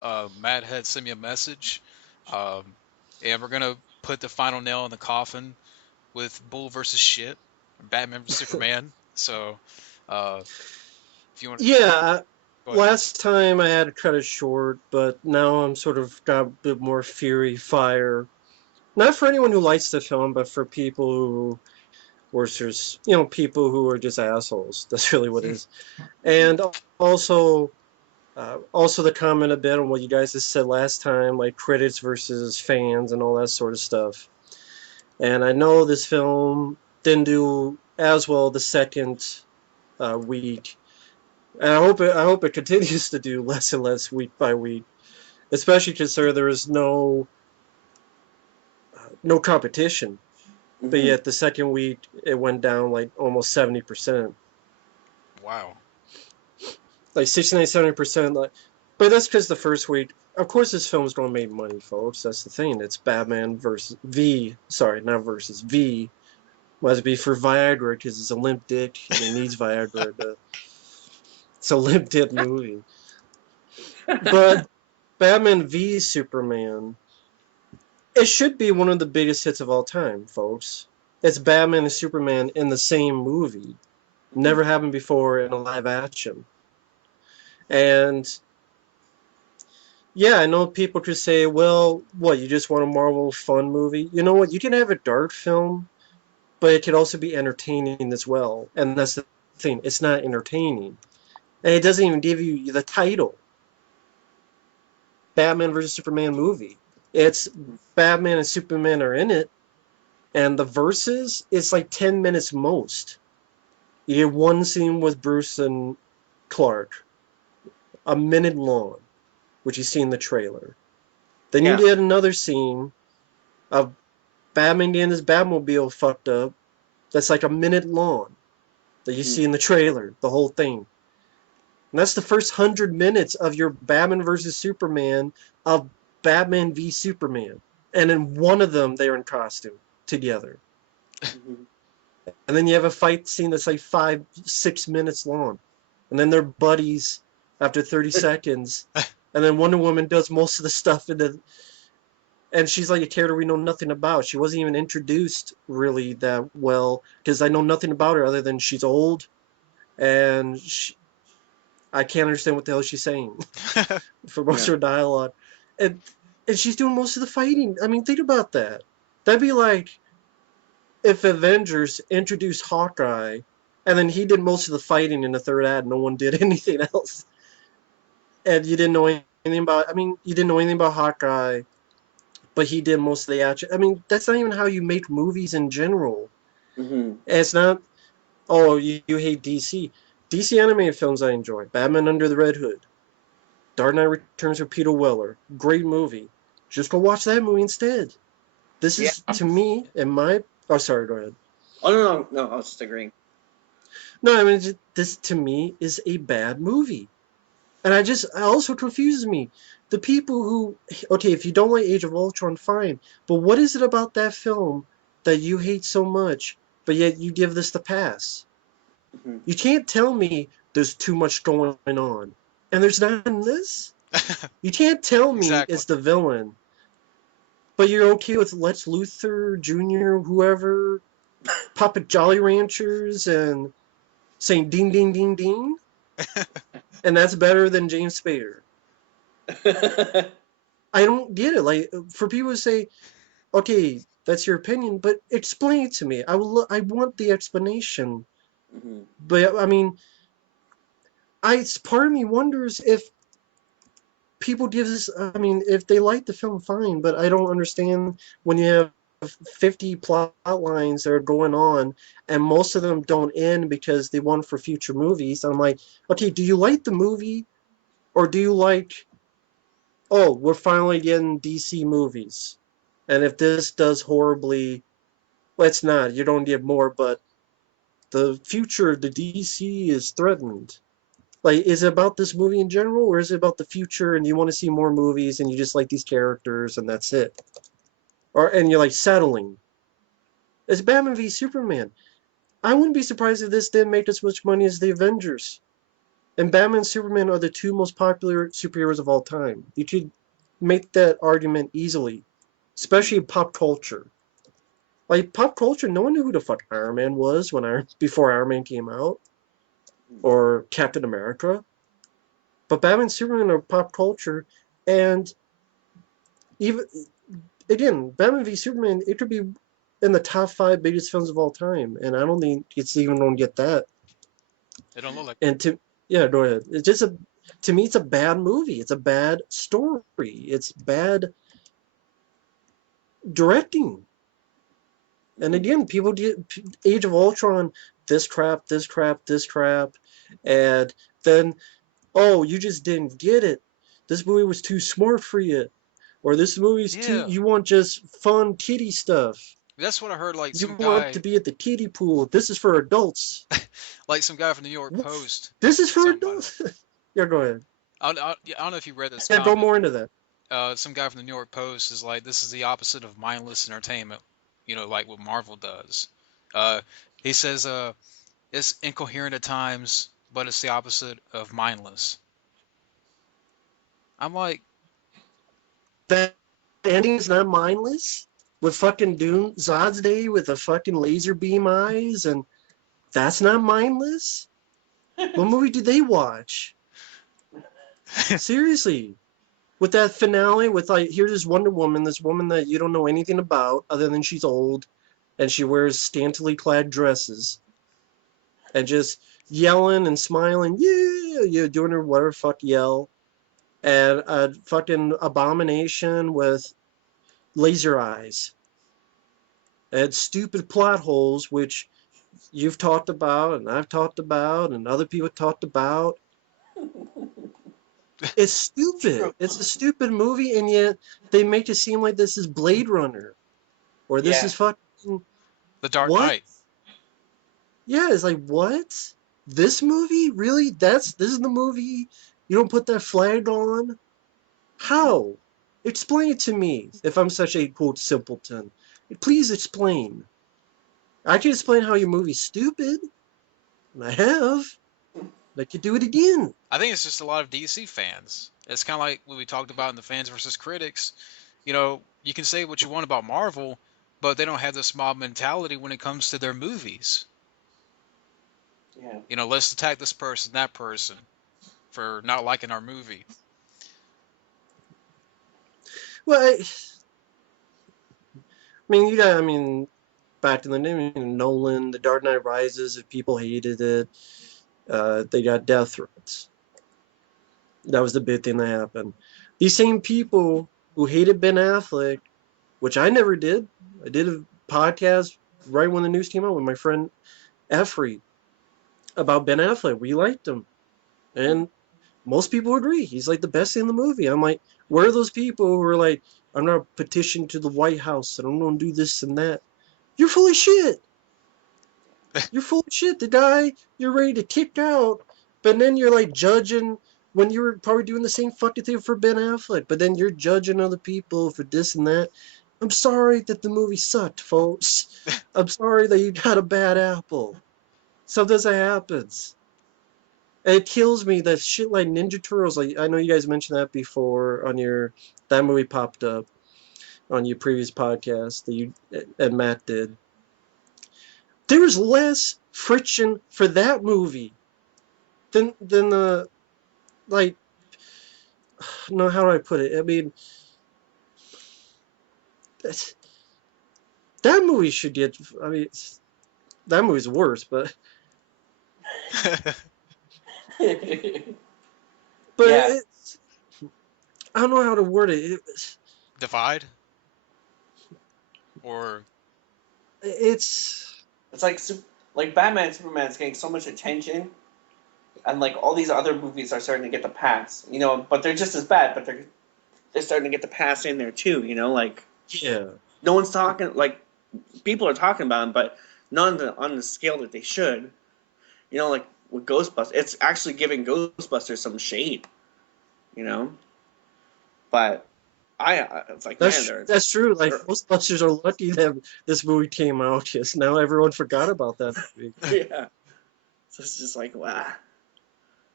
Matt had sent me a message, um, and we're gonna put the final nail in the coffin with Bull versus Shit, Batman vs Superman. So, uh, if you want, Yeah, go ahead. last time I had to cut it short, but now I'm sort of got a bit more fury, fire. Not for anyone who likes the film, but for people who were just, people who are just assholes. That's really what it is. Mhm. And also the comment a bit on what you guys just said last time, like critics versus fans and all that sort of stuff. And I know this film didn't do as well the second week, and I hope it continues to do less and less week by week, especially considering there is no competition. But Mhm. yet the second week it went down like almost 70%, Wow. like 69, 70%. Like, but that's because the first week, of course, this film's gonna make money, folks. That's the thing. It's Batman versus V. Sorry, not versus V. Must be for Viagra because it's a limp dick and he needs Viagra. It's a limp dick movie. But Batman v Superman, it should be one of the biggest hits of all time, folks. It's Batman and Superman in the same movie. Mhm. Never happened before in a live action. And yeah, I know people could say, well, what, you just want a Marvel fun movie? You know what? You can have a dark film, but it could also be entertaining as well. And that's the thing. It's not entertaining. And it doesn't even give you the title Batman versus Superman movie. It's Batman and Superman are in it, and the verses it's like 10 minutes most. You get one scene with Bruce and Clark, a minute long, which you see in the trailer. Then you Yeah. get another scene of Batman getting his Batmobile fucked up. That's like a minute long that you Mhm. see in the trailer, the whole thing. And that's the first 100 minutes of your Batman versus Superman of Batman v Superman. And in one of them, they're in costume together. Mhm. And then you have a fight scene that's like 5, 6 minutes long. And then they're buddies after 30 seconds. And then Wonder Woman does most of the stuff and she's like a character we know nothing about. She wasn't even introduced really that well because I know nothing about her other than she's old and I can't understand what the hell she's saying for most Yeah. of her dialogue. And and she's doing most of the fighting. I mean, think about that. That'd be like if Avengers introduced Hawkeye and then he did most of the fighting in the third act, no one did anything else, and you didn't know anything about. I mean, you didn't know anything about Hawkeye, but he did most of the action. I mean, that's not even how you make movies in general. Mhm. And it's not. Oh, you hate DC. DC animated films I enjoy. Batman Under the Red Hood, Dark Knight Returns with Peter Weller, great movie. Just go watch that movie instead. This Yeah. is to me, in my. Oh, sorry. Go ahead. Oh no, no, no. I was just agreeing. No, I mean this to me is a bad movie. And it also confuses me. The people who, okay, if you don't like Age of Ultron, fine. But what is it about that film that you hate so much, but yet you give this the pass? Mhm. You can't tell me there's too much going on. And there's not in this. You can't tell me Exactly. it's the villain, but you're okay with Lex Luthor Jr., whoever, Puppet Jolly Ranchers, and saying ding, ding, ding, ding. And that's better than James Spader. I don't get it. Like for people to say, okay, that's your opinion, but explain it to me. I want the explanation. Mhm. But I mean, I part of me wonders if people give this. I mean, if they like the film, fine. But I don't understand when you have 50 plot lines that are going on, and most of them don't end because they want for future movies. I'm like, okay, do you like the movie, or do you like? Oh, we're finally getting DC movies, and if this does horribly, let's not. You don't get more, but the future of the DC is threatened. Like, is it about this movie in general, or is it about the future and you want to see more movies and you just like these characters and that's it? Or and you're like settling. It's Batman v Superman. I wouldn't be surprised if this didn't make as much money as the Avengers. and Batman and Superman are the two most popular superheroes of all time. You could make that argument easily, especially in pop culture. Like pop culture, no one knew who the fuck Iron Man was before Iron Man came out, or Captain America. But Batman and Superman are pop culture, and even again, Batman v Superman, it could be in the top 5 biggest films of all time, and I don't think it's even going to get that. It don't look like. And yeah, go ahead. It's just to me, it's a bad movie. It's a bad story. It's bad directing. And again, people get Age of Ultron, this crap, this crap, this crap, and then, oh, you just didn't get it. This movie was too smart for you, or this movie's too. Yeah, You want just fun kitty stuff. that's what I heard. Like You some want to guy, be at the kiddie pool. This is for adults. like some guy from the New York What? Post This is said for something about adults. Yeah, go ahead. it. I don't know if you read this Yeah, go comment. more into that. Some guy from the New York Post is like, this is the opposite of mindless entertainment. Like what Marvel does. Uh, he says, it's incoherent at times, but it's the opposite of mindless. I'm like, That ending is not mindless. With fucking Doom Zod's Day with the fucking laser beam eyes, and that's not mindless. What movie did they watch? Seriously. With that finale, with like, here's this Wonder Woman, this woman that you don't know anything about, other than she's old, and she wears scantily clad dresses, and just yelling and smiling, yeah, doing her whatever fuck yell, and a fucking abomination with laser eyes, and stupid plot holes, which you've talked about, and I've talked about, and other people talked about. It's stupid. It's a stupid movie, and yet they make it seem like this is Blade Runner, or this Yeah. is fucking The Dark what? Knight. Yeah, it's like what? This movie? Really? This is the movie? You don't put that flag on? How? Explain it to me if I'm such a quote simpleton. Please explain. I can explain how your movie's stupid, and I have. I could do it again. I think it's just a lot of DC fans. It's kind of like what we talked about in the fans versus critics. You can say what you want about Marvel, but they don't have this mob mentality when it comes to their movies. Yeah. Let's attack this person, that person, for not liking our movie. Well, I mean, back in the day, I mean, Nolan, The Dark Knight Rises, if people hated it, they got death threats. That was the big thing that happened. These same people who hated Ben Affleck, which I never did. I did a podcast right when the news came out with my friend Effrey about Ben Affleck. We liked him. And most people agree. He's like the best thing in the movie. I'm like, where are those people who are like, I'm going to petition to the White House and I'm going to do this and that? You're full of shit. You're full of shit. The guy you're ready to kick out, but then you're like judging when you were probably doing the same fucking thing for Ben Affleck, but then you're judging other people for this and that. I'm sorry that the movie sucked, folks. I'm sorry that you got a bad apple. Sometimes that happens. And it kills me that shit like Ninja Turtles. Like I know you guys mentioned that before on that movie popped up on your previous podcast that you and Matt did. There was less friction for that movie than the like. No, how do I put it? I mean, that movie should get. I mean, that movie's worse, but Yeah. it's. I don't know how to word it. Divide? Or It's It's like Batman and Superman's getting so much attention, and like all these other movies are starting to get the pass. But they're just as bad. But they're starting to get the pass in there too. Like yeah. no one's talking. Like people are talking about them, but not on the scale that they should. Like with Ghostbusters, it's actually giving Ghostbusters some shade. But it's like That's true. Like Ghostbusters are lucky that this movie came out. Just now, everyone forgot about that movie. yeah. So it's just like wow.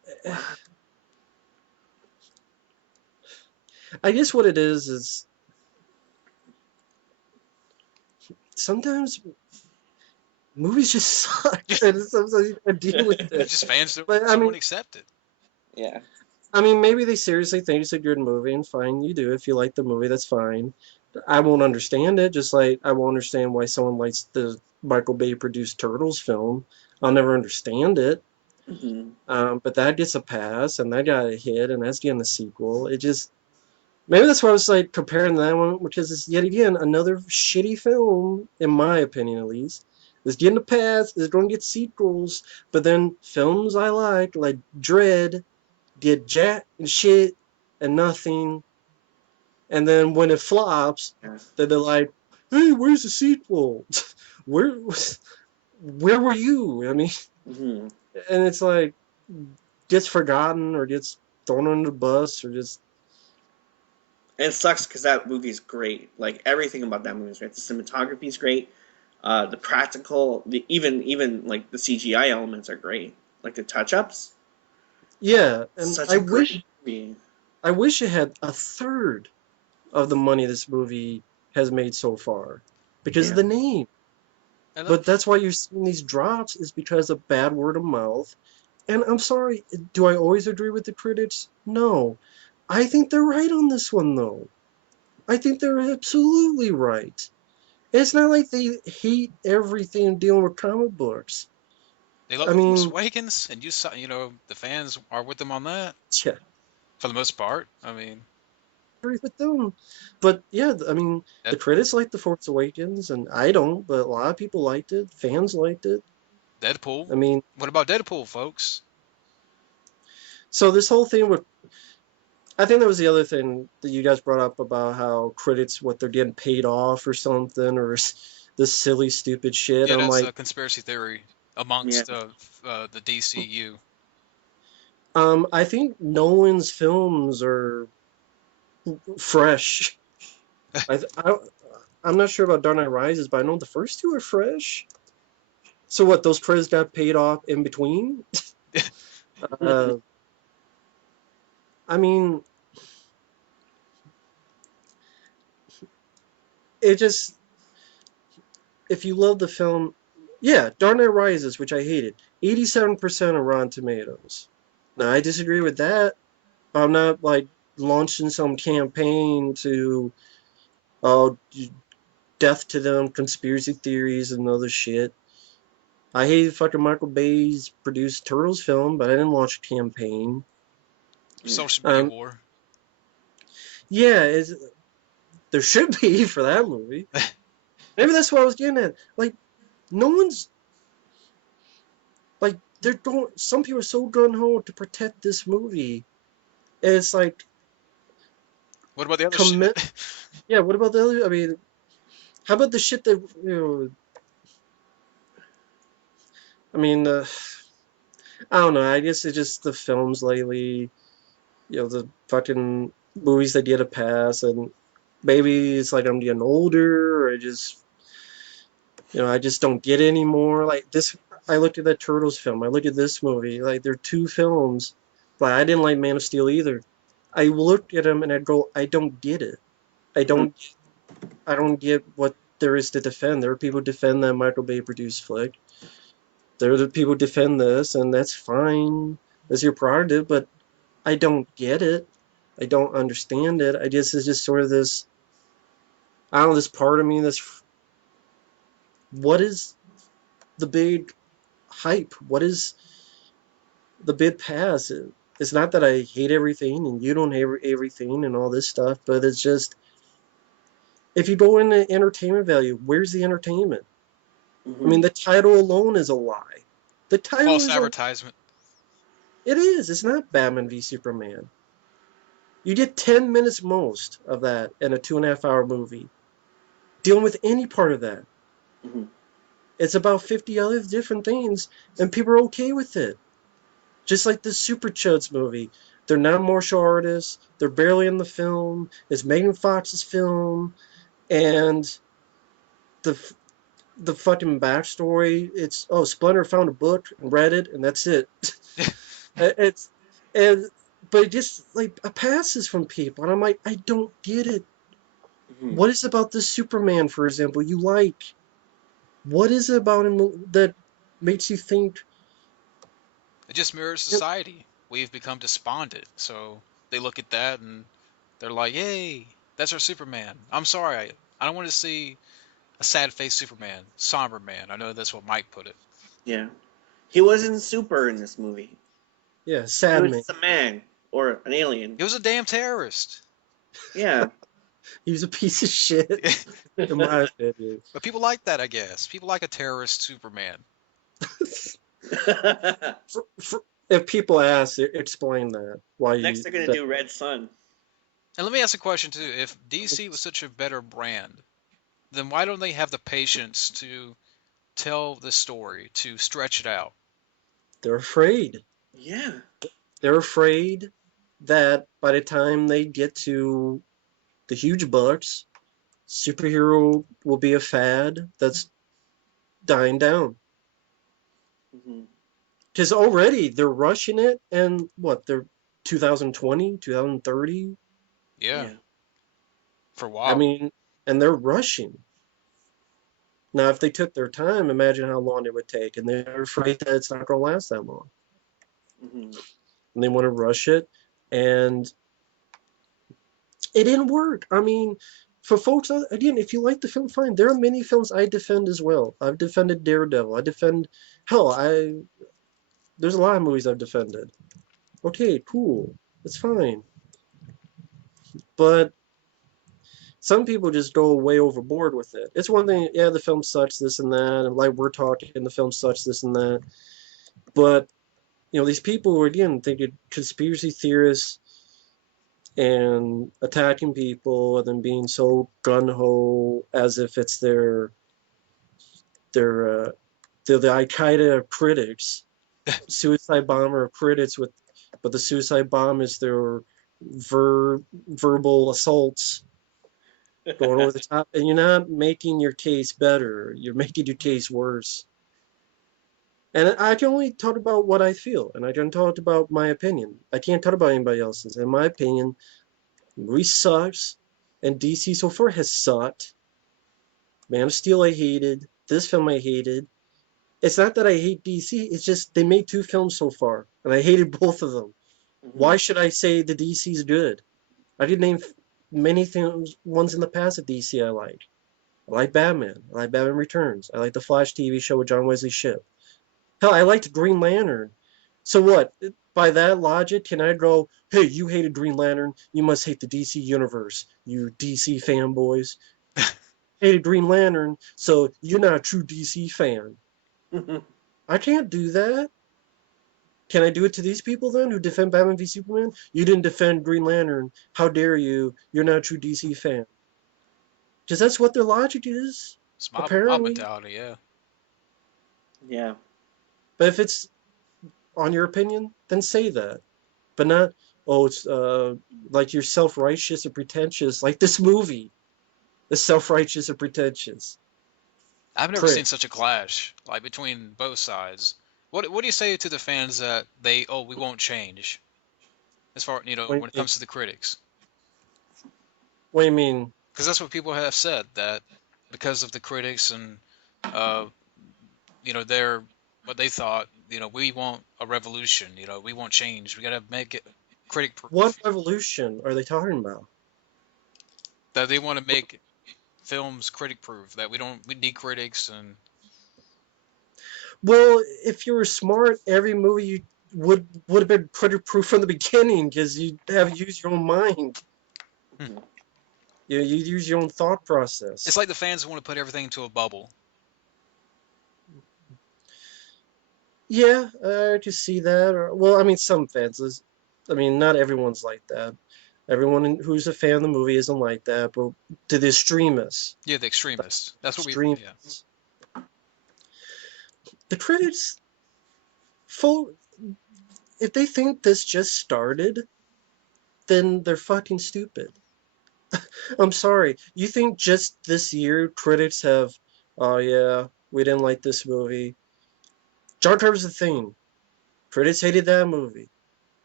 I guess what it is sometimes movies just suck, and sometimes you gotta deal with it. Just fans But just won't accept it. Yeah. I mean, maybe they seriously think it's a good movie, and fine, you do. If you like the movie, that's fine. I won't understand it, just like I won't understand why someone likes the Michael Bay produced Turtles film. I'll never understand it. Hmm. But that gets a pass, and that got a hit, and that's getting a sequel. It just maybe that's why I was like comparing that one, because it's yet again another shitty film, in my opinion at least. It's getting a pass, it's going to get sequels, but then films I like Dread, did jack and shit and nothing, and then when it flops, Yeah. then they're like, "Hey, where's the sequel? Where, where were you?" I mean, Hmm. and it's like gets forgotten or gets thrown under the bus or just And it sucks because that movie's great. Like everything about that movie is great. The cinematography is great. The practical, the even like the CGI elements are great. Like the touch ups. yeah. And Such a great movie. I wish it had a third of the money this movie has made so far because of Yeah. the name. And But that's why you're seeing these drops is because of bad word of mouth. And I'm sorry, do I always agree with the critics? No. I think they're right on this one, though. I think they're absolutely right. It's not like they hate everything dealing with comic books. they I love the Force mean, Awakens, and the fans are with them on that yeah, for the most part. I mean, I agree with them. But yeah, I mean, the Deadpool. critics like The Force Awakens, and I don't, but a lot of people liked it. Fans liked it. Deadpool. I mean, What about Deadpool, folks? so this whole thing with I think that was the other thing that you guys brought up about how critics, what they're getting paid off or something, or this silly, stupid shit. Yeah, I'm that's a like, conspiracy theory Yeah. amongst the DCU. I think Nolan's films are fresh. I, th- I I'm not sure about Dark Knight Rises, but I know the first two are fresh. So what? Those credits got paid off in between? Uh, I mean, it just if you love the film, yeah, Dark Knight Rises, which I hated, 87% of Rotten Tomatoes. Now I disagree with that. I'm not like launching some campaign to oh death to them conspiracy theories and other shit. I hate fucking Michael Bay's produced Turtles film, but I didn't launch a campaign. Yeah. Social media Um, war. yeah, there should be for that movie. Maybe that's what I was getting at. Like, no one's like they're going. Some people are so gun ho to protect this movie. And it's like What about the other shit? commit. Yeah, what about the other? I mean, how about the shit that you know? I mean, I don't know. I guess it's just the films lately. The fucking movies that get a pass, and maybe it's like I'm getting older, or I just don't get it anymore. Like this, I looked at that Turtles film. I looked at this movie. Like they're two films, but I didn't like Man of Steel either. I looked at them and I'd go, I don't get it. I Mhm. don't, I don't get what there is to defend. There are people who defend that Michael Bay produced flick. There are the people who defend this, and that's fine. That's your prerogative, but I don't get it. I don't understand it. I guess it's just sort of this, I don't know, this part of me that's, what is the big hype? What is the big pass? It's not that I hate everything and you don't hate everything and all this stuff, but it's just, if you go into entertainment value, where's the entertainment? I Mhm. mean, the title alone is a lie. The title False is a, advertisement. it is. It's not Batman v Superman. You get 10 minutes most of that in a 2.5 hour movie. Dealing with any part of that. Mhm. It's about 50 other different things, and people are okay with it. Just like the Super Chuds movie. They're not martial artists. They're barely in the film. It's Megan Fox's film, and the the fucking backstory. It's Splinter found a book and read it, and that's it. It's and but it just like passes from people, and I'm like, I don't get it. Mhm. What is it about this Superman, for example, you like? What is it about him that makes you think? It just mirrors society. We've become despondent, so they look at that and they're like, "Yay, that's our Superman." I'm sorry, I don't want to see a sad-faced Superman, somber man. I know that's what Mike put it. Yeah. He wasn't super in this movie. Yeah, He sad was man. just a man or an alien. He was a damn terrorist. Yeah. He was a piece of shit, in my opinion. But people like that, I guess. People like a terrorist Superman. If people ask, explain that. Why Next, you? they're gonna That, do Red Sun. And let me ask a question too. If DC was such a better brand, then why don't they have the patience to tell the story, to stretch it out? they're afraid. Yeah. They're afraid that by the time they get to the huge bucks, superhero will be a fad that's dying down. Hmm. Because already they're rushing it, and what, they're 2020, 2030? Yeah, Yeah. for a I while. mean, and they're rushing. Now, if they took their time, imagine how long it would take, and they're afraid that it's not going to last that long. Hmm. And they want to rush it, and it didn't work. I mean, for folks, again, if you like the film, fine. There are many films I defend as well. I've defended Daredevil. I defend, hell, there's a lot of movies I've defended. Okay, cool. It's fine. But some people just go way overboard with it. It's one thing, yeah, the film sucks, this and that, and like we're talking, the film sucks, this and that. But, these people who, again, thinking conspiracy theorists and attacking people and then being so gun-ho as if it's their they're the Al Qaeda of critics, suicide bomber of critics but the suicide bomb is their verbal assaults going over the top, and you're not making your case better. You're making your case worse. And I can only talk about what I feel, and I can talk about my opinion. I can't talk about anybody else's. In my opinion, the movie sucks, and DC so far has sucked. Man of Steel I hated. This film I hated. It's not that I hate DC. It's just they made two films so far, and I hated both of them. Hmm. Why should I say the DC's good? I could name many things, ones in the past at DC I like. I like Batman. I like Batman Returns. I like the Flash TV show with John Wesley Shipp. Hell, I liked Green Lantern. So what? By that logic, can I go, hey, you hated Green Lantern, you must hate the DC universe, you DC fanboys. Hated Green Lantern, so you're not a true DC fan. I can't do that. Can I do it to these people then who defend Batman v Superman? You didn't defend Green Lantern. How dare you? You're not a true DC fan. Because that's what their logic is, It's my apparently. mentality, yeah. Yeah. But if it's on your opinion, then say that. But not, oh, it's like you're self-righteous and pretentious, like this movie is self-righteous and pretentious. I've never Prick. seen such a clash, like between both sides. What do you say to the fans that we won't change as far What when it do you comes to the critics? what do you mean? Because that's what people have said, that because of the critics and uh their what they thought, we want a revolution, we want change. We got to make it critic What proof. revolution are they talking about? That they want to make films critic proof, that we need critics. And Well, if you were smart, every movie you would have been critic-proof from the beginning because you have used your own mind. hmm, Hmm. You use your own thought it's process. like the fans want to put everything into a bubble. Yeah, I can see that. Well, I mean, some fans. I mean, not everyone's like that. Everyone who's a fan of the movie isn't like that. But to the extremists, Yeah, the the extremists. That's what we. Yeah. extremists, the critics, full. If they think this just started, then they're fucking stupid. I'm sorry. You think just this year critics have, oh yeah, we didn't like this movie. Jar Jar's the thing. Critics hated that movie.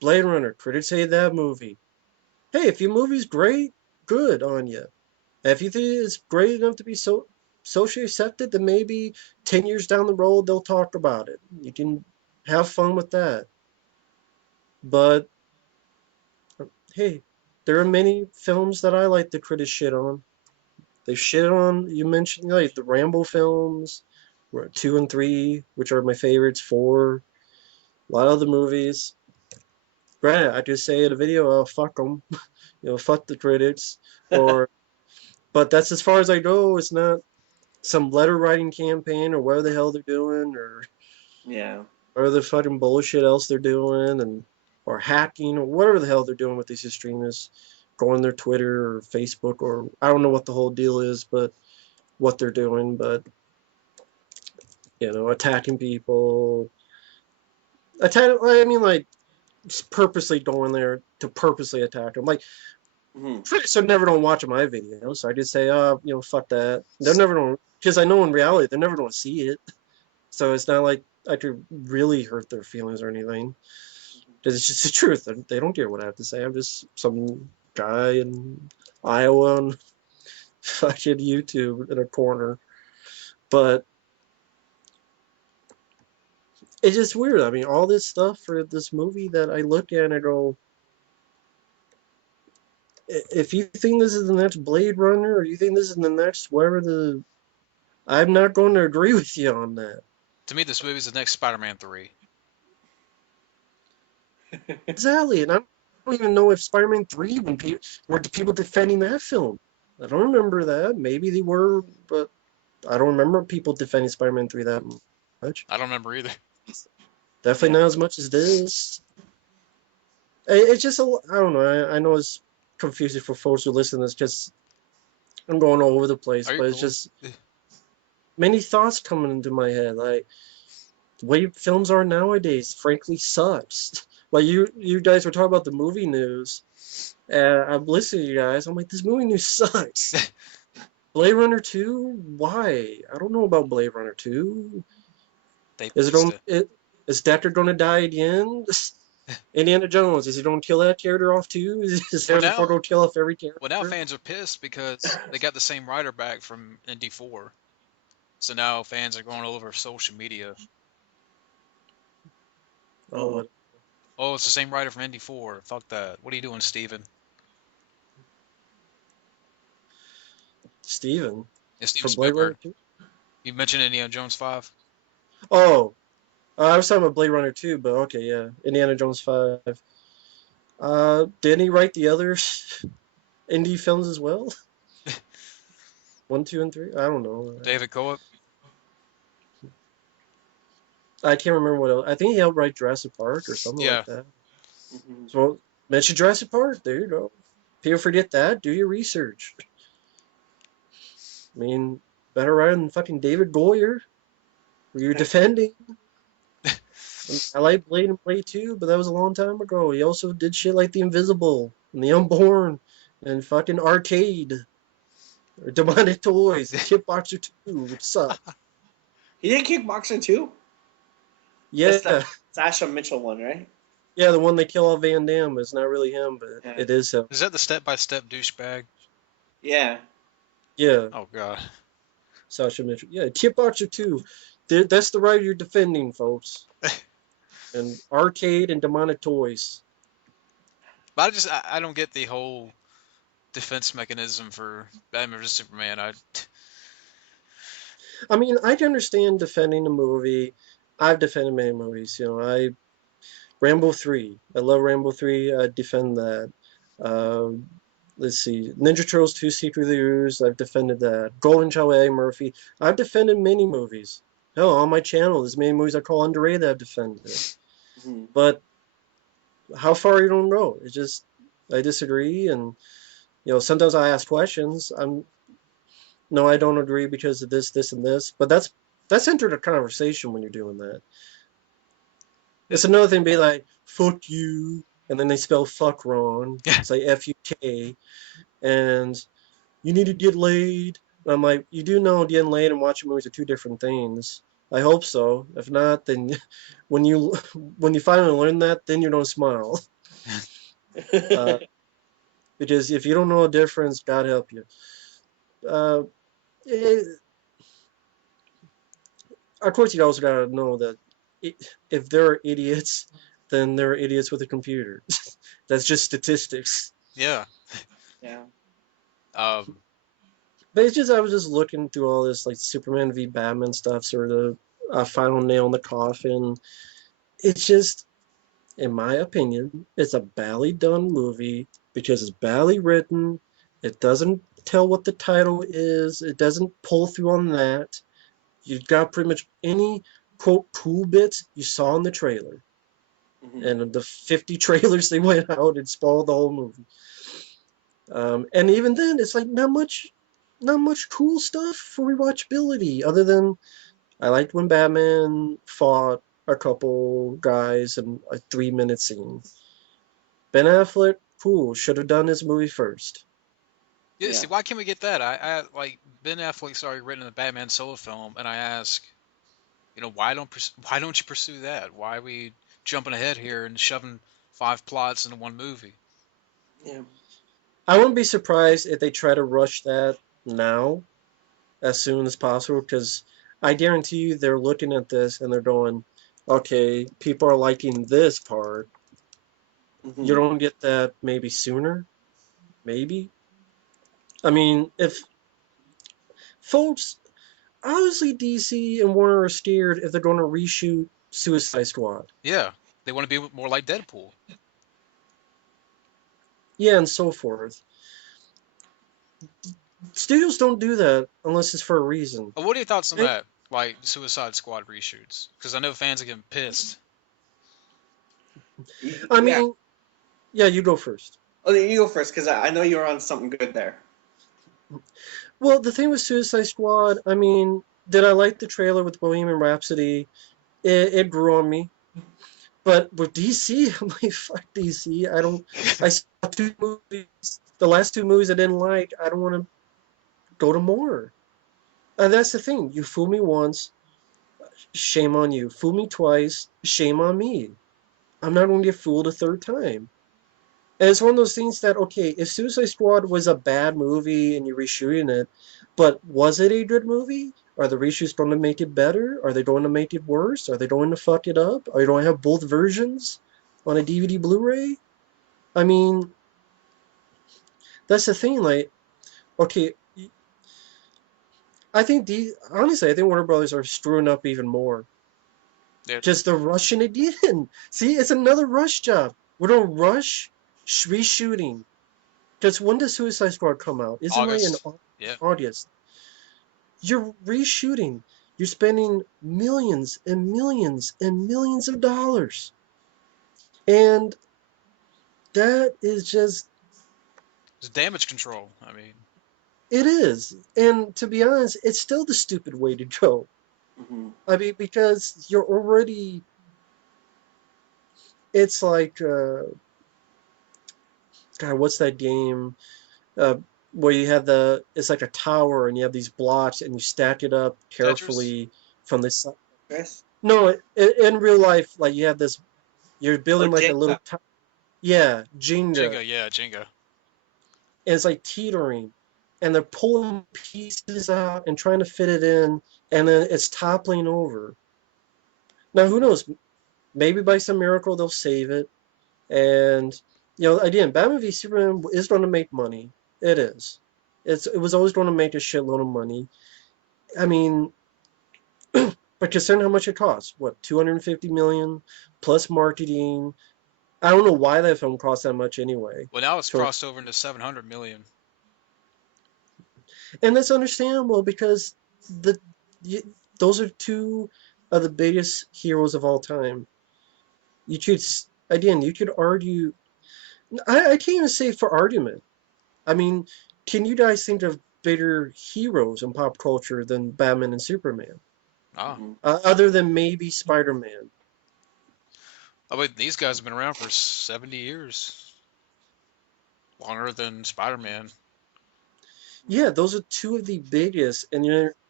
Blade Runner, critics hate that movie. Hey, if your movie's great, good on you. And if you think it's great enough to be socially accepted, then maybe 10 years down the road they'll talk about it. You can have fun with that. But hey, there are many films that I like the critics shit on. They shit on, you mentioned like the Rambo films, 2 and 3, which are my favorites, 4, a lot of the movies. Granted, I just say in a video, oh, fuck them, fuck the critics. Or, but that's as far as I go. It's not some letter writing campaign or whatever the hell they're doing or Yeah. the fucking bullshit else they're doing and or hacking or whatever the hell they're doing with these extremists, going their Twitter or Facebook or I don't know what the whole deal is, but what they're doing, but attacking people. I mean, like, just purposely going there to purposely attack them. Like, critics are never don't watch my videos, so I just say, fuck that. They're never going because I know in reality they're never going to see it. So it's not like I could really hurt their feelings or anything. Because it's just the truth. They don't care what I have to say. I'm just some guy in Iowa on fucking YouTube in a corner. But it's just weird. I mean, all this stuff for this movie that I look at and I go, if you think this is the next Blade Runner or you think this is the next I'm not going to agree with you on that. To me, this movie is the next Spider-Man 3. Exactly, and I don't even know if Spider-Man 3 were the people defending that film. I don't remember that. Maybe they were, but I don't remember people defending Spider-Man 3 that much. I don't remember either. Definitely not as much as this. It's just I don't know. I know it's confusing for folks who listen to this because I'm going all over the place, but it's just many thoughts coming into my head. Like the way films are nowadays, frankly, sucks. Like you guys were talking about the movie news, and I'm listening to you guys. I'm like, this movie news sucks. Blade Runner 2? Why? I don't know about Blade Runner 2. Is Deckard going to die at the end? Indiana Jones, is he going to kill that character off too? Is Harrison Ford going to kill off every character? Well, now fans are pissed because they got the same writer back from ND4. So now fans are going all over social media. Oh, it's the same writer from ND4. Fuck that. What are you doing, Steven? Steven? Yeah, Steven Spielberg. You mentioned Indiana Jones 5? Oh, I was talking about Blade Runner 2, but okay, yeah. Indiana Jones 5. Didn't he write the other indie films as well? 1, 2, and 3? I don't know. David Coep? I can't remember what else. I think he helped write Jurassic Park or something like that. Mm-hmm. So, mention Jurassic Park. There you go. People forget that. Do your research. I mean, better writer than fucking David Goyer, who you're defending. I like Blade and Blade 2, but that was a long time ago. He also did shit like The Invisible and The Unborn and fucking Arcade or Demonic Toys and Kickboxer 2, which sucked. He did Kickboxer 2? Yeah. That's the Sasha Mitchell one, right? Yeah, the one they kill off Van Damme. It's not really him, but it is him. Is that the step-by-step douchebag? Yeah. Yeah. Oh, God. Sasha Mitchell. Yeah, Kickboxer 2. That's the writer you're defending, folks. And Arcade and Demonic Toys. But I don't get the whole defense mechanism for Batman vs Superman. I mean, I can understand defending a movie. I've defended many movies. Rambo 3. I love Rambo 3. I defend that. Let's see. Ninja Turtles 2 Secret of the Ooze. I've defended that. Golden Child Eddie Murphy. I've defended many movies. Hell, on my channel, there's many movies I call underrated that I've defended. Mm-hmm. But how far you don't go? It's just, I disagree. And, sometimes I ask questions. No, I don't agree because of this, this, and this. But that's entered a conversation when you're doing that. It's another thing to be like, fuck you, and then they spell fuck wrong. It's like F-U-K, and you need to get laid. And I'm like, you do know getting laid and watching movies are two different things. I hope so. If not, then when you when you finally learn that, then you don't smile. Uh, because if you don't know a difference, God help you. Uh, it, of course, you also gotta know that I if there are idiots, then there are idiots with a computer. That's just statistics. Yeah. Yeah. Um, But it's just I was just looking through all this like Superman v Batman stuff, sort of final nail in the coffin. It's just, in my opinion, it's a badly done movie because it's badly written. It doesn't tell what the title is. It doesn't pull through on that. You got pretty much any quote cool bits you saw in the trailer, Hmm. and the 50 trailers they went out and spoiled the whole movie. And even then, it's like not much cool stuff for rewatchability, other than I liked when Batman fought a couple guys in a 3-minute scene. Ben Affleck, cool, should have done his movie first. yeah. Yeah. See, why can't we get that? I like Ben Affleck's already written the Batman solo film, and I ask, why don't you pursue that? Why are we jumping ahead here and shoving 5 plots into one movie? Yeah. I wouldn't be surprised if they try to rush that now as soon as possible, because I guarantee you they're looking at this and they're going, okay, people are liking this part. You Hmm. don't get that maybe sooner? Maybe? I mean, if folks, obviously DC and Warner are scared if they're going to reshoot Suicide Squad. Yeah, they want to be more like Deadpool. Yeah, and so forth. Studios don't do that unless it's for a reason. But what are your thoughts on And, that? Like Suicide Squad reshoots? Because I know fans are getting pissed. I Yeah. mean, yeah, you go first. Oh, you go first because I know you're on something good there. Well, the thing with Suicide Squad, I mean, did I like the trailer with Bohemian Rhapsody? It grew on me. But with DC, I'm like, fuck DC. I don't. I saw 2 movies. The last 2 movies I didn't like. I don't want to go to more. And that's the thing. You fool me once, shame on you. Fool me twice, shame on me. I'm not going to get fooled a third time. And it's one of those things that, okay, if Suicide Squad was a bad movie and you're reshooting it, but was it a good movie? Are the reshoots going to make it better? Are they going to make it worse? Are they going to fuck it up? Are you going to have both versions on a DVD Blu-ray? I mean, that's the thing. Like, okay, honestly, I think Warner Brothers are screwing up even more. They're Just the rushing again. See, it's another rush job. We're going to rush reshooting. Because when does Suicide Squad come out? Isn't like in August. Yeah. August? You're reshooting. You're spending millions and millions and millions of dollars. And that is just, It's damage control. I mean, it is. And to be honest, it's still the stupid way to go. Hmm. I mean, because you're already, it's like, God, what's that game? Uh, where you have it's like a tower and you have these blocks and you stack it up Tetris carefully from the side. Chris? No, in real life, like you have this, you're Oh, building like a little, Jenga. Yeah, Jenga, Jenga. Yeah, Jenga. and it's like teetering, and they're pulling pieces out and trying to fit it in, and then it's toppling over. Now, who knows? Maybe by some miracle they'll save it, and again, Batman v Superman is going to make money. It is. It was always going to make a shitload of money. I mean, but considering how much it costs, what, 250 million plus marketing. I don't know why that film cost that much anyway. Well, now it's To crossed over into 700 million. And that's understandable because the those are two of the biggest heroes of all time. You could again, you could argue. I can't even say for argument. I mean, can you guys think of bigger heroes in pop culture than Batman and Superman, Ah. Hmm. other than maybe Spider-Man? Oh, wait, these guys have been around for 70 years. Longer than Spider-Man. Yeah, those are two of the biggest, and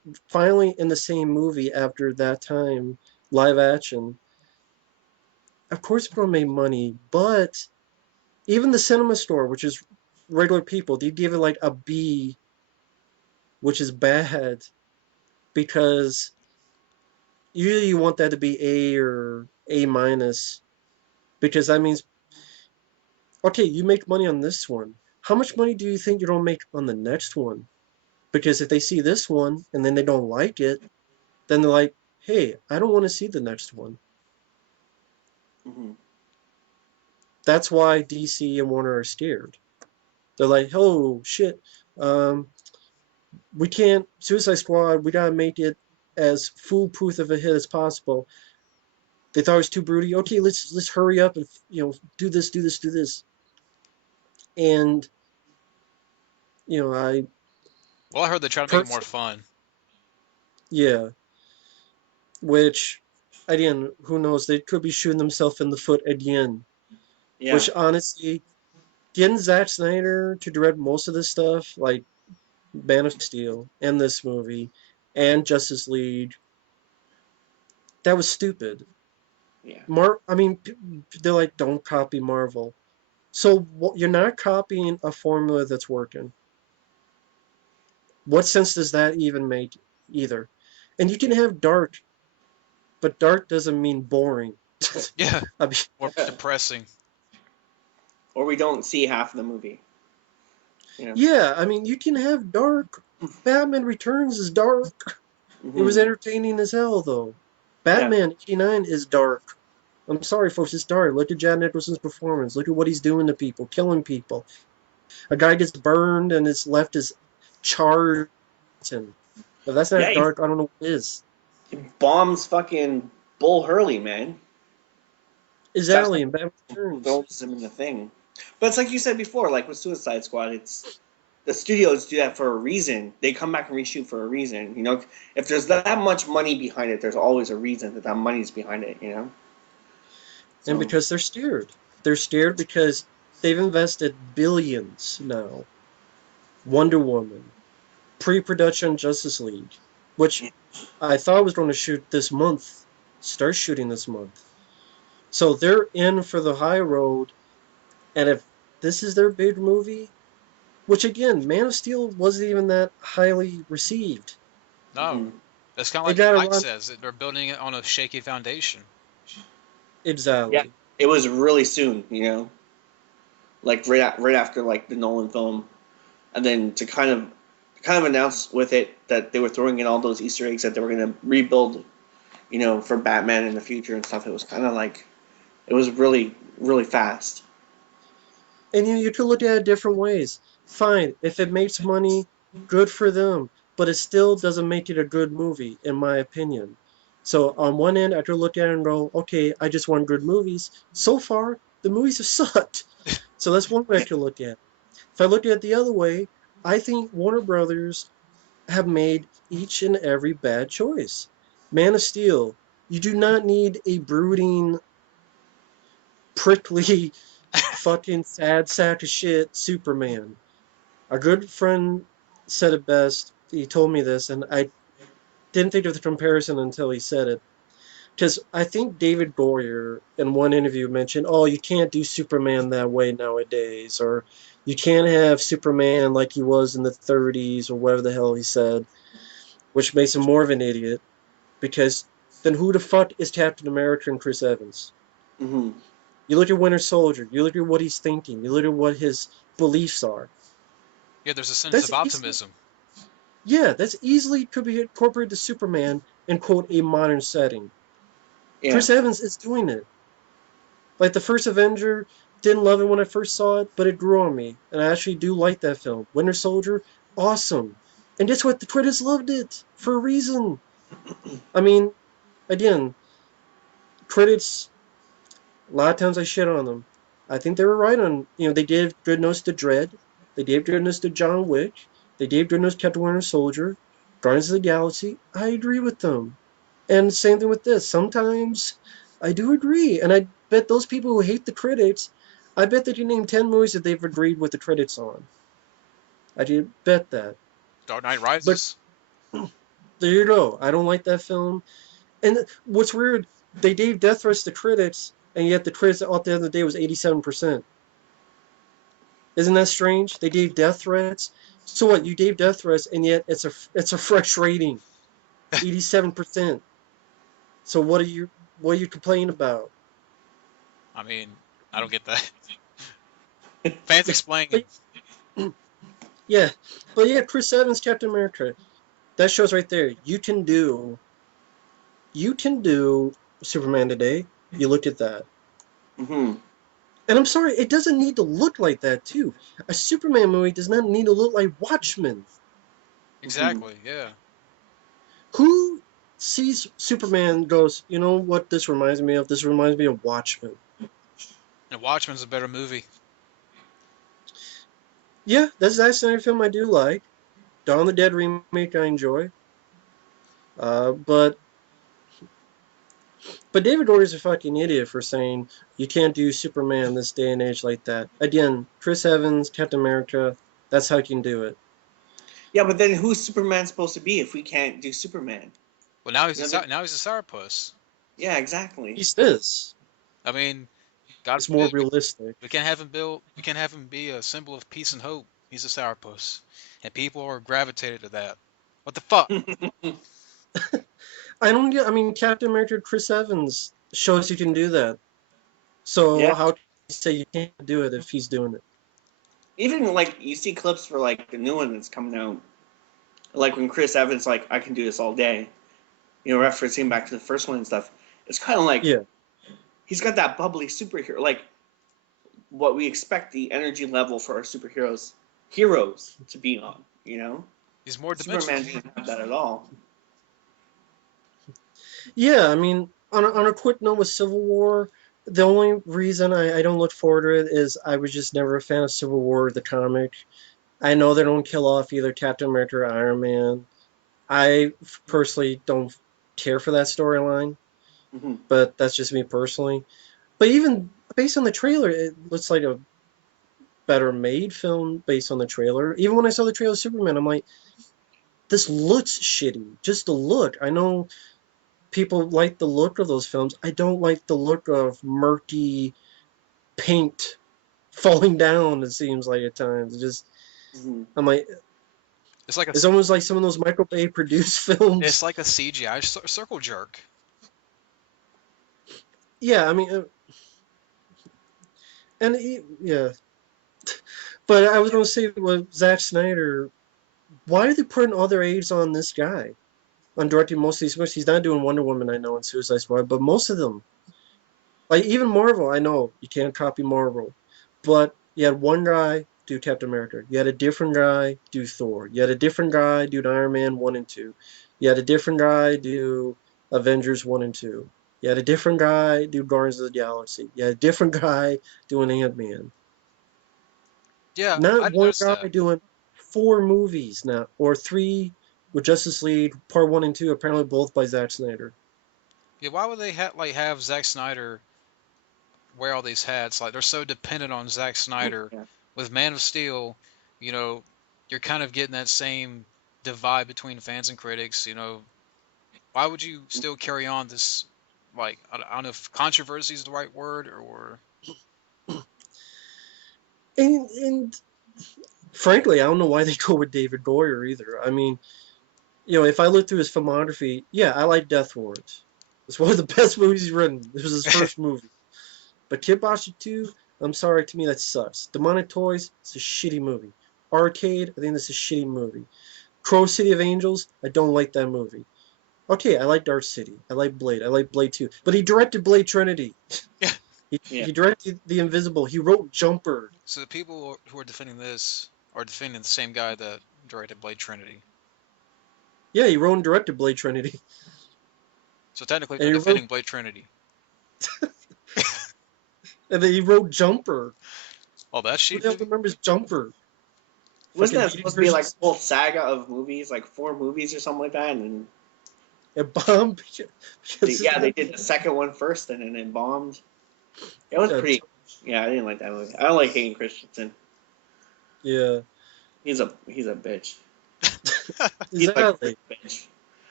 finally in the same movie after that time, live action. Of course, it's gonna make money, but even the cinema store, which is regular people, they give it like a B, which is bad because usually you want that to be A or A minus because that means okay, you make money on this one. How much money do you think you're gonna make on the next one? Because if they see this one and then they don't like it, then they're like, hey, I don't want to see the next one. Mm-hmm. That's why DC and Warner are scared. They're like, oh shit, um, we can't Suicide Squad. We gotta make it as foolproof of a hit as possible. They thought it was too broody. Okay, let's hurry up and do this, do this, do this. And I Well, I heard they try to make it more personally, fun. yeah, which again, who knows? They could be shooting themselves in the foot again. Yeah. Which honestly, getting Zack Snyder to direct most of this stuff, like Man of Steel and this movie and Justice League, that was stupid. Yeah. I mean, they're like, don't copy Marvel. So you're not copying a formula that's working. What sense does that even make either? And you can have dark, but dark doesn't mean boring. Yeah, I mean, more depressing. Or we don't see half of the movie. yeah, I mean, you can have dark. Batman Returns is dark. It was Mm-hmm. entertaining as hell, though. Yeah. Batman 89 is dark. I'm sorry, folks, it's dark. Look at Jack Nicholson's performance. Look at what he's doing to people, killing people. A guy gets burned and his left is charred. If that's Yeah. not dark, I don't know what is. He bombs fucking Bull Hurley, man. Zack Exactly, in Batman Returns. throws him in the thing. But it's like you said before, like with Suicide Squad, it's the studios do that for a reason. They come back and reshoot for a reason. If there's that much money behind it, there's always a reason that money's behind it. And So because they're scared. They're scared because they've invested billions now. Wonder Woman, pre-production Justice League, which I thought was going to shoot this month, start shooting this month. So they're in for the high road, and if this is their big movie, which again, Man of Steel wasn't even that highly received. No, mhm. it's kind of It like got Mike around says that they're building it on a shaky foundation. Yeah, exactly. it was really soon. Like right after like the Nolan film, and then to kind of announce with it that they were throwing in all those Easter eggs that they were going to rebuild, for Batman in the future and stuff. It was kind of like it was really really fast. And you could look at it different ways. Fine, if it makes money, good for them, but it still doesn't make it a good movie, in my opinion. So on one end, I could look at it and go, okay, I just want good movies. So far, the movies have sucked. So that's one way I could look at it. If I look at it the other way, I think Warner Brothers have made each and every bad choice. Man of Steel, you do not need a brooding, prickly, fucking sad sack of shit Superman. A good friend said it best. He told me this, and I didn't think of the comparison until he said it. Because I think David Goyer in one interview mentioned, oh, you can't do Superman that way nowadays, or you can't have Superman like he was in the 30s, or whatever the hell he said, which makes him more of an idiot. Because then who the fuck is Captain America and Chris Evans? Hmm. You look at Winter Soldier, you look at what he's thinking, you look at what his beliefs are. Yeah, there's a sense That's of easily, optimism. yeah, that's easily could be incorporated to Superman in quote a modern setting. Yeah. Chris Evans is doing it. Like the first Avenger, didn't love it when I first saw it, but it grew on me, and I actually do like that film. Winter Soldier, awesome, and guess what? The critics loved it for a reason. I mean, again, critics. A lot of times I shit on them. I think they were right on. They gave good notes to Dread. They gave good notes to John Wick. They gave good notes to Captain Winter Soldier, Guardians of the Galaxy. I agree with them. And same thing with this. Sometimes I do agree. And I bet those people who hate the critics, I bet that you name 10 movies that they've agreed with the critics on. I do bet that. Dark Knight But Rises. There you go. I don't like that film. And what's weird, they gave death threats to critics, and yet the critics at the end of the day was 87%. Isn't that strange? They gave death threats. So what? You gave death threats, and yet it's a fresh rating, 87%. So what are you complaining about? I mean, I don't get that. Fans explaining. But, yeah, but yeah, Chris Evans, Captain America. That shows right there. You can do Superman today. You look at that. Hmm. And I'm sorry, it doesn't need to look like that too. A Superman movie does not need to look like Watchmen. Exactly. Yeah. Who sees Superman and goes, you know what this reminds me of? This reminds me of Watchmen. And Watchmen's a better movie. Yeah, that's the Snyder film I do like. Dawn of the Dead remake I enjoy. But David Goyer's a fucking idiot for saying you can't do Superman this day and age like that. Again, Chris Evans, Captain America, that's how you can do it. Yeah, but then who's Superman supposed to be if we can't do Superman? Well, now he's You know, now he's a sourpuss. Yeah, exactly. He's this. I mean, God It's more forbid realistic. we can't have him build. We can't have him be a symbol of peace and hope. He's a sourpuss, and people are gravitated to that. What the fuck? I don't get. I mean, Captain America, Chris Evans shows you can do that. So Yeah. how can you say you can't do it if he's doing it? Even like you see clips for like the new one that's coming out, like when Chris Evans like I can do this all day, referencing back to the first one and stuff. It's kind of like Yeah. he's got that bubbly superhero, like what we expect the energy level for our heroes to be on. He's more Superman dimensional. doesn't have that at all. Yeah, I mean, on a quick note with Civil War, the only reason I don't look forward to it is I was just never a fan of Civil War, the comic. I know they don't kill off either Captain America or Iron Man. I personally don't care for that storyline, Hmm. but that's just me personally. But even based on the trailer, it looks like a better made film based on the trailer. Even when I saw the trailer of Superman, I'm like, this looks shitty. Just the look. I know people like the look of those films. I don't like the look of murky paint falling down, it seems like at times. Hmm. I'm like, It's like a it's almost like some of those Michael Bay produced films. it's like a CGI circle jerk. Yeah, I mean, yeah. But I was going to say, with Zack Snyder, why are they putting all their eggs on this guy? On directing most of these movies. He's not doing Wonder Woman, I know, and Suicide Squad, but most of them. Like, even Marvel, I know, you can't copy Marvel. But you had one guy do Captain America. You had a different guy do Thor. You had a different guy do Iron Man 1 and 2. You had a different guy do Avengers 1 and 2. You had a different guy do Guardians of the Galaxy. You had a different guy doing Ant-Man. Yeah, I Not one noticed guy that. doing 4 movies now, or 3 with Justice League Part 1 and 2, apparently both by Zack Snyder. Yeah, why would they have Zack Snyder wear all these hats? Like they're so dependent on Zack Snyder. Yeah. With Man of Steel, you know, you're kind of getting that same divide between fans and critics. Why would you still carry on this? Like I don't know if controversy is the right word or And frankly, I don't know why they go with David Goyer either. I mean, if I look through his filmography, yeah, I like Death Warrant. It's one of the best movies he's written. This was his first movie. But Kickboxer 2, I'm sorry, to me that sucks. Demonic Toys, it's a shitty movie. Arcade, I think that's a shitty movie. Crow City of Angels, I don't like that movie. Okay, I like Dark City. I like Blade. I like Blade 2. But he directed Blade Trinity. yeah. He directed The Invisible. He wrote Jumper. So the people who are defending this are defending the same guy that directed Blade Trinity. Yeah, he wrote and directed Blade Trinity. So technically, And they're he defending wrote, Blade Trinity. and then he wrote Jumper. Oh, that Who shit the hell movie. remembers Jumper? Wasn't Fucking that Hayden supposed to be like a Christensen. whole saga of movies, like 4 movies or something like that? And It bombed because yeah, they did the second one first, and then it bombed. It was pretty. Yeah, I didn't like that movie. I don't like Hayden Christensen. yeah. He's a bitch. He's like Exactly. a bitch.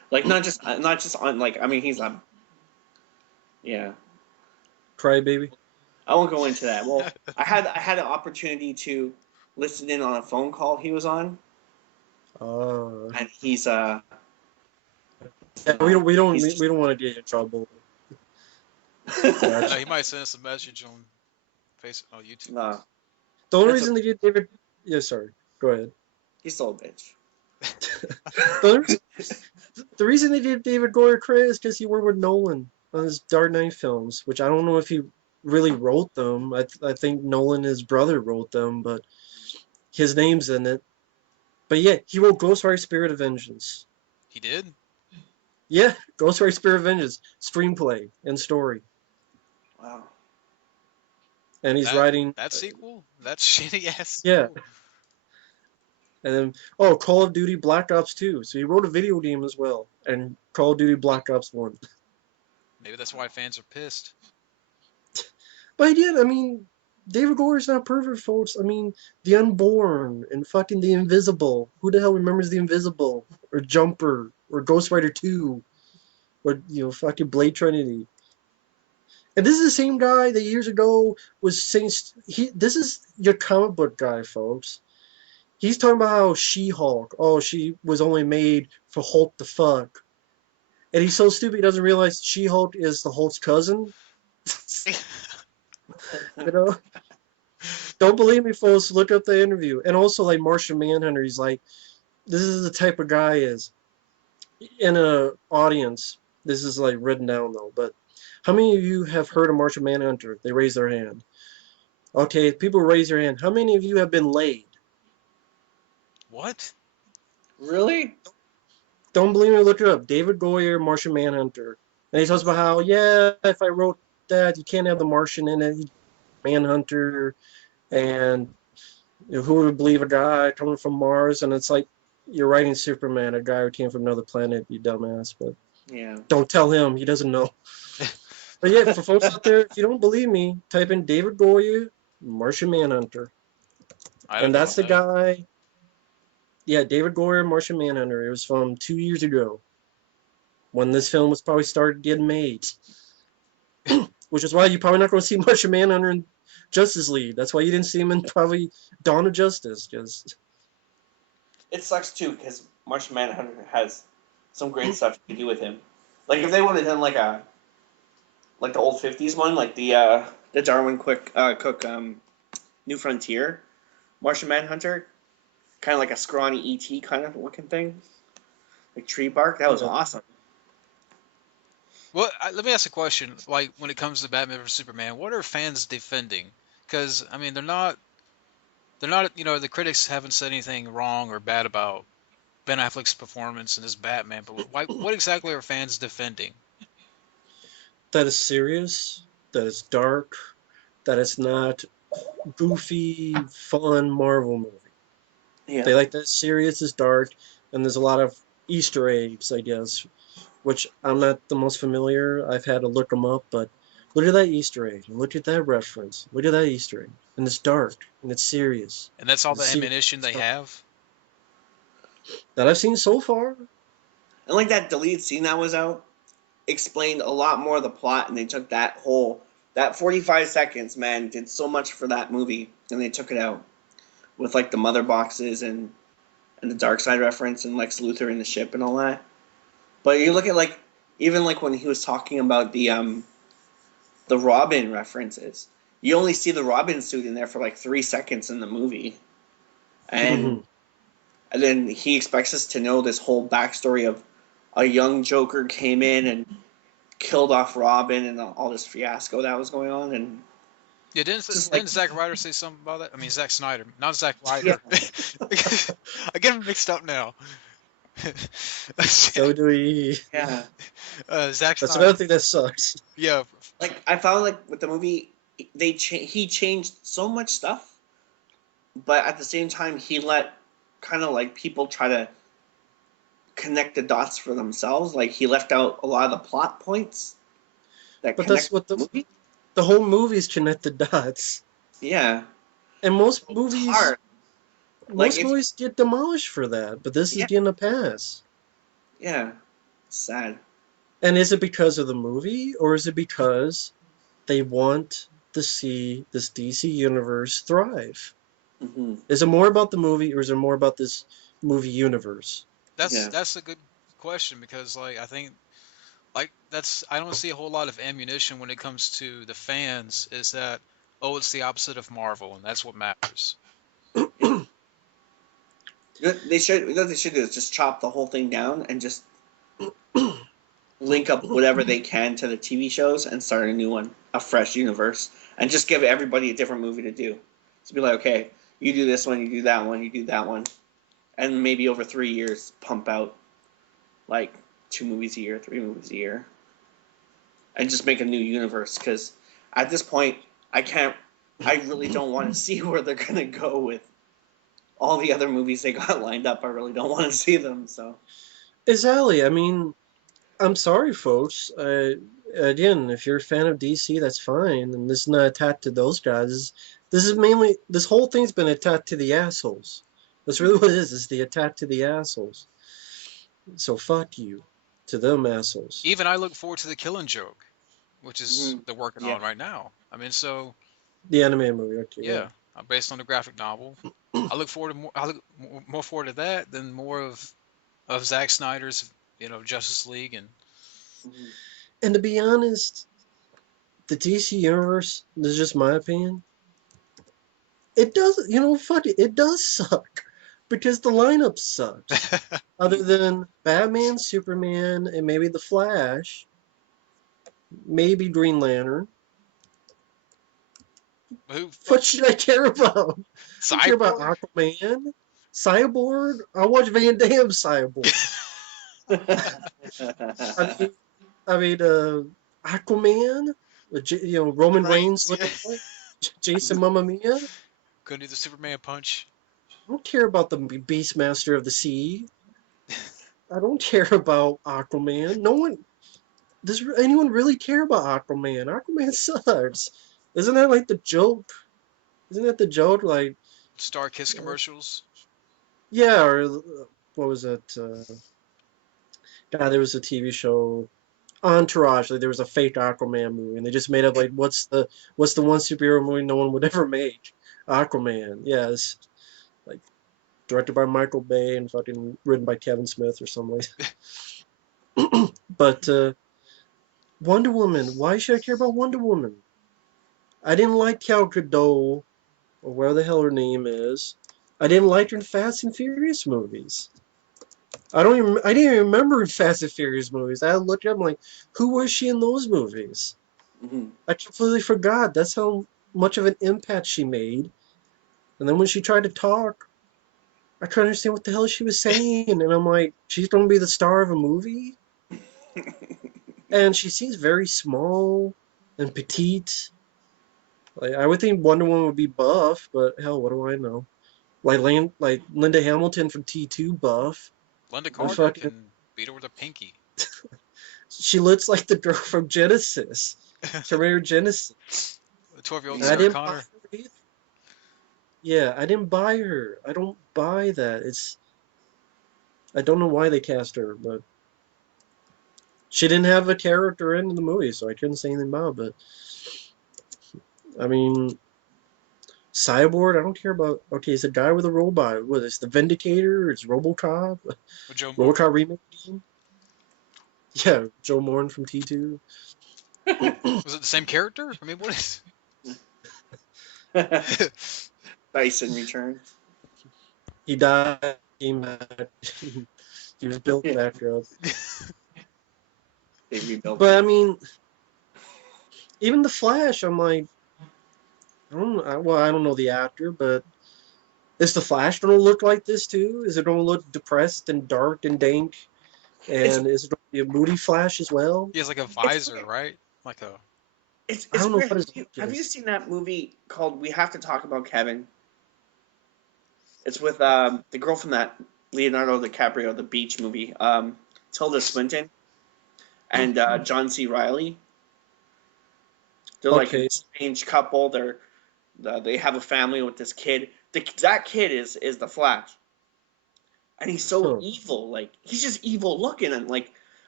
Like not just on like I mean he's yeah. Crybaby. I won't go into that. Well, I had an opportunity to listen in on a phone call he was on, and he's Yeah, we don't want to get in trouble. No, Gotcha. he might send us a message on YouTube. no, The only that's reason they get David. Yeah, sorry. Go ahead. he's still a bitch. The reason they did David Goyer credit is because he worked with Nolan on his Dark Knight films, which I don't know if he really wrote them. I think Nolan, his brother, wrote them, but his name's in it. But yeah, he wrote Ghost Rider Spirit of Vengeance. He did. Yeah, Ghost Rider Spirit of Vengeance, screenplay and story. Wow. And he's writing. That sequel. That shitty ass. Yeah. Sequel. And then, Call of Duty Black Ops 2. So he wrote a video game as well. And Call of Duty Black Ops 1. Maybe that's why fans are pissed. But he did, I mean, David Goyer's not perfect, folks. I mean, The Unborn and fucking The Invisible. Who the hell remembers The Invisible? Or Jumper? Or Ghost Rider 2? Or, fucking Blade Trinity. And this is the same guy that years ago was saying, this is your comic book guy, folks. He's talking about how She-Hulk, she was only made for Hulk to fuck. And he's so stupid he doesn't realize She-Hulk is the Hulk's cousin. You know? Don't believe me, folks. Look up the interview. And also, like, Martian Manhunter, he's like, this is the type of guy he is. In an audience, this is, like, written down, though, but how many of you have heard of Martian Manhunter? They raise their hand. Okay, people raise their hand. How many of you have been laid? What? Really? Don't believe me, look it up. David Goyer, Martian Manhunter. And he talks about how, yeah, if I wrote that, you can't have the Martian in it. Manhunter, and who would believe a guy coming from Mars? And it's like, you're writing Superman, a guy who came from another planet, you dumbass. But yeah, don't tell him, he doesn't know. But yeah, for folks out there, if you don't believe me, type in David Goyer, Martian Manhunter. And that's the guy. Yeah, David Goyer, Martian Manhunter. It was from 2 years ago, when this film was probably started getting made. Which is why you're probably not going to see Martian Manhunter in Justice League. That's why you didn't see him in probably Dawn of Justice. Just it sucks too because Martian Manhunter has some great stuff you can do with him. Like if they would have done like the old '50s one, like the Darwin Cook New Frontier, Martian Manhunter, kind of like a scrawny ET kind of looking thing, like tree bark. That was awesome. Well, let me ask a question. Like, when it comes to Batman vs Superman, what are fans defending? Because I mean, they're not. The critics haven't said anything wrong or bad about Ben Affleck's performance in his Batman. But what exactly are fans defending? that is serious. That is dark. That is not goofy, fun Marvel movie. Yeah. They like that serious is dark, and there's a lot of Easter eggs, I guess, which I'm not the most familiar. I've had to look them up, but look at that Easter egg. Look at that reference. Look at that Easter egg. And it's dark, and it's serious. And that's all the ammunition they have? That I've seen so far. And like that deleted scene that was out explained a lot more of the plot, and they took that 45 seconds, man, did so much for that movie, and they took it out with like the mother boxes and the dark side reference and Lex Luthor in the ship and all that. But you look at like even like when he was talking about the Robin references, you only see the Robin suit in there for like 3 seconds in the movie, and then he expects us to know this whole backstory of a young Joker came in and killed off Robin and all this fiasco that was going on. And yeah, didn't Zack Ryder say something about that? I mean, Zack Snyder, not Zack Ryder. Yeah. I get him mixed up now. So do we. Yeah. Zack Snyder. That's another thing that sucks. Yeah. Like I found like with the movie, he changed so much stuff, but at the same time he let kind of like people try to connect the dots for themselves. Like he left out a lot of the plot points. But that's what the whole movie's connected dots. Yeah. And most movies. Hard. Most movies get demolished for that, but this is getting a pass. Yeah. Sad. And is it because of the movie, or is it because they want to see this DC universe thrive? Hmm. Is it more about the movie, or is it more about this movie universe? Yeah. That's a good question because like I think like that's I don't see a whole lot of ammunition when it comes to the fans. Is that oh it's the opposite of Marvel and that's what matters. They should. What they should do is just chop the whole thing down and just link up whatever they can to the TV shows and start a new one, a fresh universe, and just give everybody a different movie to do. So be like, okay, you do this one, you do that one, you do that one, and maybe over 3 years pump out like 2 movies a year, 3 movies a year, and just make a new universe. Because at this point, I can't. I really don't want to see where they're gonna go with all the other movies they got lined up. I really don't want to see them. So Exactly. I mean, I'm sorry, folks. Again, if you're a fan of DC, that's fine, and this is not attacked to those guys. This is mainly this whole thing's been attacked to the assholes. That's really what it is. It's the attack to the assholes. So fuck you to them assholes. Even I look forward to the Killing Joke, which is mhm. they're working Yeah, on right now. I mean, so The anime movie. Okay, yeah. yeah, based on the graphic novel. I look forward to more. I look more forward to that than more of Zack Snyder's Justice League and mhm. And to be honest, the DC universe. This is just my opinion. It does. Fuck it. It does suck because the lineup sucks. Other than Batman, Superman, and maybe the Flash, maybe Green Lantern. who What should I care about? I don't care about Cyborg. Aquaman, Cyborg. I watch Van Damme Cyborg. I mean, Aquaman. Roman Right. Reigns Yeah. looking like Jason Mamma Mia. I Couldn't do the Superman punch. don't care about the Beastmaster of the Sea. I don't care about Aquaman. No one does. Anyone really care about Aquaman? Aquaman sucks. Isn't that like the joke? Isn't that the joke? Like, Star Kiss uh, commercials. yeah, or what was it? God, there was a TV show, Entourage. Like, there was a fake Aquaman movie, and they just made up like, what's the one superhero movie no one would ever make? Aquaman. Yes, like directed by Michael Bay and fucking written by Kevin Smith or something like that. But Wonder Woman. Why should I care about Wonder Woman? I didn't like Gal Gadot, or whatever the hell her name is. I didn't like her in Fast and Furious movies. I didn't even remember in Fast and Furious movies. I looked up, I'm like, who was she in those movies? Mhm. I completely forgot. That's how much of an impact she made. And then when she tried to talk, I couldn't understand what the hell she was saying. And I'm like, she's going to be the star of a movie? And she seems very small and petite. Like, I would think Wonder Woman would be buff, but hell, what do I know? Like Linda Hamilton from T2 buff. Linda The Carter fucking can beat her with a pinky. She looks like the girl from Genesis, Terminator Genesis. The 12-year-old And I Sarah didn't buy Connor. her either. Yeah, I didn't buy her. I don't buy that. I don't know why they cast her, but she didn't have a character in the movie, so I couldn't say anything about it. But I mean, Cyborg, I don't care about. Okay, it's a guy with a robot. What is the Vindicator? It's RoboCop. With Joe Morton. RoboCop remake game. Yeah, Joe Morton from T2. Was it the same character? I mean, what is? Dyson return. He died. Came back. He was built Yeah, back up. they rebuilt But I it. mean, even the Flash, I'm like, I don't know the actor, but is the Flash going to look like this too? Is it going to look depressed and dark and dank? It's And is it going to be a moody Flash as well? He has like a it's visor, weird. right? Like a. It's I it's don't know weird. what his Have you, look have you is. seen that movie called We Have to Talk About Kevin? It's with the girl from that Leonardo DiCaprio, the beach movie, Tilda Swinton and John C. Riley. They're like an Okay, estranged couple. They have a family with this kid. That kid is the Flash, and he's so huh. evil. Like he's just evil looking, and like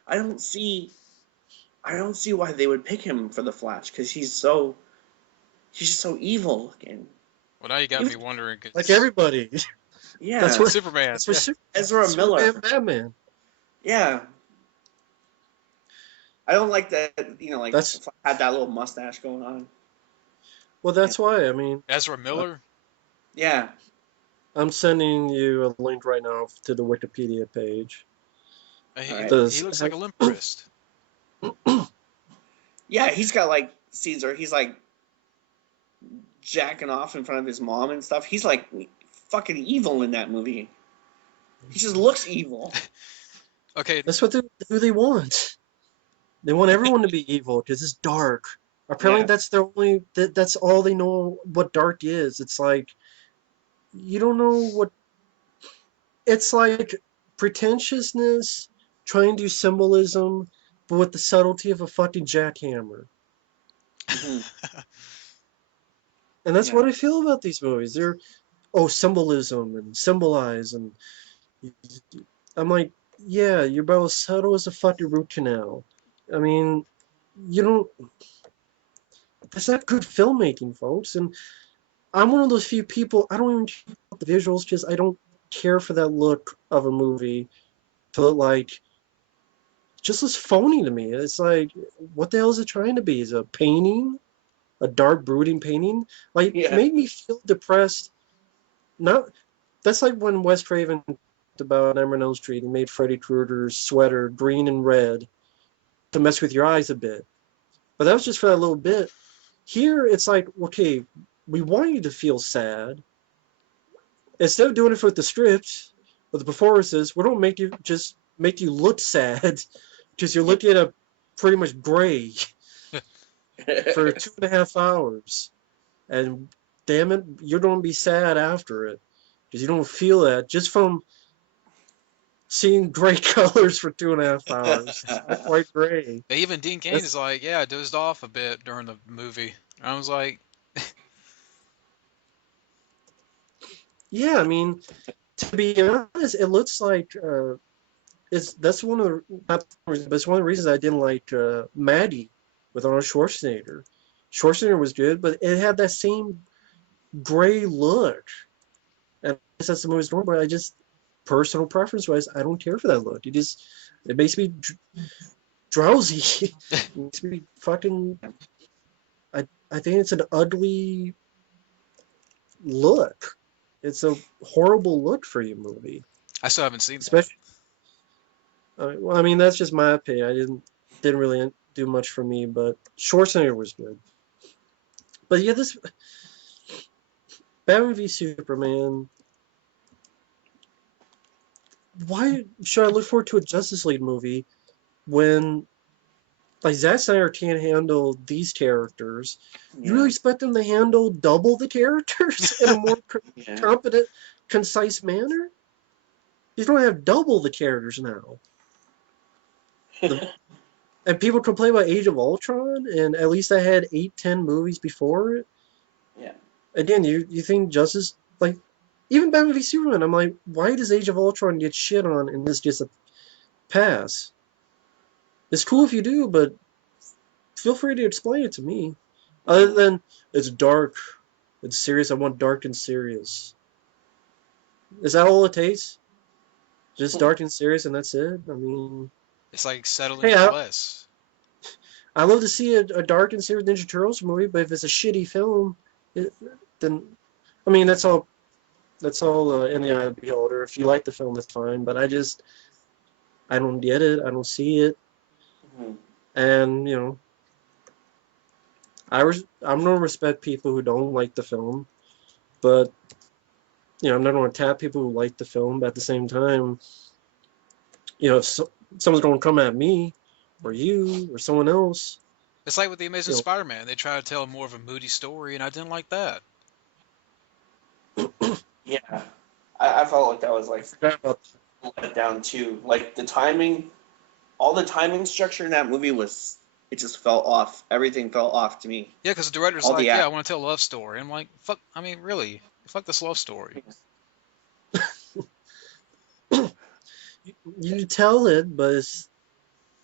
I don't see why they would pick him for the Flash because he's just so evil looking. Well, now you got me Even, wondering. Like everybody. That's yeah, what. Superman. That's what. Yeah. Ezra Miller. Superman, Batman. Yeah, I don't like that. Like That's had that little mustache going on. well. That's why. I mean, Ezra Miller. Yeah, I'm sending you a link right now to the Wikipedia page. all He, right. he Does looks like a limp wrist. Yeah, he's got like scenes where he's like jacking off in front of his mom and stuff. He's like fucking evil in that movie. He just looks evil. Okay. that's what who they want. They want everyone to be evil because it's dark. Apparently, Yeah. that's their only. That's all they know what dark is. It's like you don't know what. It's like pretentiousness, trying to do symbolism, but with the subtlety of a fucking jackhammer. Hmm. And that's Yeah. what I feel about these movies. They're symbolism and symbolize, and I'm like, yeah, you're about as subtle as a fucking root canal. I mean, you don't. That's not good filmmaking, folks. And I'm one of those few people. I don't even care about the visuals because I don't care for that look of a movie to look like just looks phony to me. It's like, what the hell is it trying to be? Is it a painting? A dark, brooding painting? Like, it Yeah. made me feel depressed. Not That's like when Wes Craven talked about Nightmare on Elm Street and made Freddy Krueger's sweater green and red to mess with your eyes a bit. But that was just for that little bit. Here, it's like, okay, we want you to feel sad. Instead of doing it with the scripts or the performances, we don't make you look sad because you're looking at a pretty much gray for 2.5 hours. And damn it, you don't be sad after it because you don't feel that just from seeing gray colors for 2.5 hours. It's not quite gray. Even Dean Cain That's is like, yeah, I dozed off a bit during the movie. I was like, yeah. I mean, to be honest, it looks like it's that's one of the not the reasons, but it's one of the reasons I didn't like Maddie with Arnold Schwarzenegger. Schwarzenegger was good, but it had that same gray look. And I guess that's the movie's normal, but I just personal preference wise, I don't care for that look. It makes me drowsy. It makes me fucking. I think it's an ugly look. It's a horrible look for you movie. I still haven't seen that. Especially, well, I mean, that's just my opinion. I didn't really do much for me, but Schwarzenegger was good. But yeah, this Batman v Superman. Why should I look forward to a Justice League movie when like Zack Snyder can't handle these characters? You really expect them to handle double the characters in a more Yeah. competent, concise manner? You don't have double the characters now. And people complain about Age of Ultron, and at least I had 8, 10 movies before it. Yeah. Again, you think Justice like even Batman v Superman? I'm like, why does Age of Ultron get shit on and this gets a pass? It's cool if you do, but feel free to explain it to me. Other than it's dark, it's serious. I want dark and serious. Is that all it takes? Just dark and serious, and that's it. I mean, It's like settling hey, for less. I love to see a dark and serious Ninja Turtles movie, but if it's a shitty film, then I mean that's all. That's all in the eye of the beholder. If you like the film, that's fine. But I don't get it. I don't see it. Mhm. And I'm gonna respect people who don't like the film, but I'm not gonna tap people who like the film. But at the same time, if someone's gonna come at me, or you, or someone else, It's like with the Amazing you Spider-Man. They try to tell more of a moody story, and I didn't like that. Yeah. I felt like that was like forgot about let down too. Like the timing, all the timing structure in that movie it just fell off. Everything fell off to me. Yeah, because the director's All like, the yeah, I act- want to tell a love story. I'm like, fuck. I mean, really? Fuck this love story. you tell it, but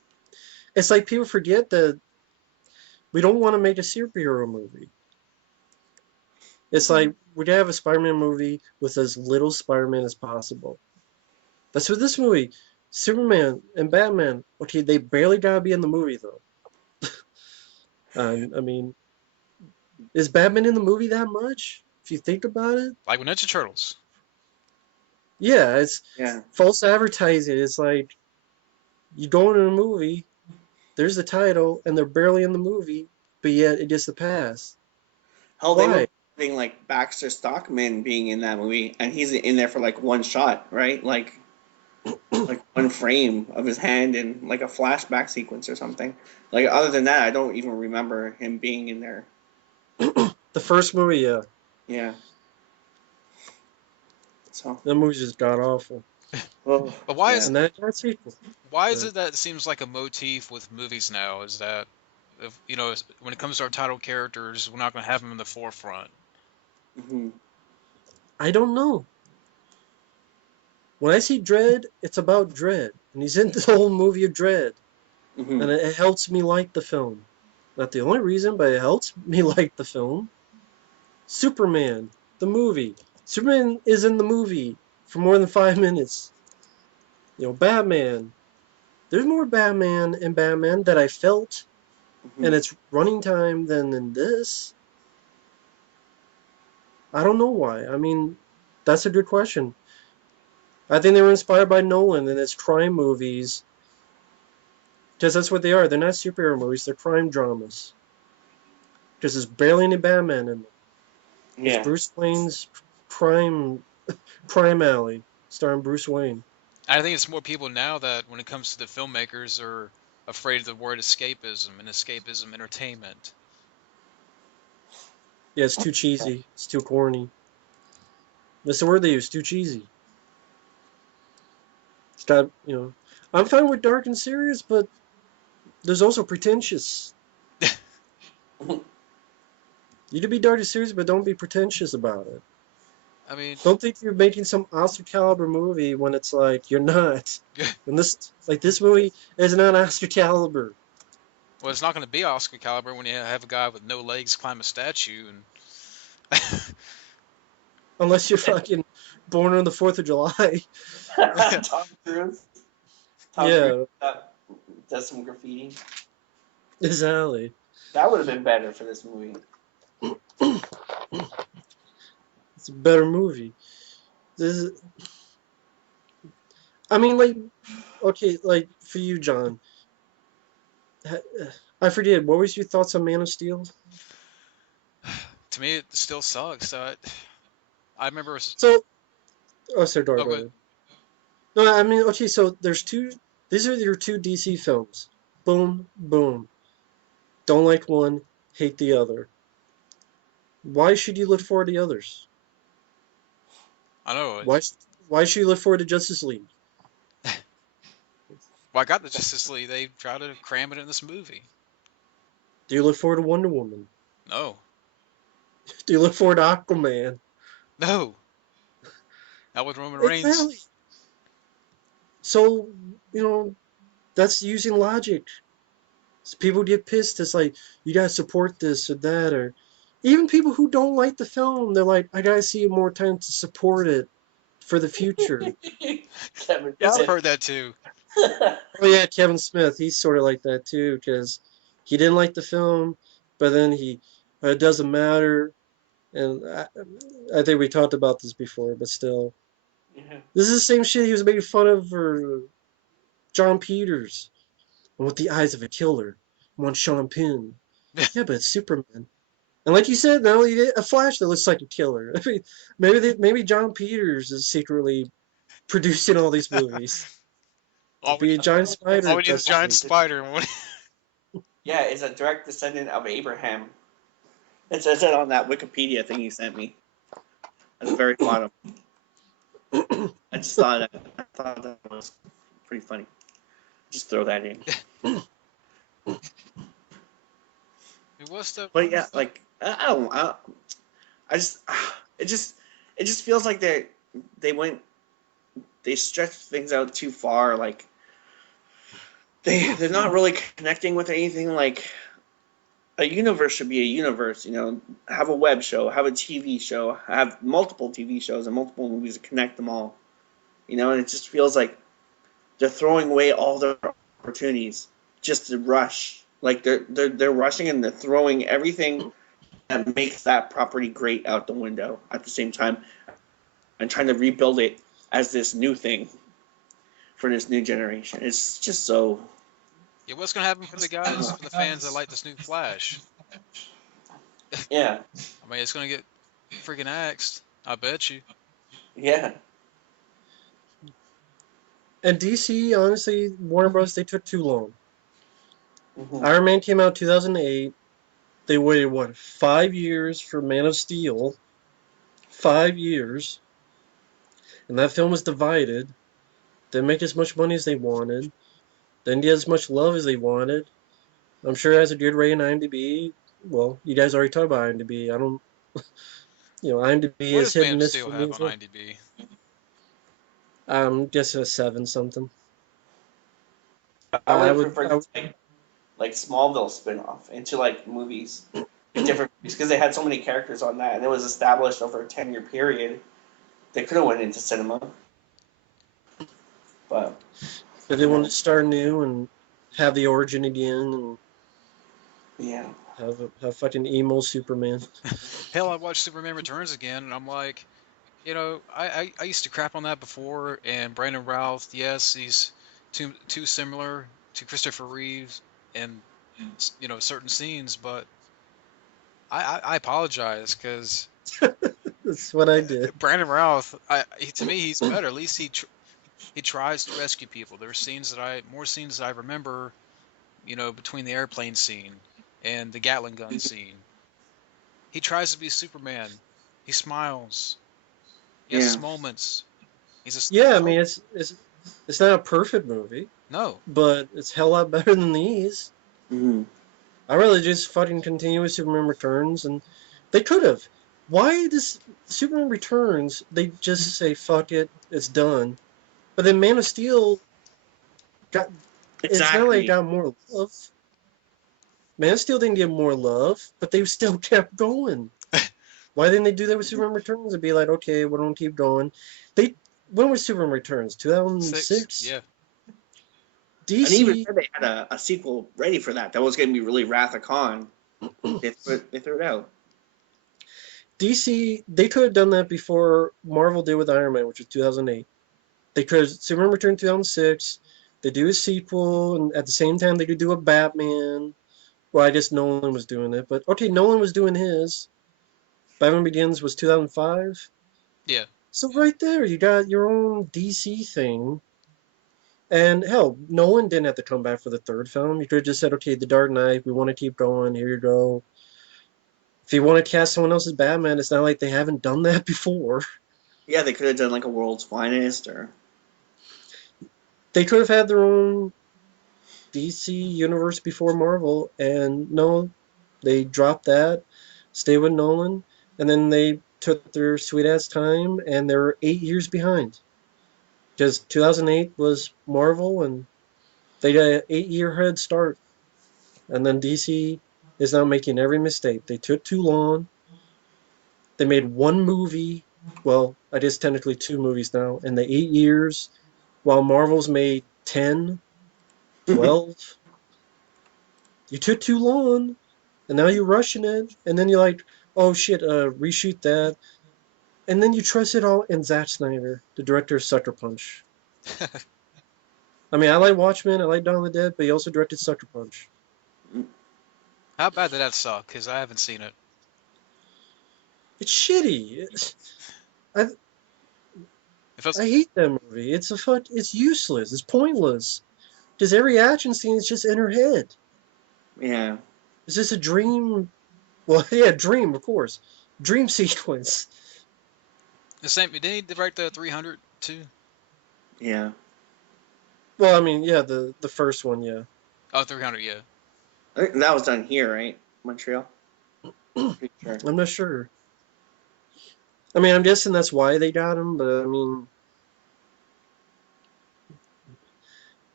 it's like people forget that we don't want to make a superhero movie. It's like we gotta have a Spider-Man movie with as little Spider-Man as possible. That's what this movie, Superman and Batman. Okay, they barely gotta be in the movie though. I mean, is Batman in the movie that much? If you think about it, Like with Ninja Turtles. yeah, it's Yeah. false advertising. It's like you go into a movie, there's the title, and they're barely in the movie, but yet it gets the pass. Hell, they were Why? being like Baxter Stockman being in that movie, and he's in there for like one shot, right? Like one frame of his hand in like a flashback sequence or something. Like other than that, I don't even remember him being in there. The first movie, yeah, Yeah. So, that movie just got awful, well, But why yeah. is and that's equal. why is it that it seems like a motif with movies now? Is that if when it comes to our title characters, we're not going to have them in the forefront. Hmm. I don't know. When I see Dredd, it's about Dredd, and he's in the whole movie of Dredd, Hmm. and it helps me like the film. Not the only reason, but it helps me like the film. Superman, the movie. Superman is in the movie for more than 5 minutes. Batman. There's more Batman in Batman that I felt Hmm. in its running time than in this. I don't know why. I mean, that's a good question. I think they were inspired by Nolan and his crime movies, because that's what they are. They're not superhero movies, they're crime dramas. Because there's barely any Batman in them. It's Yeah. Bruce Wayne's crime crime alley, starring Bruce Wayne. I think it's more people now that when it comes to the filmmakers are afraid of the word escapism and escapism entertainment. Yeah, it's too cheesy. It's too corny. That's the word they use, too cheesy. It's got, I'm fine with dark and serious, but there's also pretentious. You can be dark and serious, but don't be pretentious about it. I mean, Don't think you're making some Oscar caliber movie when it's like you're not. And this movie is not Oscar caliber. well, it's not going to be Oscar caliber when you have a guy with no legs climb a statue and Unless you're fucking born on the 4th of July. Tom Cruise. Tom Cruise Yeah, does some graffiti. exactly. That would have been better for this movie. It's a better movie. This is, I mean, like, okay, like for you, John. I forget. What was your thoughts on Man of Steel? to me it still sucks. I remember. So, oh, sorry, Oh, go go ahead. ahead. No, I mean, okay, so there's two. These are your two DC films. Boom, boom. Don't like one, hate the other. Why should you look forward to the others? I know. Why? Why should you look forward to Justice League? Well, I got the Justice League. They try to cram it in this movie. Do you look forward to Wonder Woman? No, Do you look forward to Aquaman? no. Not with Roman Reigns. Exactly. So, that's using logic. So people get pissed. It's like, you gotta support this or that, or even people who don't like the film, they're like, I gotta see it more time to support it for the future. Kevin Yes, I've Smith. heard that too. Oh yeah, Kevin Smith, he's sort of like that too, because he didn't like the film, but then it doesn't matter. And I think we talked about this before, but still, Yeah. this is the same shit he was making fun of for John Peters. And with the eyes of a killer, one Sean Penn. Yeah, but it's Superman. And like you said, not only a Flash that looks like a killer. I mean, maybe John Peters is secretly producing all these movies. all we Be a need, giant all spider. we need is a giant spider. Yeah, it's a direct descendant of Abraham. It says it on that Wikipedia thing you sent me at the very bottom. I thought that was pretty funny. Just throw that in. What's the? But yeah, like I don't. I just it just feels like they stretched things out too far. Like they're not really connecting with anything. Like a universe should be a universe, you know. Have a web show, have a TV show, have multiple TV shows and multiple movies to connect them all, you know. And it just feels like they're throwing away all their opportunities just to rush. Like they're rushing and they're throwing everything that makes that property great out the window at the same time, and trying to rebuild it as this new thing for this new generation. It's just so. Yeah, what's gonna happen for the guys, for the fans that like this new Flash? Yeah. I mean, it's gonna get freaking axed. I bet you. Yeah. And DC, honestly, Warner Bros. They took too long. Mm-hmm. Iron Man came out 2008. They waited what 5 years for Man of Steel. 5 years, and that film was divided. Didn't make as much money as they wanted. Didn't get as much love as they wanted. I'm sure it has a good rating on IMDb. Well, you guys already talked about IMDb. I don't, IMDb What is does hit Man and of miss Steel for me have as on well. IMDb? Just a 7 something. I would I have would, preferred I to would take like Smallville spin-off into like movies, different movies, because they had so many characters on that, and it was established over a 10-year period. They could have went into cinema, but if they want to start new and have the origin again and yeah, have fucking emo Superman. Hell, I watched Superman Returns again, and I'm like, I used to crap on that before, and Brandon Routh, yes, he's too similar to Christopher Reeves in certain scenes, but I apologize because That's what I did. Brandon Routh, to me he's better. At least he tries to rescue people. There's scenes more scenes that I remember, between the airplane scene and the Gatling gun scene. He tries to be Superman. He smiles. He has yeah, his moments. Yeah, I Oh, mean it's not a perfect movie, no. but it's hell lot better than these. mm-hmm. I really just fucking continue with Superman Returns, and they could have. Why does Superman Returns? They just say fuck it, it's done. But then Man of Steel got. It's not like it Exactly. got more love. Man of Steel didn't get more love, but they still kept going. Why didn't they do that with Superman Returns and be like, okay, we don't keep going? They when was Superman Returns? 6. 2006. Yeah. And even DC. then, they had a sequel ready for that. That was going to be really Wrath of Khan. They threw it out. DC, they could have done that before Marvel did with Iron Man, which was 2008. They could have Superman Returned 2006. They do a sequel, and at the same time, they could do a Batman. Well, I guess Nolan was doing it, but okay, Nolan was doing his. Batman Begins was 2005. Yeah. So right there, you got your own DC thing. And hell, Nolan didn't have to come back for the third film. You could have just said, okay, The Dark Knight, we want to keep going. Here you go. If you want to cast someone else's Batman, it's not like they haven't done that before. Yeah, they could have done like a World's Finest or. They could have had their own DC universe before Marvel, and no, they dropped that, stayed with Nolan, and then they took their sweet ass time, and they're 8 years behind. Because 2008 was Marvel, and they got an 8 year head start. And then DC is now making every mistake. They took too long. They made one movie. Well, I guess technically two movies now in the 8 years, while Marvel's made 10, 12. You took too long, and now you're rushing it, and then you're like, oh shit, reshoot that. And then you trust it all in Zack Snyder, the director of Sucker Punch. I mean, I like Watchmen, I like Dawn of the Dead, but he also directed Sucker Punch. How bad did that suck? Because I haven't seen it. It's shitty. I If I was, I hate that movie. It's useless. It's pointless. Because every action scene is just in her head. Yeah. It's just a dream. Well, yeah, dream, of course. Dream sequence. the same, didn't he direct the 300 too? Yeah. Well, I mean, yeah, the first one, yeah. Oh, 300, yeah. I think that was done here, right? Montreal? Pretty sure. I'm not sure. I mean, I'm guessing that's why they got him, but I mean,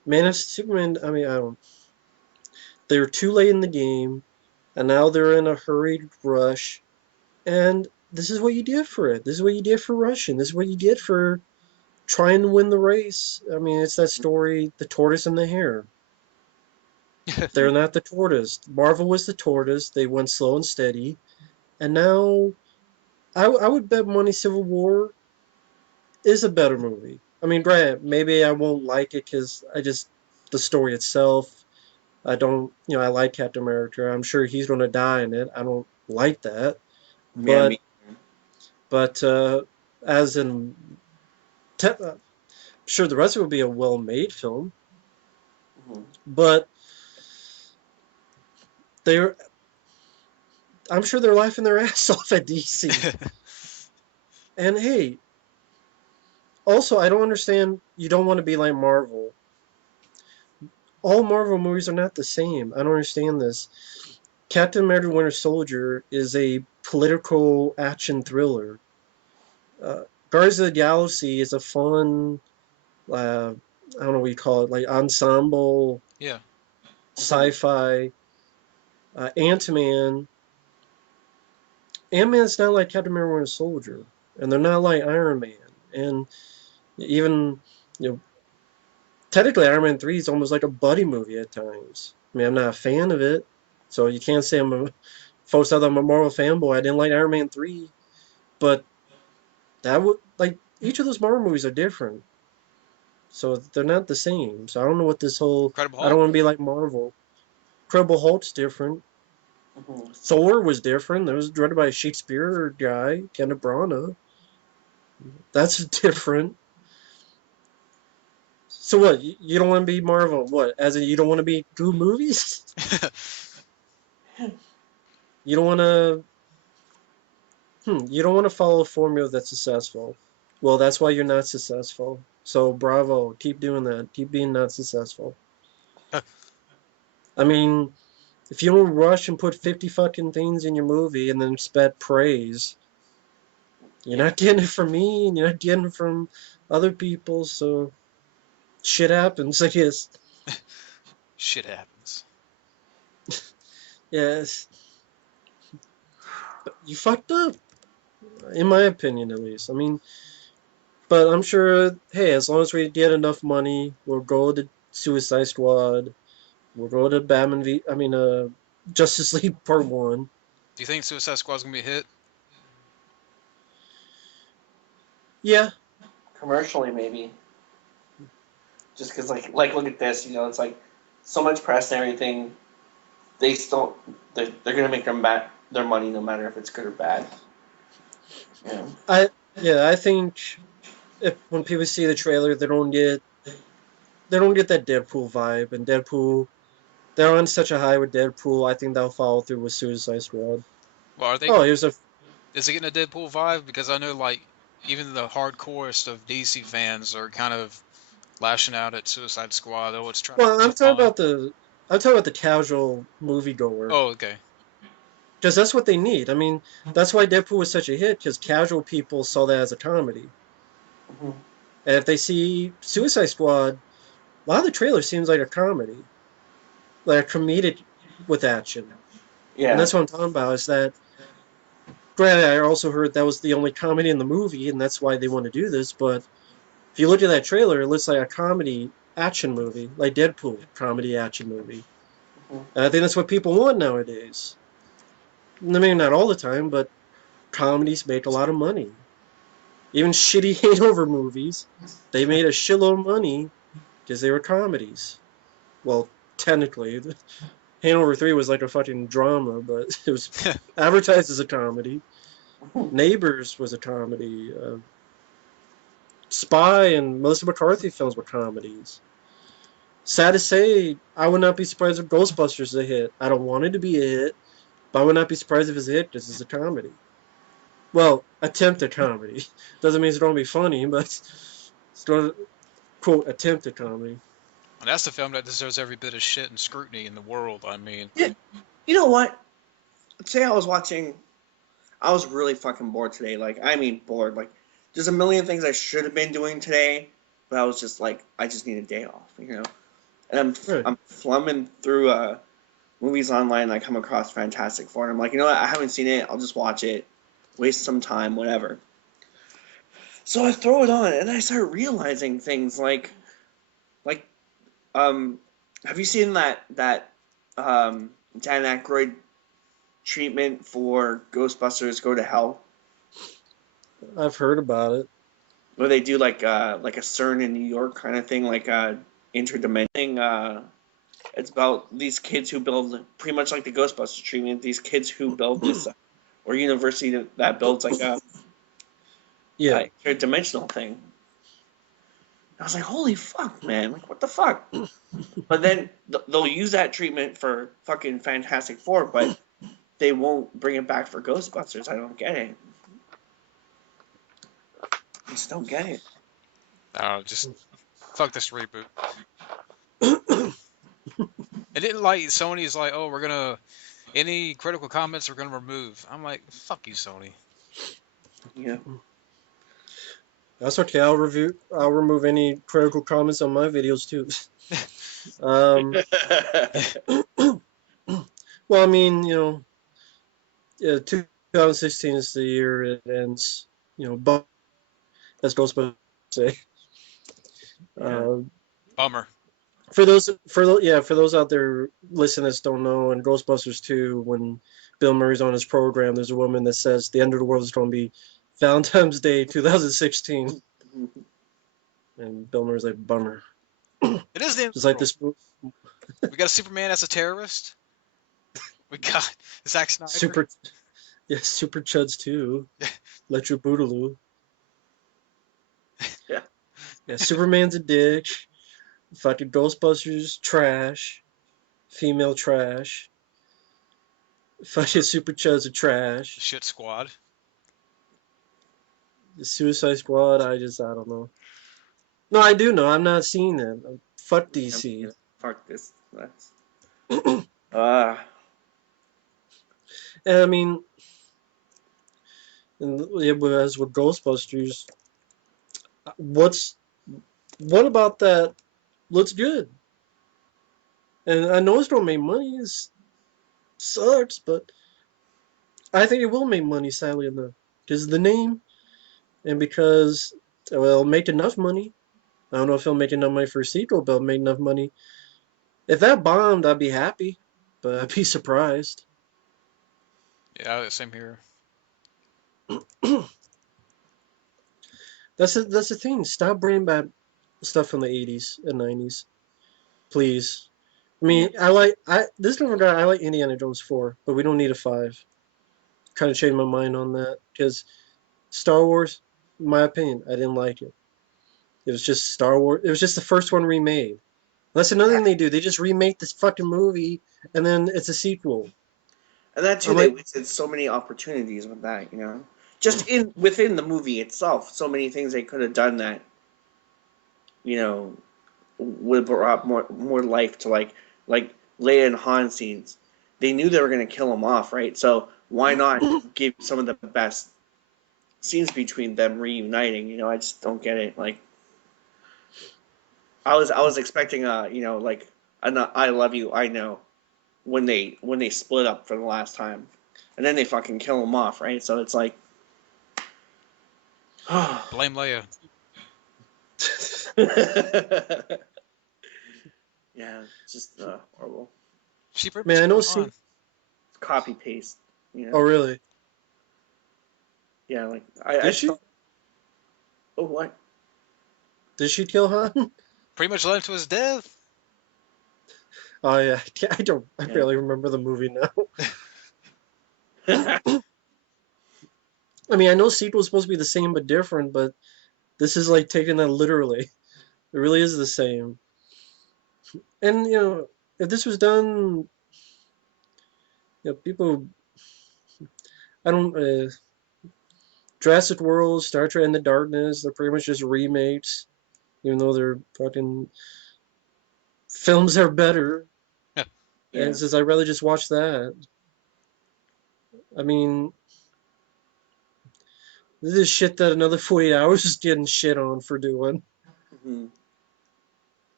Man of Superman. I mean, I don't. They were too late in the game, and now they're in a hurried rush. And this is what you did for it. This is what you did for rushing. This is what you get for trying to win the race. I mean, it's that story, the tortoise and the hare. They're not the tortoise. Marvel was the tortoise. They went slow and steady. And now, I would bet money Civil War is a better movie. I mean, granted, maybe I won't like it because the story itself, I don't, I like Captain America. I'm sure he's going to die in it. I don't like that. Yeah, But, me. but, as in, I'm sure the rest of it will be a well-made film. Mhm. But they're, I'm sure they're laughing their ass off at DC. And hey, also, I don't understand. You don't want to be like Marvel. All Marvel movies are not the same. I don't understand this. Captain America: Winter Soldier is a political action thriller. Guardians of the Galaxy is a fun, I don't know what you call it, like ensemble Yeah. sci-fi. Ant-Man. Ant-Man's not like Captain America: Winter Soldier, and they're not like Iron Man. And even, you know, technically Iron Man 3 is almost like a buddy movie at times. I mean, I'm not a fan of it, so you can't say folks thought I'm a Marvel fanboy. I didn't like Iron Man 3, but that would, like, each of those Marvel movies are different, so they're not the same. So I don't know what this whole, Incredible I don't Hulk. want to be like Marvel. Incredible Hulk's different. Mhm. Thor was different. That was directed by a Shakespeare guy, Kenneth Branagh. That's different. So what? You don't want to be Marvel? What? As in, you don't want to be good movies? You don't want to. You don't want to follow a formula that's successful. Well, that's why you're not successful. So bravo, keep doing that. Keep being not successful. I mean, if you don't rush and put 50 fucking things in your movie and then expect praise, you're Yeah. not getting it from me and you're not getting it from other people. So shit happens, I guess. Shit happens. Yes, but you fucked up, in my opinion, at least. I mean, but I'm sure, hey, as long as we get enough money, we'll go to Suicide Squad. We'll go to Justice League Part 1. Do you think Suicide Squad's gonna be a hit? Yeah, Commercially, maybe. Just because, like, look at this. It's like so much press and everything. They still, they're gonna make their money no matter if it's good or bad. Yeah. I think if when people see the trailer, they don't get that Deadpool vibe, and Deadpool, they're on such a high with Deadpool. I think they'll follow through with Suicide Squad. Well, are they? Oh, here's a Is it getting a Deadpool vibe? Because I know, like, even the hardcorest of DC fans are kind of lashing out at Suicide Squad. Oh, it's trying to well. be too fun. I'm talking about the casual moviegoer, Oh, okay. because that's what they need. I mean, that's why Deadpool was such a hit, because casual people saw that as a comedy. Mhm. And if they see Suicide Squad, a lot of the trailer seems like a comedy, like a comedic with action. And Yeah. that's what I'm talking about, is that, granted, I also heard that was the only comedy in the movie, and that's why they want to do this, but if you look at that trailer, it looks like a comedy action movie, like Deadpool comedy action movie. Mhm. And I think that's what people want nowadays. I mean, not all the time, but comedies make a lot of money. Even shitty hangover movies, they made a shitload of money because they were comedies. Well, technically, Hangover 3 was like a fucking drama, but it was advertised as a comedy. Neighbors was a comedy. Spy and Melissa McCarthy films were comedies. Sad to say, I would not be surprised if Ghostbusters is a hit. I don't want it to be a hit, but I would not be surprised if it's a hit because it's a comedy. Well, attempt a comedy. Doesn't mean it's going to be funny, but it's going to, quote, attempt a comedy. And that's the film that deserves every bit of shit and scrutiny in the world. I mean, Yeah. You know what? Today I was watching. I was really fucking bored today. Like, I mean, bored. Like, there's a million things I should have been doing today, but I was just like, I just need a day off. And Right. I'm flumming through movies online, and I come across Fantastic Four, and I'm like, you know what? I haven't seen it. I'll just watch it, waste some time, whatever. So I throw it on, and I start realizing things like um, have you seen Dan Aykroyd treatment for Ghostbusters Go to Hell, I've heard about it. where they do like a CERN in New York kind of thing, like a interdimension thing. It's about these kids who build pretty much like the Ghostbusters treatment. These kids who build this or university that builds like Yeah. a interdimensional thing. I was like, holy fuck, man! Like, what the fuck? But then they'll use that treatment for fucking Fantastic Four, but they won't bring it back for Ghostbusters. I don't get it. I just don't get it. I don't know, just fuck this reboot. It didn't like Sony's like, oh, we're gonna any critical comments we're gonna remove. I'm like, fuck you, Sony. Yeah. That's okay. I'll remove any critical comments on my videos too. um, well, I mean, yeah, 2016 is the year it ends. But as Ghostbusters say. Yeah. Bummer. For those out there listening that don't know, in Ghostbusters 2, when Bill Murray's on his program, there's a woman that says the end of the world is going to be Valentine's Day 2016, and Bill Murray's like, bummer. It is the end of Just the like world. this. We got a Superman as a terrorist. We got Zack Snyder. Super Chuds too. Electro Boogaloo. Yeah. Yeah, Superman's a dick. Fucking Ghostbusters trash. Female trash. Fucking Super Chuds are trash. Shit Squad. The Suicide Squad, I don't know. No, I do know. I'm not seeing that. Fuck DC. Fuck this. That's. And I mean, as with Ghostbusters, what about that looks good? And I know it's gonna make money. It sucks, but I think it will make money. Sadly enough, because of the name, and because it'll make enough money. I don't know if it'll make enough money for a sequel, but it'll make enough money. If that bombed, I'd be happy, but I'd be surprised. Yeah, same here. That's the thing. Stop bringing back stuff from the 80s and 90s, please. I mean, this different guy. I like Indiana Jones 4, but we don't need a 5. Kind of changed my mind on that because Star Wars, in my opinion, I didn't like it. It was just Star Wars. It was just the first one remade. That's another thing they do. They just remake this fucking movie and then it's a sequel. And that too, they wasted so many opportunities with that. Just within the movie itself, so many things they could have done that, would have brought more life to like Leia and Han scenes. They knew they were gonna kill them off, right? So why not give some of the best scenes between them reuniting? I just don't get it. Like, I was expecting like an "I love you, I know" when they split up for the last time, and then they fucking kill them off, right? So it's like, Blame Leia. Yeah, it's just horrible. She Man, I know. Copy paste. Oh, really? Yeah, like Did she? Oh, what? Did she kill Han? Pretty much led him to his death. Oh yeah, I barely remember the movie now. I mean, I know sequel's supposed to be the same but different, but this is like taking that literally. It really is the same. And if this was done, people, I don't. Jurassic World, Star Trek Into Darkness, they're pretty much just remakes, even though they're fucking films are better. Yeah. And since I'd rather just watch that. I mean, this is shit that another 48 hours is getting shit on for doing. Mm-hmm.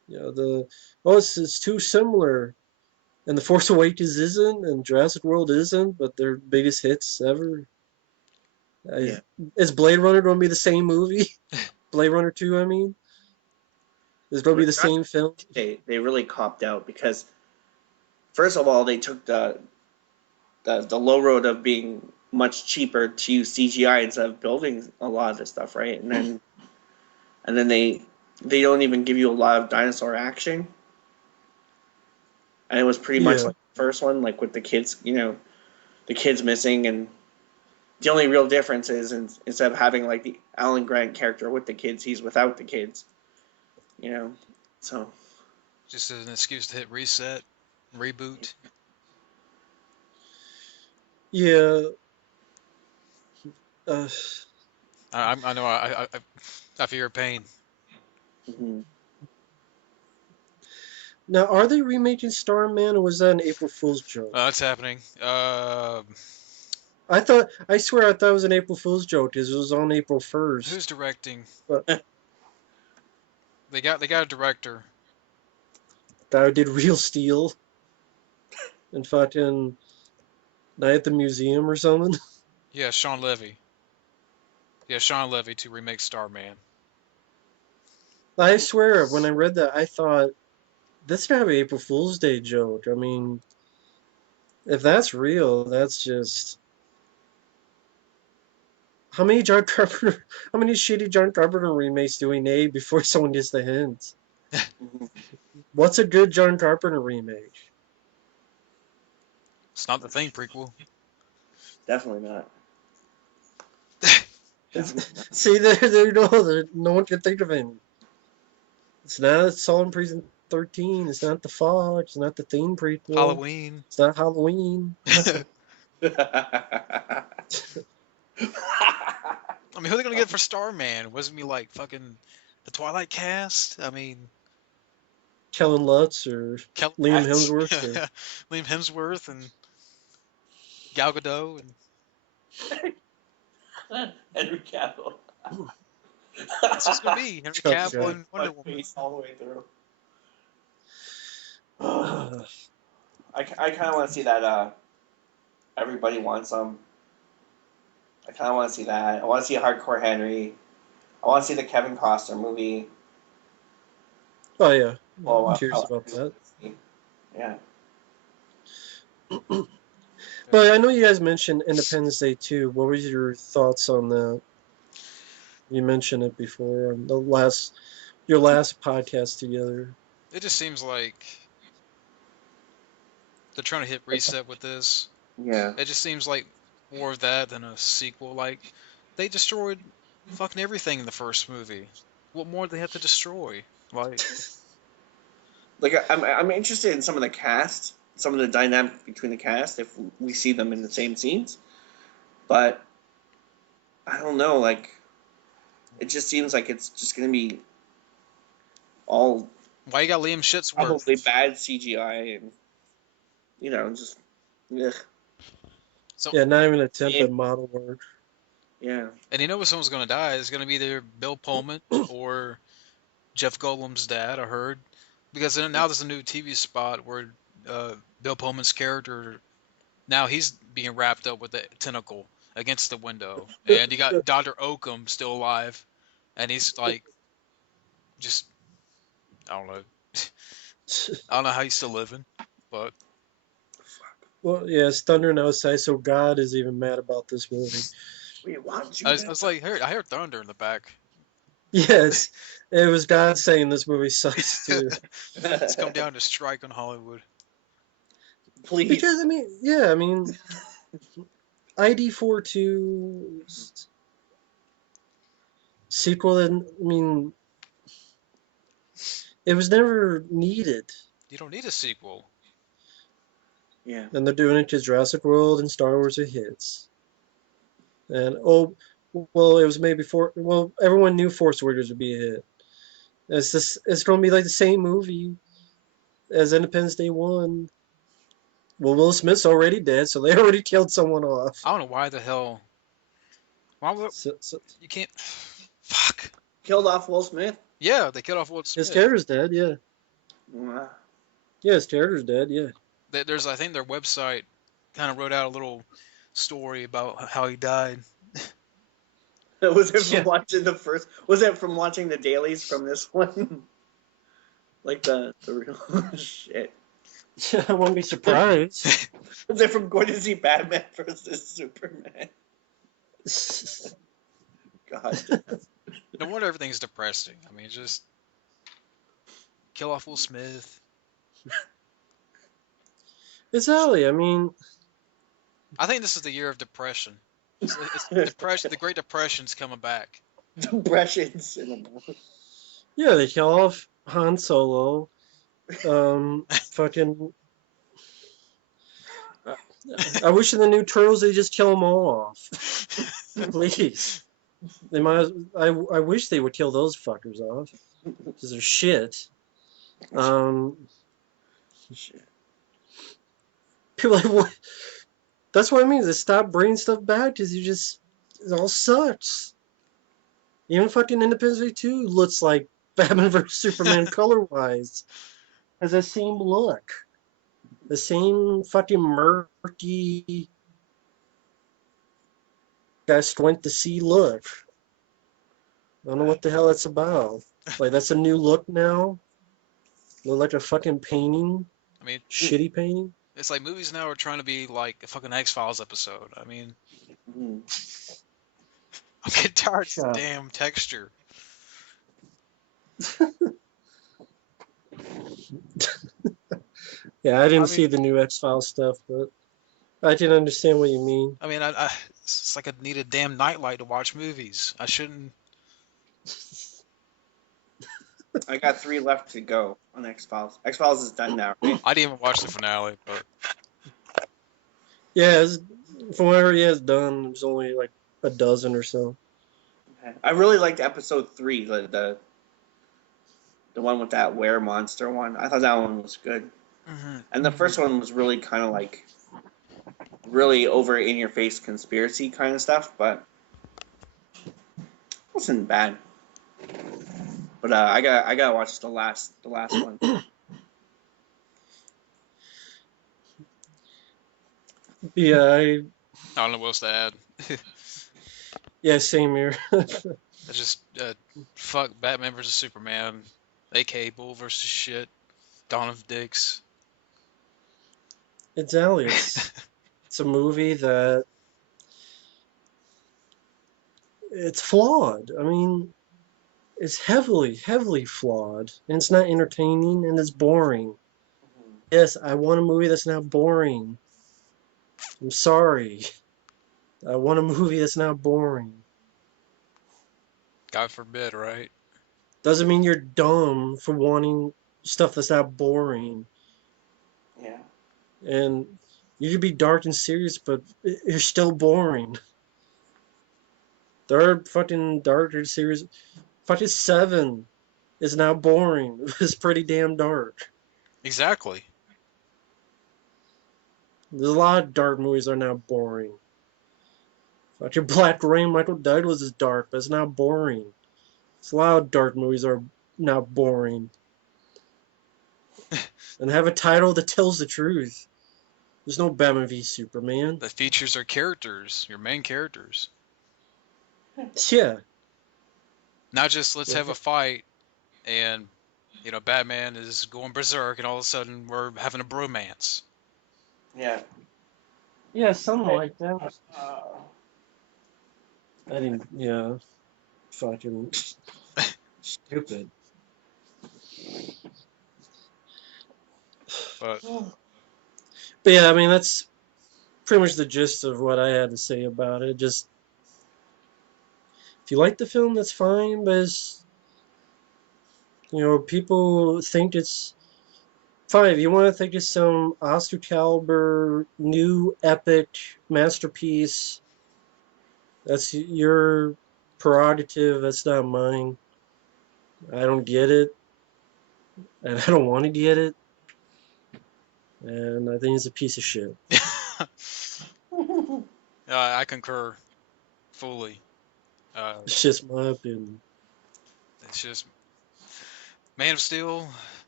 It's too similar, and The Force Awakens isn't, and Jurassic World isn't, but they're biggest hits ever. Yeah. Is Blade Runner going to be the same movie? Blade Runner 2, I mean? Is it going to be the same film? They really copped out because first of all they took the low road of being much cheaper to use CGI instead of building a lot of this stuff, right? And then they don't even give you a lot of dinosaur action. And it was pretty much Yeah. like the first one, like with the kids, the kids missing, and the only real difference is instead of having like the Alan Grant character with the kids, he's without the kids. So Just as an excuse to hit reset, reboot. Yeah. Uh, I know. I feel your pain. mhm. Now, are they remaking Starman, or was that an April Fool's joke? That's happening. I swear I thought it was an April Fool's joke because it was on April 1st. Who's directing? But They got a director. that did Real Steel and fucking Night at the Museum or something. Yeah, Sean Levy. Yeah, Sean Levy to remake Starman. I swear, when I read that, I thought, this gotta be April Fool's Day joke. I mean, if that's real, that's just... How many shitty John Carpenter remakes do we need before someone gets the hint? What's a good John Carpenter remake? It's not the Thing prequel. Definitely not. See, no one can think of any. It's not Solid Prison 13. It's not The Fog. It's not the Theme prequel. Halloween. It's not Halloween. I mean, who are they gonna get for Starman? Wasn't me like fucking the Twilight cast? I mean, Kellen Lutz or Liam Hemsworth. Or... Liam Hemsworth and Gal Gadot and Henry Cavill. that's what's gonna be Henry Cavill and Wonder Woman. All the way through. I kind of want to see that. Everybody wants them. I kind of want to see that. I want to see Hardcore Henry. I want to see the Kevin Costner movie. Oh yeah, Well, I'm curious about that. Yeah. But I know you guys mentioned Independence Day 2. What were your thoughts on that? You mentioned it before on your last podcast together. It just seems like they're trying to hit reset with this. Yeah. It just seems like more of that than a sequel. Like, they destroyed fucking everything in the first movie. What more do they have to destroy? Like I'm interested in some of the cast, some of the dynamic between the cast, if we see them in the same scenes. But I don't know, like, it just seems like it's just gonna be all why you got Liam Shitsworth? probably bad CGI and just ugh. So, Yeah, not even attempt at model work. Yeah. and you know when someone's gonna die, it's gonna be either Bill Pullman or Jeff Goldblum's dad. I heard because now there's a new TV spot where Bill Pullman's character now he's being wrapped up with the tentacle against the window, and you got Dr. Oakham still alive, and he's like just I don't know. I don't know how he's still living, but Well, yeah, it's thundering outside, so God is even mad about this movie. We want you. I was like, I heard thunder in the back. Yes, it was God saying this movie sucks too. It's come down to strike on Hollywood. Please. Because I mean, ID42's sequel, and I mean, it was never needed. You don't need a sequel. Yeah. And they're doing it because Jurassic World and Star Wars are hits. And well, it was made before. Well, everyone knew Force Awakens would be a hit. It's going to be like the same movie as Independence Day 1. Well, Will Smith's already dead, so they already killed someone off. I don't know why the hell. Why would you can't? Fuck. Killed off Will Smith. Yeah, they killed off Will Smith. His character's dead, yeah. Yeah, his character's dead. Yeah. There's, I think their website kind of wrote out a little story about how he died. Was it from Yeah. watching the first? Was it from watching the dailies from this one? Like the real shit. I wouldn't be surprised. Was it from going to see Batman versus Superman? God. No wonder everything's depressing. I mean, just kill off Will Smith. Exactly. I mean, I think this is the year of depression. It's depression. The Great Depression's coming back. Depression cinema. yeah, they kill off Han Solo. Fucking. I wish in the new Turtles they just kill them all off. Please. They might. I wish they would kill those fuckers off because they're shit. Shit. People are like what? That's what I mean. They stop bringing stuff back because it all sucks. Even fucking Independence Day 2 looks like Batman vs Superman color wise. Has the same look, the same fucking murky, I squint to see look. I don't know what the hell that's about. Like that's a new look now. Look like a fucking painting, I mean, shitty painting. it's like movies now are trying to be like a fucking X-Files episode. I mean, Mhm. I'm getting tired of this Shut up. damn texture. Yeah, I didn't I see mean- the new X-Files stuff, but I can understand what you mean. I mean, it's like I need a damn nightlight to watch movies. I shouldn't. I got 3 left to go on X-Files. X-Files is done now, right? I didn't even watch the finale, but Yeah, from whatever he has done, there's only like a dozen or so. Okay. I really liked episode 3, the one with that were monster one. I thought that one was good. And the first one was really kind of like really over in your face conspiracy kind of stuff, but it wasn't bad. But I gotta watch the last one. Yeah, I don't know what else to add. yeah, same here. I just fuck Batman versus Superman, aka Bull versus shit, Dawn of Dicks. It's Alias. It's a movie that it's flawed. I mean, it's heavily, heavily flawed, and it's not entertaining, and it's boring. Yes, I want a movie that's not boring. I'm sorry. I want a movie that's not boring. God forbid, right? Doesn't mean you're dumb for wanting stuff that's not boring. Yeah. And you could be dark and serious, but you're still boring. There are fucking darker serious. Fucking Seven is now boring. It's pretty damn dark. Exactly. There's a lot of dark movies that are now boring. Fucking Black Rain, Michael Douglas is dark, but it's not boring. It's a lot of dark movies that are now boring. And have a title that tells the truth. There's no Batman v Superman. The features are characters, your main characters. Yeah. Not just let's have a fight and Batman is going berserk and all of a sudden we're having a bromance. Yeah. Yeah, something like that. Uh, I didn't, yeah. Fucking stupid. But But yeah, I mean, that's pretty much the gist of what I had to say about it. Just, if you like the film, that's fine, but it's, people think it's fine. If you want to think it's some Oscar caliber, new epic masterpiece, that's your prerogative. That's not mine. I don't get it, and I don't want to get it, and I think it's a piece of shit. I concur fully. It's just my opinion. It's just Man of Steel.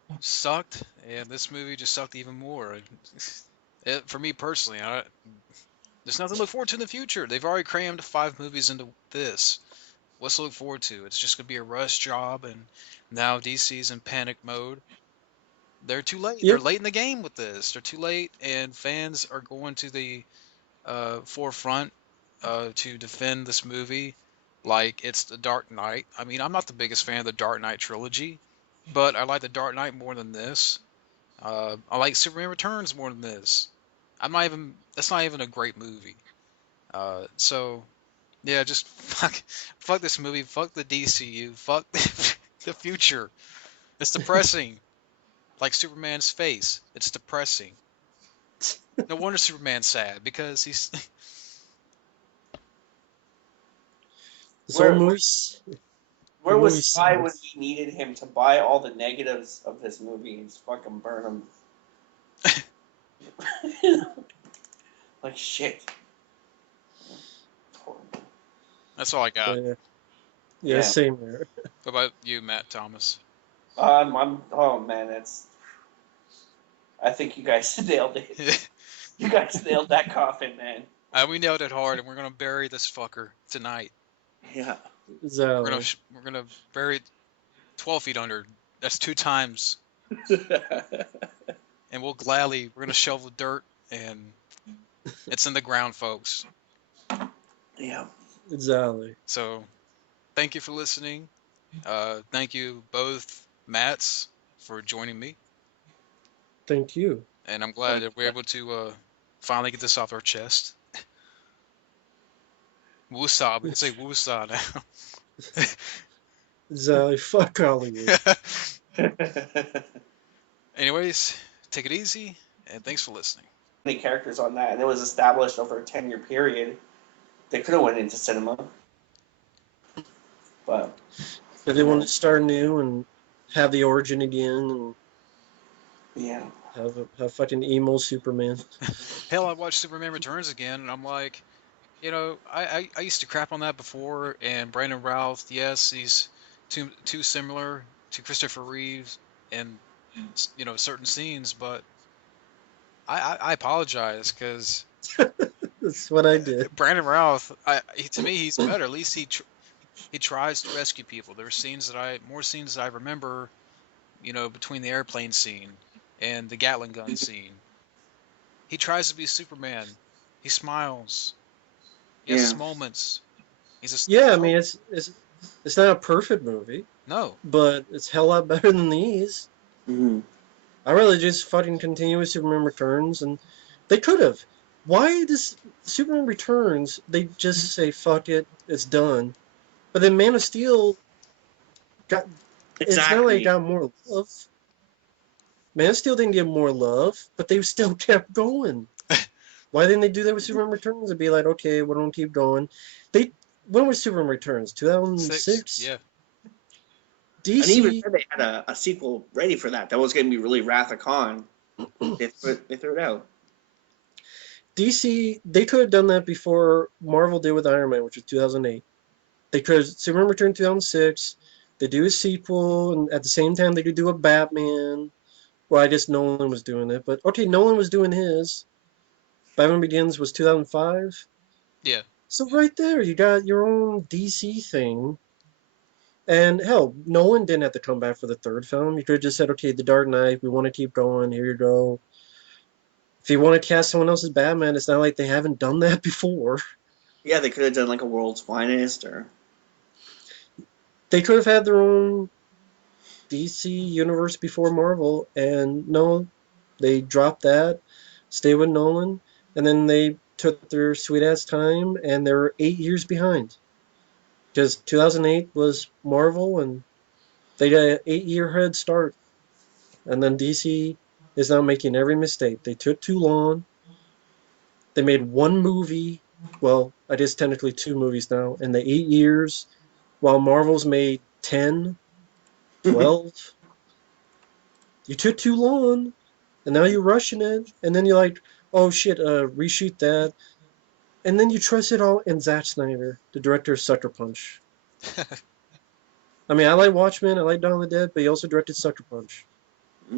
sucked, and this movie just sucked even more. For me personally, there's nothing to look forward to in the future. They've already crammed 5 movies into this. What's to look forward to? It's just gonna be a rush job, and now DC's in panic mode. They're too late. They're Yep. late in the game with this. They're too late, and fans are going to the forefront to defend this movie like it's the Dark Knight. I mean, I'm not the biggest fan of the Dark Knight trilogy, but I like the Dark Knight more than this. I like Superman Returns more than this. I'm not even. That's not even a great movie. So yeah, just fuck this movie. Fuck the DCU. Fuck the future. It's depressing. Like Superman's face. It's depressing. No wonder Superman's sad because he's. This whole Where movie's where was movie Spy when sucks. we needed him to buy all the negatives of this movie and just fucking burn them? Like shit. That's all I got. Yeah, Yeah. same here. What about you, Matt Thomas? Oh man, I think you guys nailed it. You guys nailed that coffin, man. We nailed it hard, and we're gonna bury this fucker tonight. Yeah. Exactly. We're gonna bury it 12 feet under. That's 2 times, and we're gonna shovel dirt, and it's in the ground, folks. Yeah. Exactly. So, thank you for listening. Thank you both Matts for joining me, Thank you. and I'm glad that we're able to finally get this off our chest. Woosah, we can say woosah now. Exactly. Fuck all of you. Anyways, take it easy, and thanks for listening. Many characters on that, and it was established over a 10-year period. They could have went into cinema, but If they wanted to start new and have the origin again and yeah. have fucking emo Superman. Hell, I watched Superman Returns again, and I'm like, I used to crap on that before, and Brandon Routh, yes, he's too similar to Christopher Reeves in certain scenes, but I apologize because That's what I did. Brandon Routh, to me, he's better. At least he tries to rescue people. There are more scenes that I remember, between the airplane scene and the Gatling gun scene. He tries to be Superman. He smiles. He has his moments. Yeah, I mean it's not a perfect movie, No. but it's hell lot better than these. Mm-hmm. I really just fucking continue with Superman Returns, and they could have. Why does Superman Returns? They just say fuck it, it's done. But then Man of Steel got. It's not like it got more love. Man of Steel didn't get more love, but they still kept going. Why didn't they do that with Superman Returns and be like, okay, we don't keep going? When was Superman Returns? 2006? Yeah. DC. And even said they had a sequel ready for that. That was going to be really Wrath of Khan. They threw it out. DC, they could have done that before Marvel did with Iron Man, which was 2008. They could have Superman Return 2006. They do a sequel, and at the same time they could do a Batman. Well, I guess Nolan was doing it, but okay, Nolan was doing his. Batman Begins was 2005. Yeah. So right there, you got your own DC thing. And hell, Nolan didn't have to come back for the third film. You could have just said, okay, The Dark Knight, we want to keep going, here you go. If you want to cast someone else's Batman, it's not like they haven't done that before. Yeah, they could have done like a World's Finest or... They could have had their own DC universe before Marvel, and no, they dropped that, stayed with Nolan, and then they took their sweet-ass time, and they're 8 years behind. Because 2008 was Marvel, and they got an 8-year head start. And then DC is now making every mistake. They took too long. They made one movie. Well, I guess technically 2 movies now in the 8 years, while Marvel's made 10, 12. You took too long, and now you're rushing it. And then you're like, oh shit, reshoot that. And then you trust it all in Zack Snyder, the director of Sucker Punch. I mean, I like Watchmen, I like Dawn of the Dead, but he also directed Sucker Punch.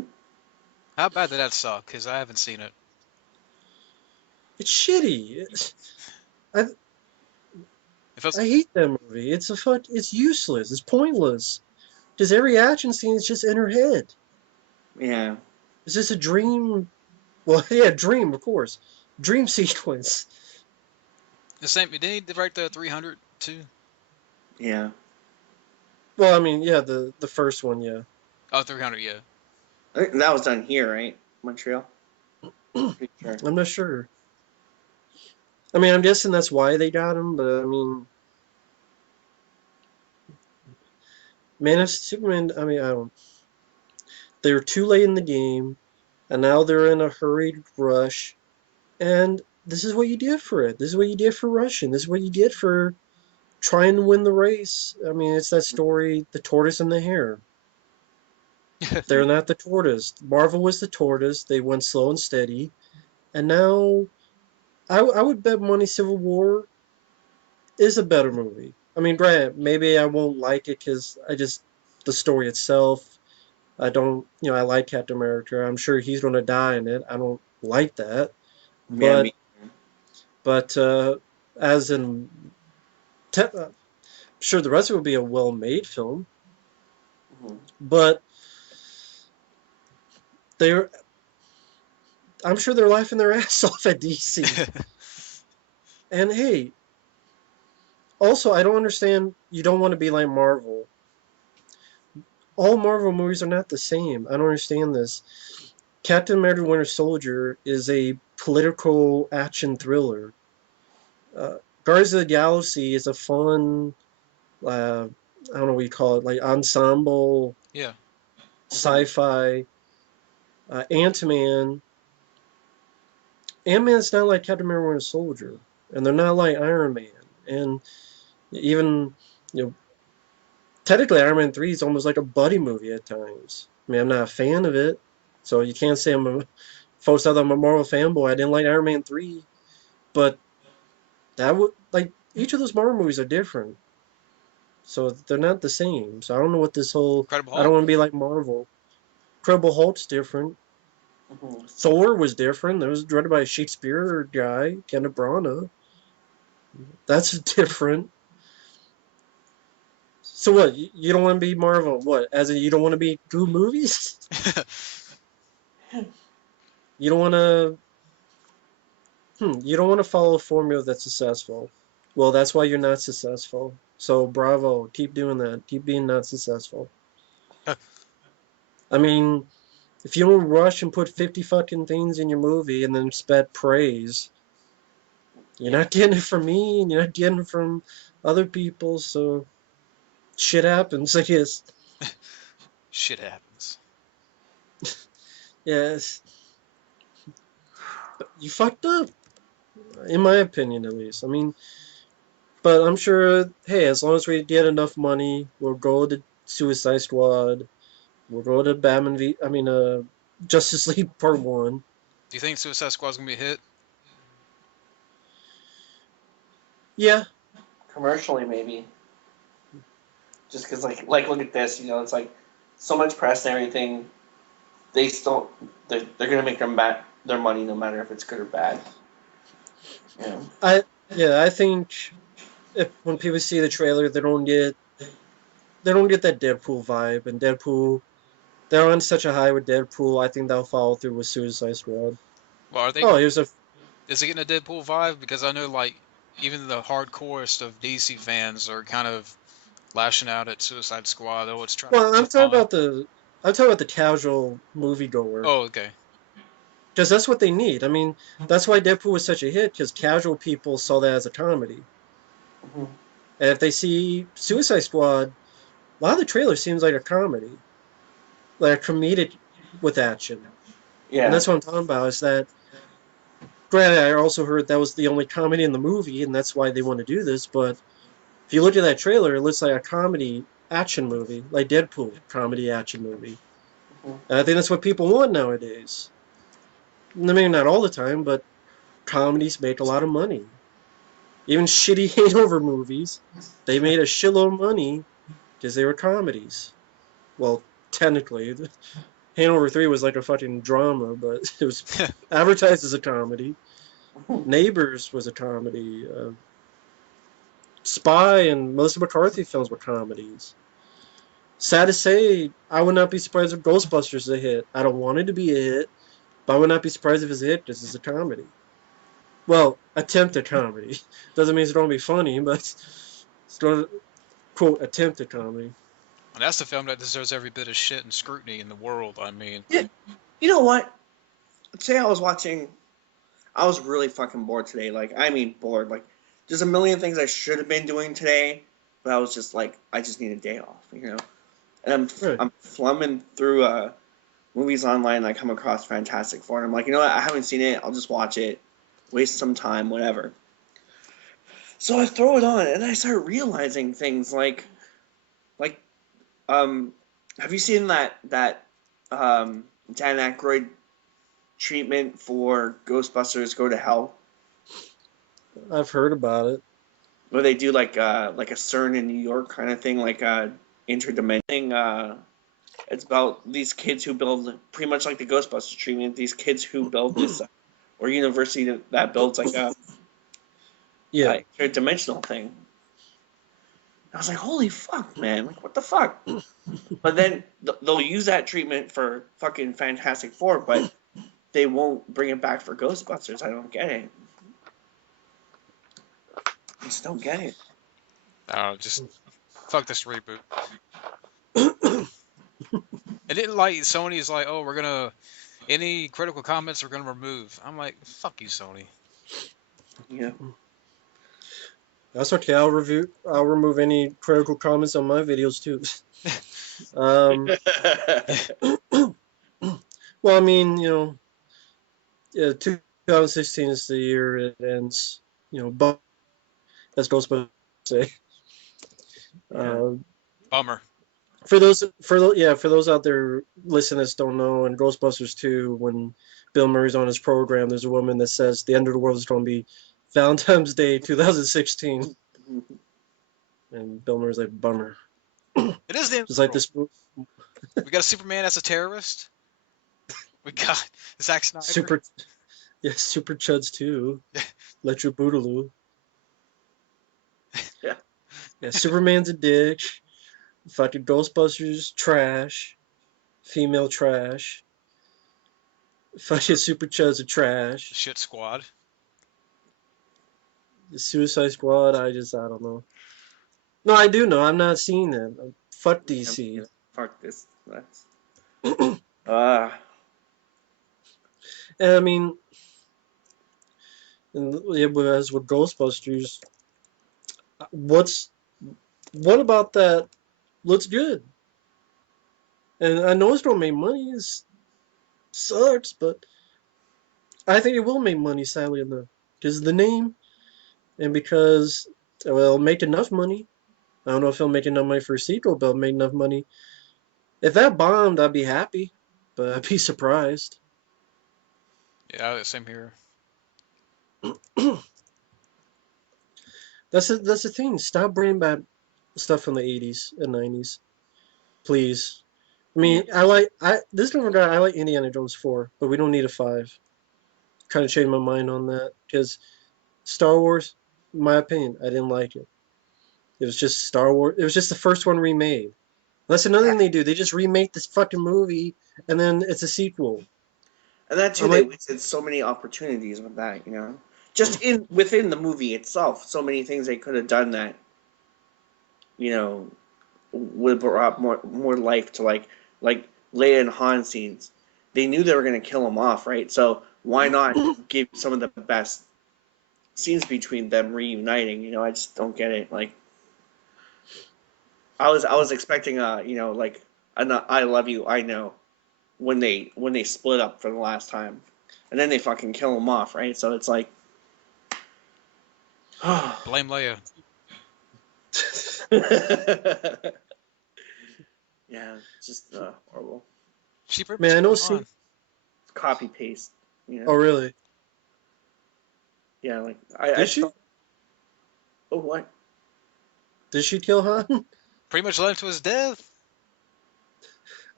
How bad did that suck? Because I haven't seen it. It's shitty. I If I was, I hate that movie. It's useless. It's pointless. Because every action scene is just in her head. Yeah. Is this a dream? Well, yeah, dream, of course. Dream sequence. the same, didn't he write the 300 too? Yeah. Well, I mean, yeah, the first one, yeah. Oh, 300, yeah. I think that was done here, right? Montreal. Pretty sure. I'm not sure. I mean, I'm guessing that's why they got him, but I mean, Man of Superman. I mean, I don't. They were too late in the game, and now they're in a hurried rush. And this is what you did for it. This is what you did for Russian. This is what you get for trying to win the race. I mean, it's that story, the tortoise and the hare. They're not the tortoise. Marvel was the tortoise. They went slow and steady. And now, I would bet money Civil War is a better movie. I mean, granted, maybe I won't like it because the story itself, I don't, I like Captain America. I'm sure he's going to die in it. I don't like that. Yeah, But, me. but, as in, sure, the rest of it will be a well-made film, Mhm. but they're, I'm sure they're laughing their ass off at DC. And hey, also, I don't understand. You don't want to be like Marvel. All Marvel movies are not the same. I don't understand this. Captain America: Winter Soldier is a political action thriller. Guardians of the Galaxy is a fun, I don't know what you call it, like ensemble Yeah. sci-fi. Ant-Man. Ant-Man's not like Captain America: Winter Soldier, and they're not like Iron Man. And even, you know, technically Iron Man 3 is almost like a buddy movie at times. I mean, I'm not a fan of it, so you can't say folks thought I'm a Marvel fanboy. I didn't like Iron Man 3, but that would, like, each of those Marvel movies are different, so they're not the same. So I don't know what this whole, Incredible I don't Hulk. want to be like Marvel. Incredible Hulk's different. Mhm. Thor was different. It was directed by a Shakespeare guy, Kenneth Branagh. That's different. So what? You don't want to be Marvel? What? As in, you don't want to be good movies? You don't want to. You don't want to follow a formula that's successful. Well, that's why you're not successful. So bravo, keep doing that. Keep being not successful. I mean, if you don't rush and put 50 fucking things in your movie and then expect praise, you're Yeah. not getting it from me, and you're not getting it from other people. So shit happens, I guess. Shit happens. Yes, you fucked up, in my opinion, at least. I mean, but I'm sure, hey, as long as we get enough money, we'll go to Suicide Squad. We'll go to Batman v. I mean, Justice League Part 1. Do you think Suicide Squad's gonna be a hit? Yeah, Commercially, maybe. Just because, like, look at this. It's like so much press and everything. They still, they're gonna make their money no matter if it's good or bad. Yeah. I think if when people see the trailer, they don't get that Deadpool vibe, and Deadpool, they're on such a high with Deadpool. I think they'll follow through with Suicide Squad. Well, are they? Oh, here's a Is it getting a Deadpool vibe? Because I know, like, even the hardcorest of DC fans are kind of lashing out at Suicide Squad. Oh, it's trying to well. rip on. I'm talking about the casual moviegoer, Oh, okay. because that's what they need. I mean, that's why Deadpool was such a hit, because casual people saw that as a comedy. Mhm. And if they see Suicide Squad, a lot of the trailer seems like a comedy, like a comedic with action. And Yeah. that's what I'm talking about, is that, granted, I also heard that was the only comedy in the movie, and that's why they want to do this, but if you look at that trailer, it looks like a comedy action movie, like Deadpool comedy action movie. Mhm. And I think that's what people want nowadays. I mean, not all the time, but comedies make a lot of money. Even shitty hangover movies, they made a shitload of money because they were comedies. Well, technically, Hangover 3 was like a fucking drama, but it was advertised as a comedy. Neighbors was a comedy. Spy and Melissa McCarthy films were comedies. Sad to say, I would not be surprised if Ghostbusters is a hit. I don't want it to be a hit, but I would not be surprised if it's a hit. This is a comedy. Well, attempt at comedy. Doesn't mean it's going to be funny, but it's going to, quote, attempt at comedy. And that's the film that deserves every bit of shit and scrutiny in the world. I mean, Yeah, you know what? Today I was really fucking bored today. Like, I mean bored. Like, there's a million things I should have been doing today, but I was just like, I just need a day off, you know? And I'm flumming through movies online, and I come across Fantastic Four, and I'm like, you know what? I haven't seen it. I'll just watch it, waste some time, whatever. So I throw it on, and I start realizing things like, have you seen that Dan Aykroyd treatment for Ghostbusters Go to Hell? I've heard about it. Where they do like a CERN in New York kind of thing, like a interdimension. It's about these kids who build pretty much like the Ghostbusters treatment. These kids who build this, or university that builds like a interdimensional thing. I was like, holy fuck, man! Like, what the fuck? But then they'll use that treatment for fucking Fantastic Four, but they won't bring it back for Ghostbusters. I don't get it. I just don't get it. just fuck this reboot. It didn't like Sony's like, oh, we're gonna any critical comments we're gonna remove. I'm like, fuck you, Sony. Yeah. That's okay. I'll remove any critical comments on my videos too. Well, I mean, you know, yeah, 2016 is the year it ends. You know, but as Ghostbusters say. Bummer. For those out there listening that don't know, in Ghostbusters 2, when Bill Murray's on his program, there's a woman that says the end of the world is going to be Valentine's Day 2016. And Bill Murray's like, bummer. It is the end. Just like this. We got a Superman as a terrorist. We got Zack Snyder. Super Chuds too. Electro Boogaloo. Yeah, Superman's a dick. Fucking Ghostbusters trash. Female trash. Fucking Super Chuds are trash. Shit Squad. The Suicide Squad, I don't know. No, I do know. I'm not seeing that. Fuck DC. Fuck this. And I mean, as with Ghostbusters, what about that looks good? And I know it's gonna make money. It sucks, but I think it will make money, sadly enough, because of the name, and because it'll make enough money. I don't know if it'll make enough money for a sequel, but it'll make enough money. If that bombed, I'd be happy, but I'd be surprised. Yeah, same here. That's the thing. Stop bringing back stuff from the 80s and 90s, please. I mean, I like Indiana Jones 4, but we don't need a 5. Kind of changed my mind on that, because Star Wars, in my opinion, I didn't like it. It was just Star Wars. It was just the first one remade. That's another thing they do. They just remake this fucking movie, and then it's a sequel. And that too, they wasted so many opportunities with that, you know? Just within the movie itself, so many things they could have done that, you know, would have brought more life to like Leia and Han scenes. They knew they were going to kill them off, right? So why not give some of the best scenes between them reuniting? You know, I just don't get it. Like, I was expecting you know, like I love you, I know, when they split up for the last time, and then they fucking kill them off, right? So it's like, blame Leia. Yeah, it's just horrible. Man, I know. Copy paste. You know? Oh really? Yeah, like Did she? Oh what? Did she kill Han? Pretty much led him to his death.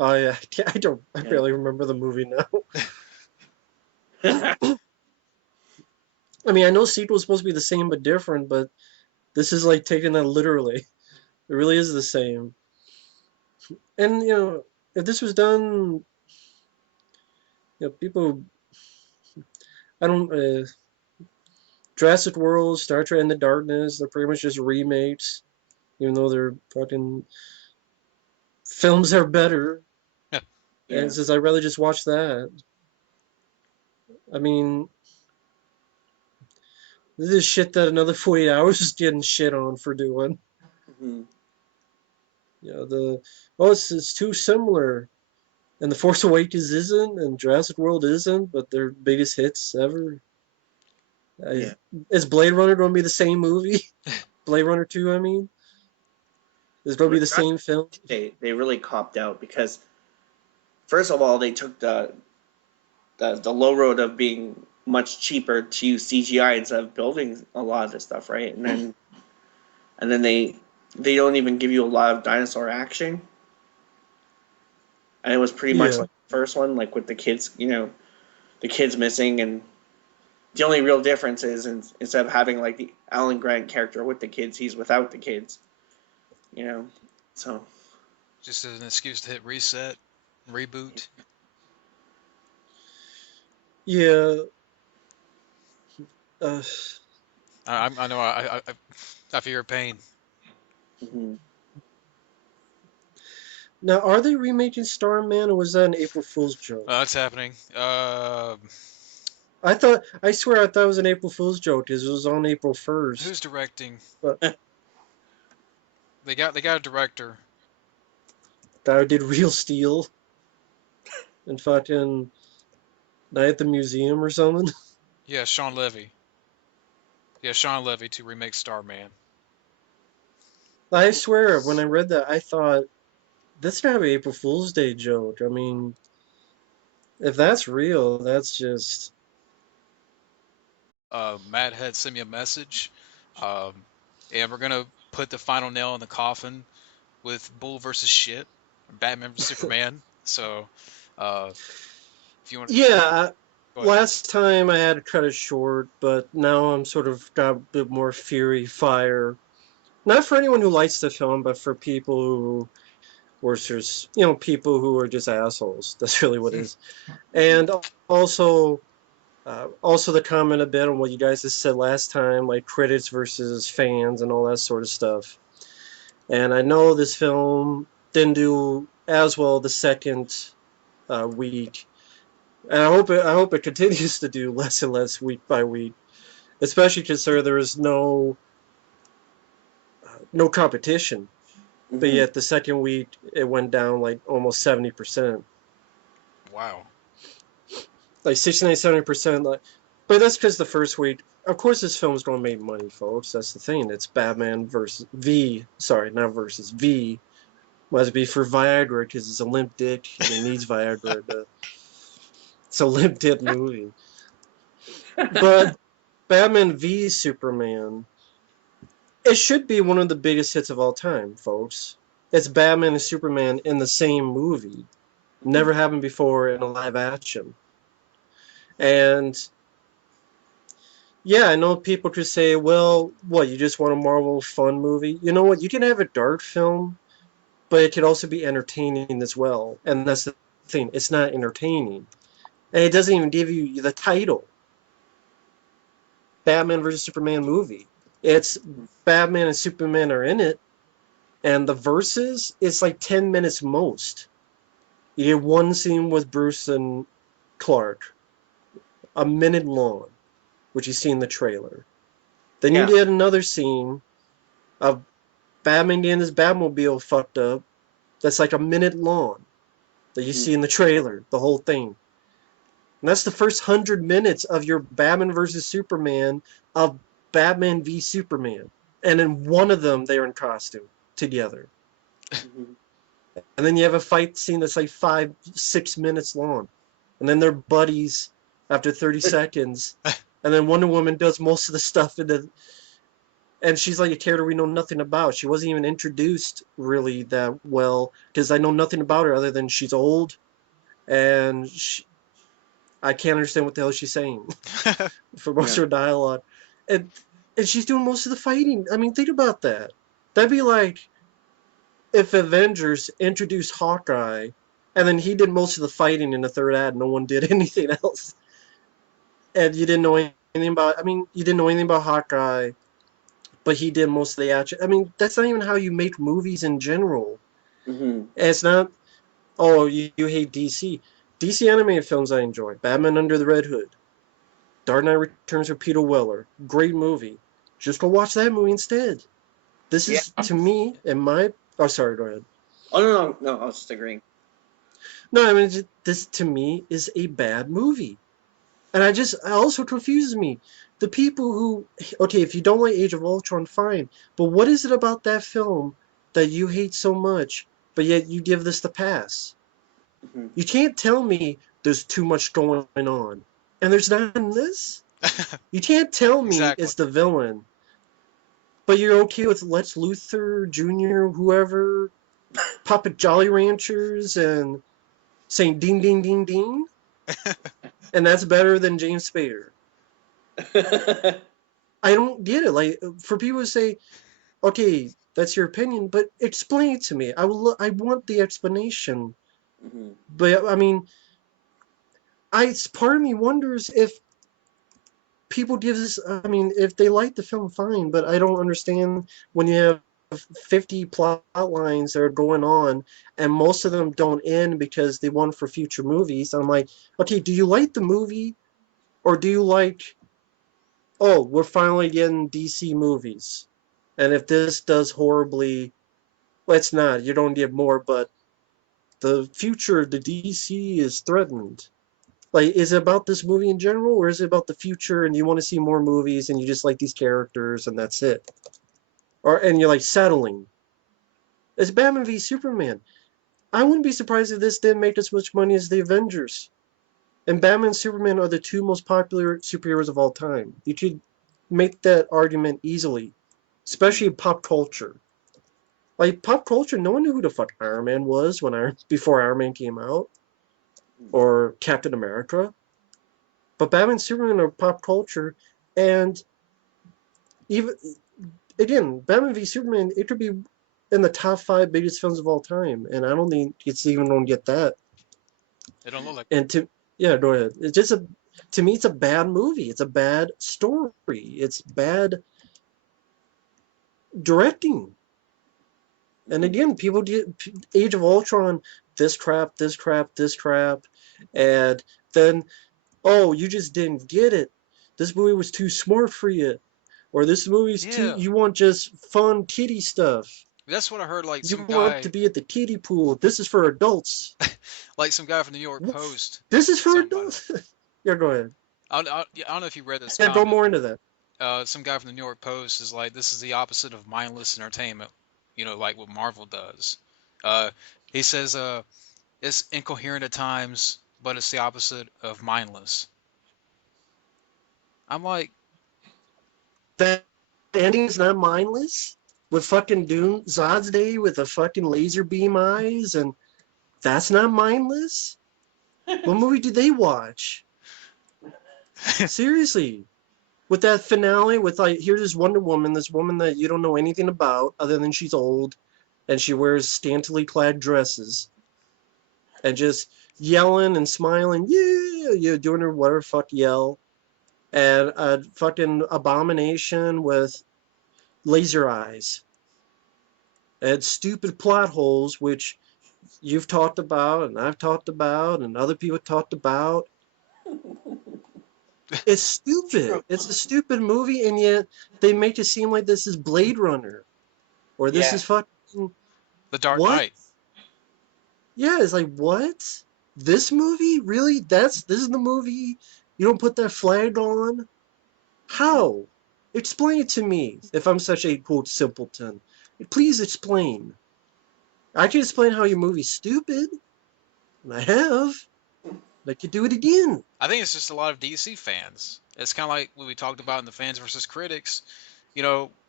Oh yeah, I barely remember the movie now. I mean, I know sequel's supposed to be the same but different, but this is like taking that literally. It really is the same. And if this was done, people, I don't. Jurassic World, Star Trek Into Darkness, they're pretty much just remakes, even though they're fucking films are better. Yeah. And since I'd rather just watch that. I mean, this is shit that another 48 hours is getting shit on for doing. Hmm. It's too similar. And The Force Awakens isn't, and Jurassic World isn't, but they're biggest hits ever. Yeah. Is Blade Runner going to be the same movie? Blade Runner 2, I mean? Is it going to be the same film? They really copped out because first of all they took the low road of being much cheaper to use CGI instead of building a lot of this stuff, right? And then they don't even give you a lot of dinosaur action. And it was pretty much Yeah. like the first one, like with the kids, the kids missing, and the only real difference is instead of having like the Alan Grant character with the kids, he's without the kids. So Just as an excuse to hit reset, reboot. Yeah. Uh, I know. I feel your pain. mhm. Now, are they remaking Starman, or was that an April Fool's joke? That's happening. I swear I thought it was an April Fool's joke because it was on April 1st. Who's directing? But They got a director. that did Real Steel and fucking Night at the Museum or something. Yeah, Sean Levy. Yeah, Sean Levy to remake Starman. I swear, when I read that, I thought, that's not an April Fool's Day joke. I mean, if that's real, that's just... Matt had sent me a message, um, and we're gonna put the final nail in the coffin with Bull versus Shit, Batman vs Superman. So, if you want, Yeah, go ahead. last time I had to cut it short, but now I'm sort of got a bit more fury, fire. Not for anyone who likes the film, but for people who were just, people who are just assholes. That's really what it is. And also, also the comment a bit on what you guys just said last time, like critics versus fans and all that sort of stuff. And I know this film didn't do as well the second week, and I hope it continues to do less and less week by week, especially considering there is no competition. But Mhm. yet the second week it went down like almost 70%, Wow. like 69, 70%. But that's because the first week, of course, this film's going to make money, folks. That's the thing. It's Batman versus V. Sorry, not versus V. Must be for Viagra because it's a limp dick and it needs Viagra. It's a limp dick movie. But Batman v Superman, it should be one of the biggest hits of all time, folks. It's Batman and Superman in the same movie. Never happened before in a live action. And yeah, I know people could say, well, what, you just want a Marvel fun movie? You know what? You can have a dark film, but it could also be entertaining as well. And that's the thing. It's not entertaining. And it doesn't even give you the title. Batman versus Superman movie. It's Batman and Superman are in it, and the verses, it's like 10 minutes most. You get one scene with Bruce and Clark, a minute long, which you see in the trailer. Then you Yeah. get another scene of Batman getting his Batmobile fucked up, that's like a minute long, that you see in the trailer, the whole thing. And that's the first 100 minutes of your Batman versus Superman of Batman v Superman. And in one of them, they're in costume together. Mhm. And then you have a fight scene that's like 5, 6 minutes long. And then they're buddies after 30 seconds. And then Wonder Woman does most of the stuff in the... And she's like a character we know nothing about. She wasn't even introduced really that well because I know nothing about her other than she's old and I can't understand what the hell she's saying for most Yeah. of her dialogue. And and she's doing most of the fighting. I mean, think about that. That'd be like if Avengers introduced Hawkeye and then he did most of the fighting in the third act, no one did anything else. And you didn't know anything about you didn't know anything about Hawkeye, but he did most of the action. I mean, that's not even how you make movies in general. Mm-hmm. And it's not, oh, you hate DC. DC animated films I enjoy. Batman Under the Red Hood. Dark Knight Returns with Peter Weller. Great movie. Just go watch that movie instead. This Yeah. is, to me, in my... Oh, sorry, go ahead. Oh no! I was just agreeing. No, I mean, this, to me, is a bad movie. And it also confuses me. The people who... Okay, if you don't like Age of Ultron, fine. But what is it about that film that you hate so much, but yet you give this the pass? Mm-hmm. You can't tell me there's too much going on. And there's not in this. You can't tell me Exactly. it's the villain. But you're okay with Lex Luthor, Jr., whoever, Puppet Jolly Ranchers, and saying ding, ding, ding, ding? And that's better than James Spader. I don't get it. Like, for people to say, okay, that's your opinion, but explain it to me. I want the explanation. Mm-hmm. But, I mean, part of me wonders if people give this, I mean, if they like the film, fine, but I don't understand when you have 50 plot lines that are going on and most of them don't end because they want for future movies. I'm like, okay, do you like the movie or do you like, oh, we're finally getting DC movies? And if this does horribly, well, it's not, you don't get more, but the future of the DC is threatened. Like, is it about this movie in general, or is it about the future and you want to see more movies and you just like these characters and that's it? And you're like settling. It's Batman v Superman. I wouldn't be surprised if this didn't make as much money as the Avengers. And Batman and Superman are the two most popular superheroes of all time. You could make that argument easily, especially in pop culture. Like pop culture, no one knew who the fuck Iron Man was before Iron Man came out, or Captain America. But Batman and Superman are pop culture, and even again, Batman v Superman, it could be in the top 5 biggest films of all time, and I don't think it's even going to get that. It don't look like. And yeah, go ahead. It's just to me, it's a bad movie. It's a bad story. It's bad directing. And again, people get Age of Ultron, this crap, this crap, this crap, and then, oh, you just didn't get it. This movie was too smart for you. Or this movie's Yeah, you want just fun kitty stuff. that's what I heard. Like You some want to guy, be at the kiddie pool. This is for adults. like some guy from the New York What? Post. This is for Somebody. adults? Yeah, go ahead. I don't know if you read this Yeah, go comment. more into that. Some guy from the New York Post is like, this is the opposite of mindless entertainment. You know, like what Marvel does. Uh, he says, it's incoherent at times, but it's the opposite of mindless. I'm like, That ending is not mindless? With fucking Doom Zod's Day with the fucking laser beam eyes, and that's not mindless? What movie did they watch? Seriously. With that finale, with like, here's this woman that you don't know anything about, other than she's old, and she wears scantily clad dresses, and just yelling and smiling, yeah, doing her whatever fuck yell, and a fucking abomination with laser eyes, and stupid plot holes, which you've talked about, and I've talked about, and other people talked about. It's stupid. True. It's a stupid movie, and yet they make it seem like this is Blade Runner, or this Yeah. is fucking The Dark what? Knight. Yeah, it's like what? This movie? Really? This is the movie? You don't put that flag on? How? Explain it to me if I'm such a quote simpleton. Please explain. I can explain how your movie's stupid, and I have. I could do it again. I think it's just a lot of DC fans. It's kind of like what we talked about in the fans versus critics. You know,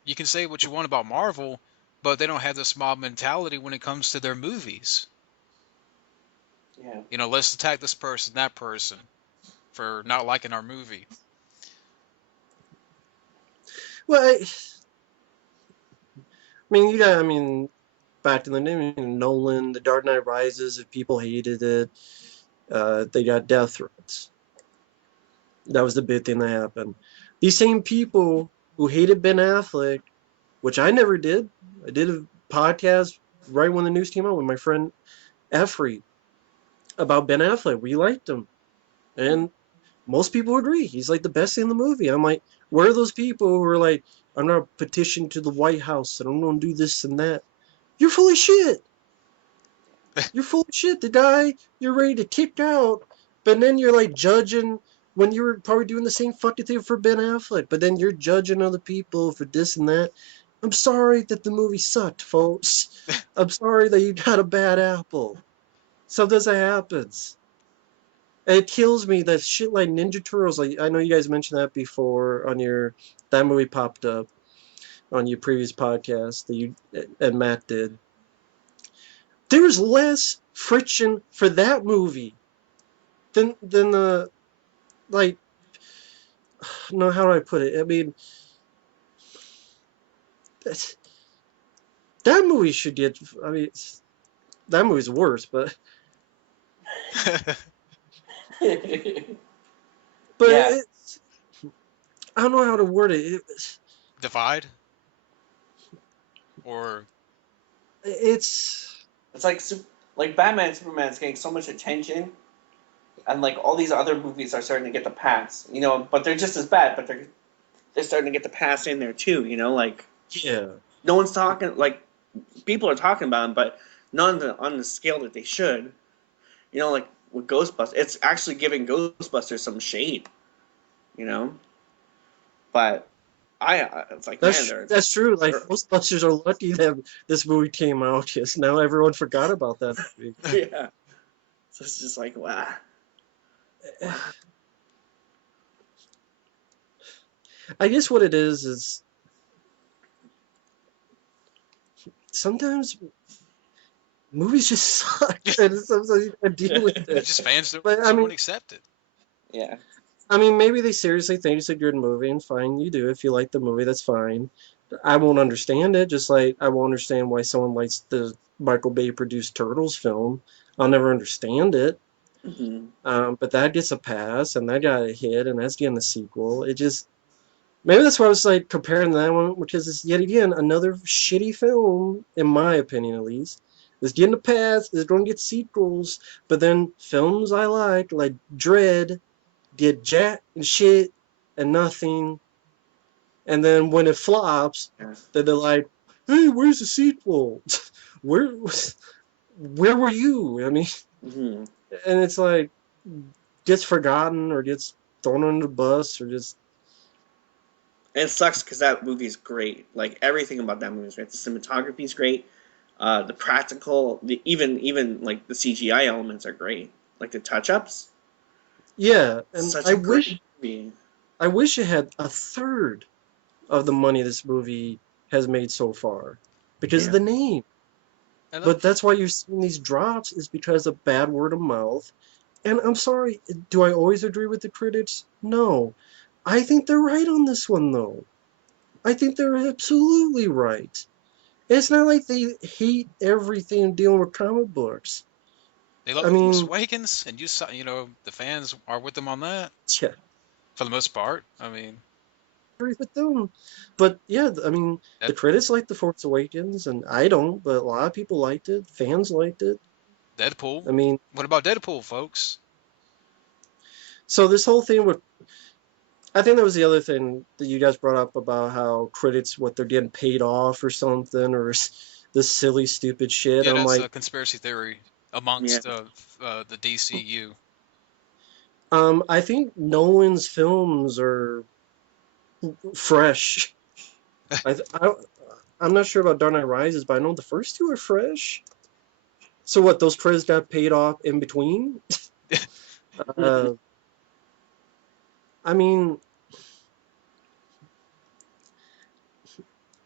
you can say what you want about Marvel, but they don't have this mob mentality when it comes to their movies. Yeah. You know, let's attack this person, that person, for not liking our movie. Well, mean, you got. I mean, back in the day, I mean, Nolan, The Dark Knight Rises. If people hated it, they got death threats. That was the big thing that happened. These same people who hated Ben Affleck, which I never did. I did a podcast right when the news came out with my friend Effrey about Ben Affleck. We liked him, and most people agree he's like the best thing in the movie. I'm like, where are those people who are like, I'm gonna petition to the White House and I'm gonna do this and that? You're full of shit. You're full of shit. The guy you're ready to kick out, but then you're like judging when you were probably doing the same fucking thing for Ben Affleck, but then you're judging other people for this and that. I'm sorry that the movie sucked, folks. I'm sorry that you got a bad apple. Sometimes that happens. And it kills me that shit like Ninja Turtles. Like I know you guys mentioned that before on your that movie popped up on your previous podcast that you and Matt did. There was less friction for that movie than the like. No, how do I put it? I mean, that's, that movie should get. I mean, that movie's worse, but Yeah. it's I don't know how to word it. Divide? Or It's It's like Batman and Superman's getting so much attention, and like all these other movies are starting to get the pass. But they're just as bad, but they're starting to get the pass in there too. Like yeah, no one's talking. Like people are talking about them, but not on the scale that they should. Like with Ghostbusters, it's actually giving Ghostbusters some shade. You know, but it's like, man, that's true. Like they're Ghostbusters are lucky that this movie came out. Just now, everyone forgot about that movie. yeah. So it's just like, wow. I guess what it is sometimes movies just suck, and sometimes you gotta deal with it. just fans But I just mean, won't accept it. Yeah. I mean, maybe they seriously think it's a good movie, and fine, you do. If you like the movie, that's fine. I won't understand it, just like I won't understand why someone likes the Michael Bay produced Turtles film. I'll never understand it. Hmm. But that gets a pass, and that got a hit, and that's getting a sequel. It just maybe that's why I was like comparing that one, because it's yet again another shitty film, in my opinion at least. It's getting a pass. It's going to get sequels, but then films I like Dread, did jack and shit and nothing. And then when it flops, Yeah. then they're like, "Hey, where's the sequel? where where were you?" I mean, Hmm. and it's like gets forgotten or gets thrown under the bus or just And it sucks because that movie's great. Like everything about that movie is great. The cinematography is great. The practical, even like the CGI elements are great. Like the touch ups. yeah. And Such a great movie. I wish it had a third of the money this movie has made so far because of Yeah. the name. And But that's why you're seeing these drops is because of bad word of mouth. And I'm sorry, do I always agree with the critics? No. I think they're right on this one, though. I think they're absolutely right. It's not like they hate everything dealing with comic books. they I love Force mean, Awakens, and the fans are with them on that yeah, for the most part. I mean, I agree with them. But yeah, I mean, the Deadpool. critics like The Force Awakens, and I don't, but a lot of people liked it. Fans liked it. Deadpool. I mean, What about Deadpool, folks? so this whole thing with I think that was the other thing that you guys brought up about how critics, what they're getting paid off or something, or this silly, stupid shit. Yeah, I'm that's a like, conspiracy theory Yeah. amongst the DCU. I think Nolan's films are fresh. I, I, I'm not sure about Dark Knight Rises, but I know the first two are fresh. So what? Those credits got paid off in between? Uh, I mean,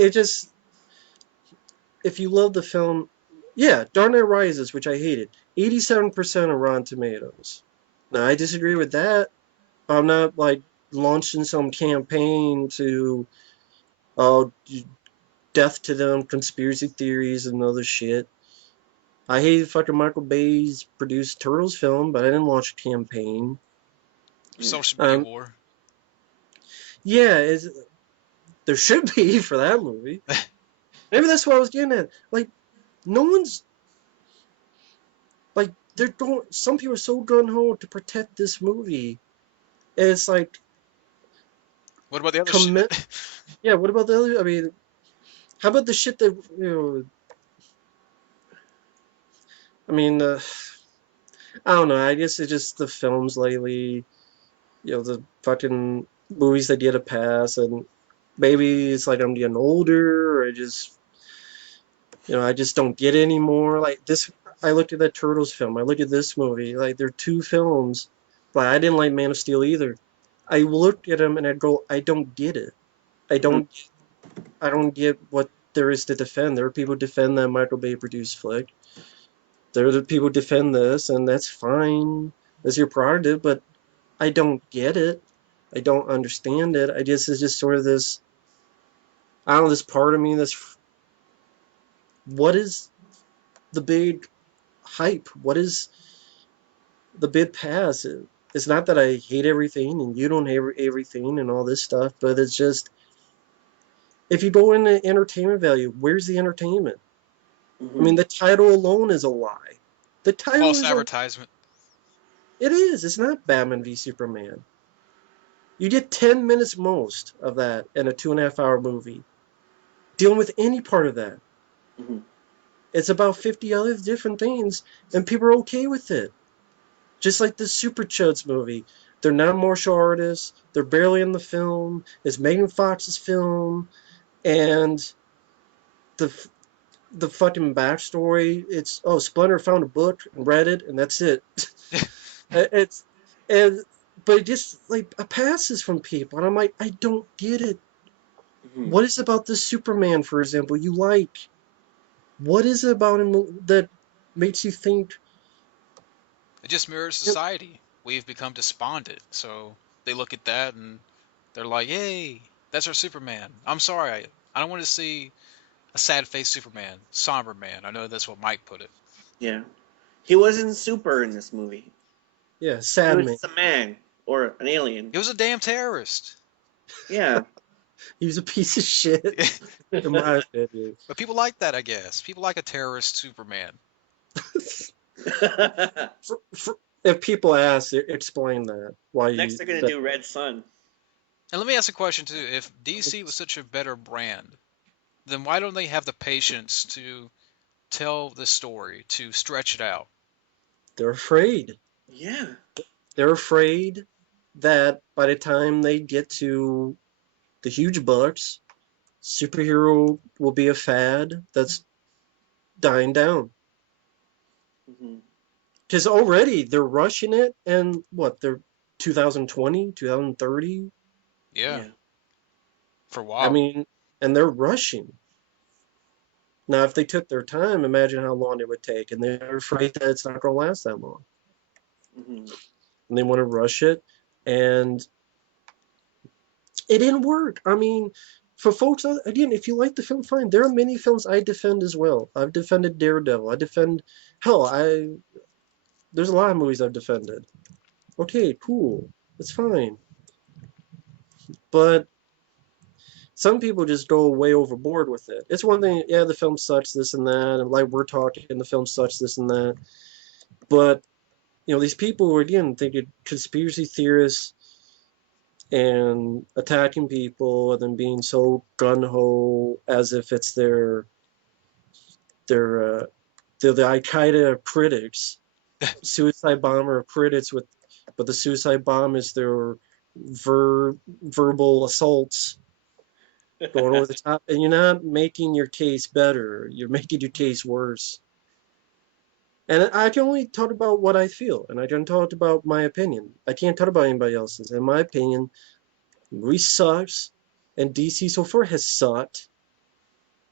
it just, if you love the film, yeah, Dark Knight Rises, which I hated, 87% of Rotten Tomatoes. Now I disagree with that. I'm not like launching some campaign to oh death to them, conspiracy theories and other shit. I hate fucking Michael Bay's produced Turtles film, but I didn't launch a campaign. Social media war. Yeah, there should be for that movie. Maybe that's what I was getting at. Like, no one's like they're going. Some people are so gun ho to protect this movie. And it's like, What about the other shit? Yeah, what about the other? I mean, how about the shit that I mean, I don't know. I guess it's just the films lately. The fucking movies that get a pass, and maybe it's like I'm getting older, or I just don't get it anymore. Like this, I looked at that Turtles film. I look at this movie. Like they're two films, but I didn't like Man of Steel either. I looked at them and I'd go, I don't get it. I don't, I don't get what there is to defend. There are people who defend that Michael Bay produced flick. There are the people who defend this, and that's fine. That's your prerogative, but I don't get it. I don't understand it. I guess it's just sort of this, I don't know, this part of me what is the big hype? What is the big pass? It's not that I hate everything and you don't hate everything and all this stuff, but it's just, if you go into entertainment value, where's the entertainment? I mean, the title alone is a lie. The title False is advertisement. It is. It's not Batman v Superman. You get 10 minutes most of that in a 2.5-hour movie. Dealing with any part of that. It's about 50 other different things, and people are okay with it. Just like the Super Chuds movie. They're not martial artists. They're barely in the film. It's Megan Fox's film. And the fucking backstory, it's, Splinter found a book and read it, and that's it. But it just, like, passes from people. And I'm like, I don't get it. What is it about this Superman, for example, you like? What is it about him that makes you think? It just mirrors society. We've become despondent, so they look at that and they're like, "Yay, that's our Superman." I'm sorry, I don't want to see a sad-faced Superman, somber man. I know that's what Mike put it. Yeah, he wasn't super in this movie. Yeah, sad man. He was just a man or an alien. He was a damn terrorist. Yeah. He was a piece of shit. In my opinion. But people like that, I guess. People like a terrorist Superman. If people ask, explain that. Why Next they're going to do Red Sun. And let me ask a question, too. If DC was such a better brand, then why don't they have the patience to tell the story, to stretch it out? They're afraid. Yeah. They're afraid that by the time they get to the huge bucks, superhero will be a fad that's dying down. Because already they're rushing it, and they're 2020, 2030? Yeah. For a while. I mean, and they're rushing. Now, if they took their time, imagine how long it would take, and they're afraid that it's not going to last that long. And they want to rush it, and it didn't work. I mean, for folks, again, if you like the film, fine. There are many films I defend as well. I've defended Daredevil. There's a lot of movies I've defended. Okay, cool. It's fine. But some people just go way overboard with it. It's one thing, yeah, the film sucks, this and that, and like we're talking, the film sucks, this and that. But, these people who are, again, thinking conspiracy theorists and attacking people and then being so gun-ho as if it's they're the Al-Qaeda critics, suicide bomber critics but the suicide bomb is their verbal assaults going over the top, and you're not making your case better. You're making your case worse. And I can only talk about what I feel, and I can talk about my opinion. I can't talk about anybody else's. In my opinion, the movie sucks, and DC so far has sucked.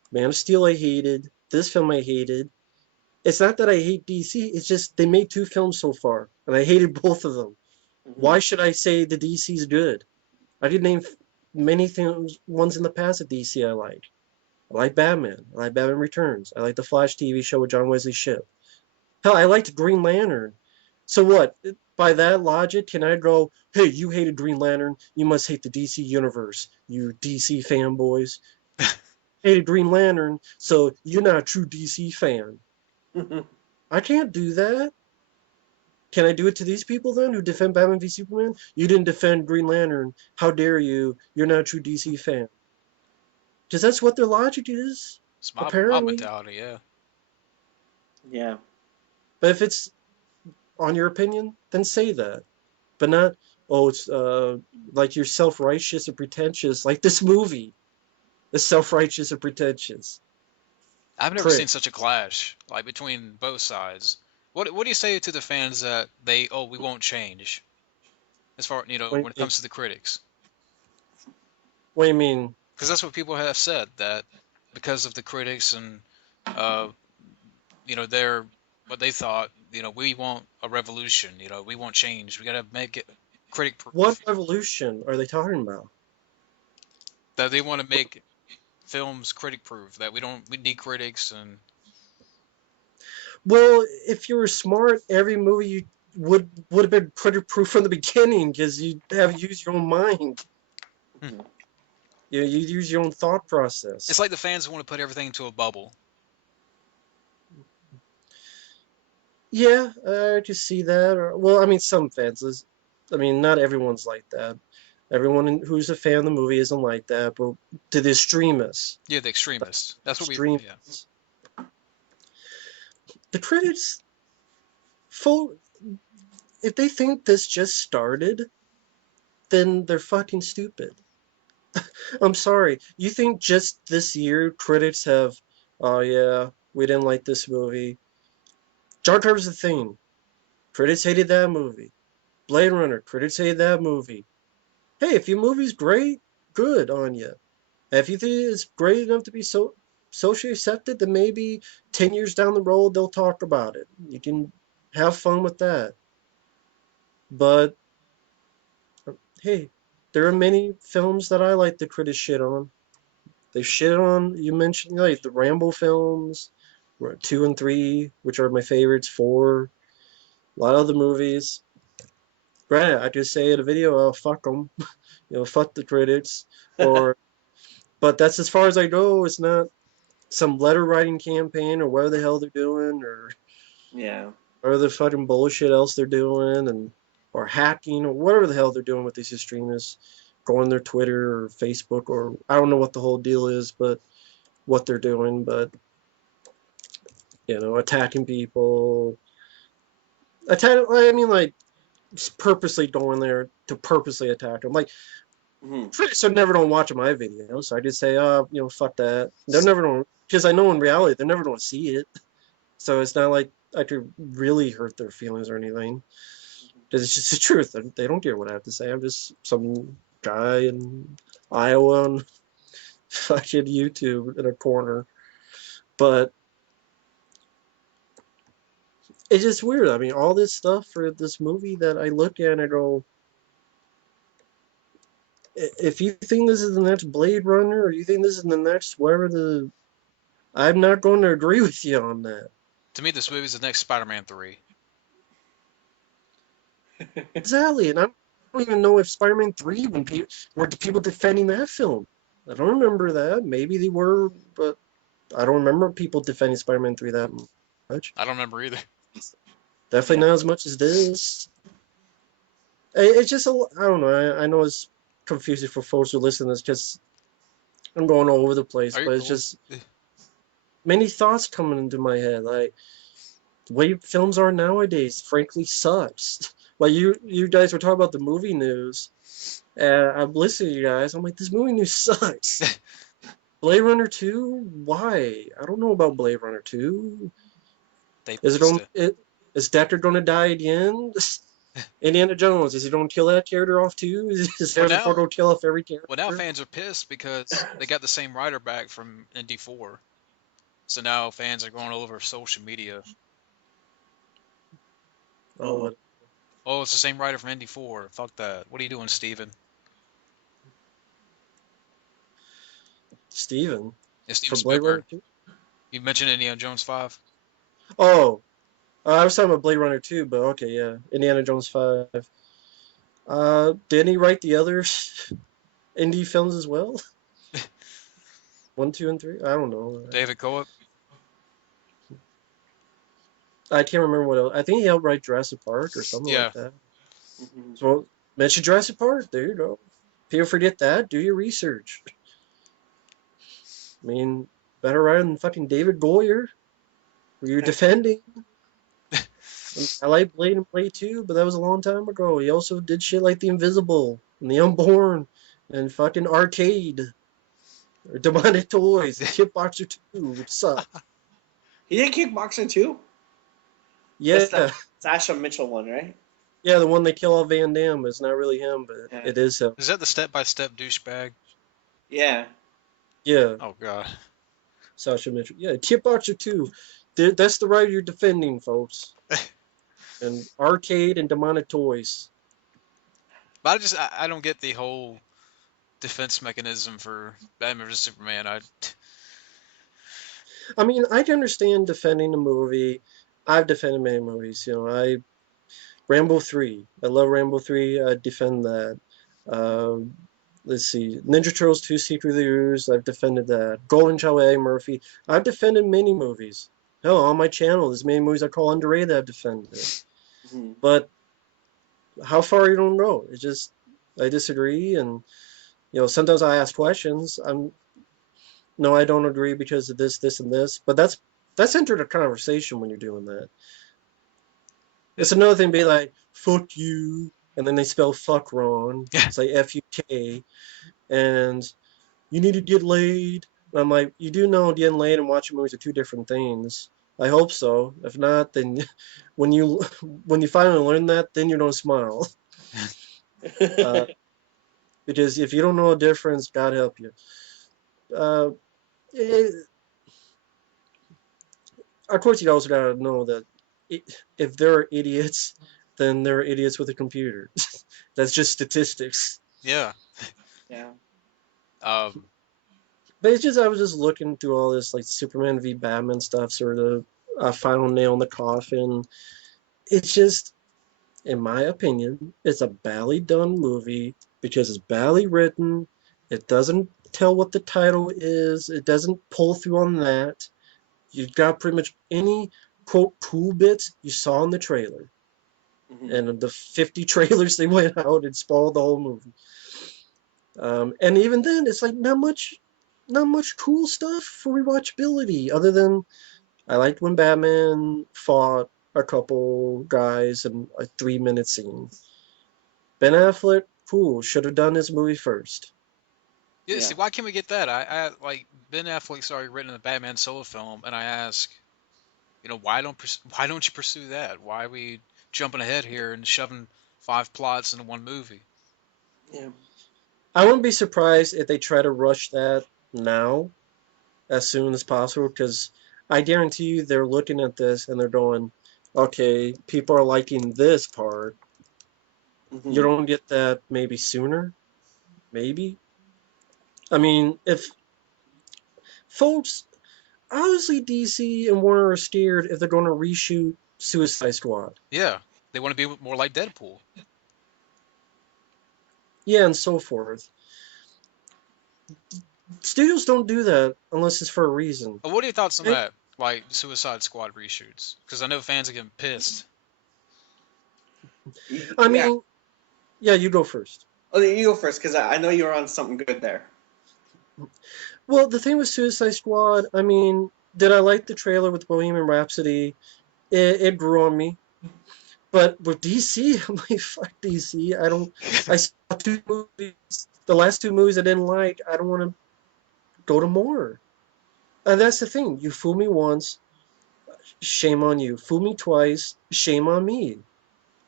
Man of Steel I hated. This film I hated. It's not that I hate DC, it's just they made 2 films so far, and I hated both of them. Mm-hmm. Why should I say the DC's good? I could name many things, ones in the past at DC I like. I like Batman. I like Batman Returns. I like the Flash TV show with John Wesley Shipp. Hell, I liked Green Lantern. So what? By that logic, can I go, hey, you hated Green Lantern, you must hate the DC universe, you DC fanboys. Hated Green Lantern, so you're not a true DC fan. I can't do that. Can I do it to these people then who defend Batman v Superman? You didn't defend Green Lantern. How dare you? You're not a true DC fan. Because that's what their logic is, It's my apparently. mentality, yeah. Yeah. But if it's on your opinion, then say that. But not, oh, it's like you're self-righteous and pretentious, like this movie is self-righteous and pretentious. I've never seen Crit. such a clash, like between both sides. What do you say to the fans that we won't change as far What, when it comes to the critics? what do you mean? Because that's what people have said, that because of the critics and uh their what they thought, we want a revolution, we want change. We gotta make it critic What proof. revolution are they talking about? That they want to make films critic proof. That we need critics and Well, if you were smart, every movie you would have been critic-proof from the beginning because you have used your own mind. Hmm. You use your own thought process. It's like the fans want to put everything into a bubble. Yeah, I just see that. Well, I mean, some fans. I mean, not everyone's like that. Everyone who's a fan of the movie isn't like that. But to the extremists, Yeah, the the extremists. That's what we. Yeah. extremists, the critics, full. If they think this just started, then they're fucking stupid. I'm sorry. You think just this year critics have, oh yeah, we didn't like this movie. Jar Jar's the Thing. Critics hated that movie. Blade Runner. Critics hated that movie. Hey, if your movie's great, good on you. And if you think it's great enough to be socially accepted, then maybe 10 years down the road they'll talk about it. You can have fun with that. But hey, there are many films that I like the critics shit on. They shit on, you mentioned, like the Rambo films, 2 and 3, which are my favorites, 4, a lot of the movies. Granted, I just say in a video, oh, fuck them, fuck the critics. Or, but that's as far as I go. It's not some letter writing campaign or whatever the hell they're doing or Yeah. the fucking bullshit else they're doing or hacking or whatever the hell they're doing with these extremists. Go on their Twitter or Facebook or I don't know what the whole deal is, but what they're doing, but attacking people. I mean, like, purposely going there to purposely attack them. Like, Mm-hmm. critics are never gonna watch my videos, so I just say, fuck that. They're never gonna, because I know in reality they're never gonna see it. So it's not like I could really hurt their feelings or anything. Because it's just the truth. They don't care what I have to say. I'm just some guy in Iowa on fucking YouTube in a corner. But it's just weird. I mean, all this stuff for this movie that I look at and I go, if you think this is the next Blade Runner or you think this is the next I'm not going to agree with you on that. To me, this movie is the next Spider-Man 3. Exactly, and I don't even know if Spider-Man 3 were the people defending that film. I don't remember that. Maybe they were, but I don't remember people defending Spider-Man 3 that much. I don't remember either. Definitely not as much as this. It's just I don't know. I know it's confusing for folks who listen to this because I'm going all over the place, Are you but it's cool? just many thoughts coming into my head. Like the way films are nowadays, frankly, sucks. Like you guys were talking about the movie news, and I'm listening to you guys. I'm like, this movie news sucks. Blade Runner 2? Why? I don't know about Blade Runner 2. They Is just Deckard gonna die at the end? Indiana Jones, is he don't kill that character off too? Is Well Harrison Ford now, don't kill off every well now character? fans are pissed because they got the same writer back from ND4. So now fans are going all over social media. Oh, what? Oh, it's the same writer from ND4. Fuck that. What are you doing, Steven? Steven It's Steven from Blade Runner Spielberg. 2? You mentioned Indiana Jones 5. Oh, I was talking about Blade Runner 2, but okay, yeah. Indiana Jones 5. Didn't he write the other indie films as well? 1, 2, and 3? I don't know. David Coep. I can't remember what else. I think he helped write Jurassic Park or something Yeah. like that. Mm-hmm. So, mention Jurassic Park. There you go. People forget that. Do your research. I mean, better writer than fucking David Goyer, who you're defending. I like Blade and Blade 2, but that was a long time ago. He also did shit like The Invisible and The Unborn and fucking Arcade or Demonic Toys and Kickboxer 2, which sucked. He did Kickboxer too. That's the Yeah, Sasha Mitchell one, right? yeah, the one they kill off Van Damme is not really him, but Yeah. it is him. Is that the step-by-step douchebag? Yeah. Yeah, Oh god. Sasha Mitchell. Yeah, Kickboxer 2. That's the writer you're defending, folks. And Arcade and Demonic Toys. But I don't get the whole defense mechanism for Batman vs Superman. I mean, I can understand defending the movie. I've defended many movies. Rambo 3. I love Rambo 3. I defend that. Um, let's see. Ninja Turtles 2 Secret of the Ooze. I've defended that. Golden Child Eddie Murphy. I've defended many movies. Hell, on my channel, there's many movies I call underrated that I've defended. Mm-hmm. But how far you don't know. It's just, I disagree. And, sometimes I ask questions. No, I don't agree because of this, this, and this. But that's entered a conversation when you're doing that. It's another thing to be like, fuck you, and then they spell fuck wrong. It's like F-U-K, and you need to get laid. And I'm like, you do know getting laid and watching movies are two different things. I hope so. If not, then when you when you finally learn that, then you don't smile. Because if you don't know a difference, God help you. Uh, it, of course, you also gotta know that if there are idiots, then there are idiots with a computer. That's just statistics. Yeah. Yeah. But it's just I was just looking through all this like Superman v Batman stuff, sort of final nail in the coffin. It's just, in my opinion, it's a badly done movie because it's badly written. It doesn't tell what the title is. It doesn't pull through on that. You've got pretty much any quote cool bits you saw in the trailer, Mm-hmm. and of the 50 trailers they went out and spoiled the whole movie. And even then, it's like not much cool stuff for rewatchability, other than I liked when Batman fought a couple guys in a 3-minute scene. Ben Affleck, cool, should have done his movie first. Yeah, Yeah. see, why can't we get that? I like Ben Affleck's already written the Batman solo film, and I ask, why don't you pursue that? Why are we jumping ahead here and shoving 5 plots into one movie? Yeah. I wouldn't be surprised if they try to rush that now as soon as possible, because I guarantee you they're looking at this and they're going, okay, people are liking this part. Mm-hmm. You don't get that maybe sooner? Maybe? I mean, if folks, obviously DC and Warner are scared if they're going to reshoot Suicide Squad. Yeah, they want to be more like Deadpool. Yeah, and so forth. Studios don't do that unless it's for a reason. But what are your thoughts on And, that? Like Suicide Squad reshoots? Because I know fans are getting pissed. I Yeah. mean, yeah, you go first. Oh, you go first, because I know you're on something good there. Well, the thing with Suicide Squad, I mean, did I like the trailer with Bohemian Rhapsody? It grew on me. But with DC, I'm like, fuck DC. I saw 2 movies. The last 2 movies I didn't like. I don't want to go to more. And that's the thing. You fool me once, shame on you. Fool me twice, shame on me.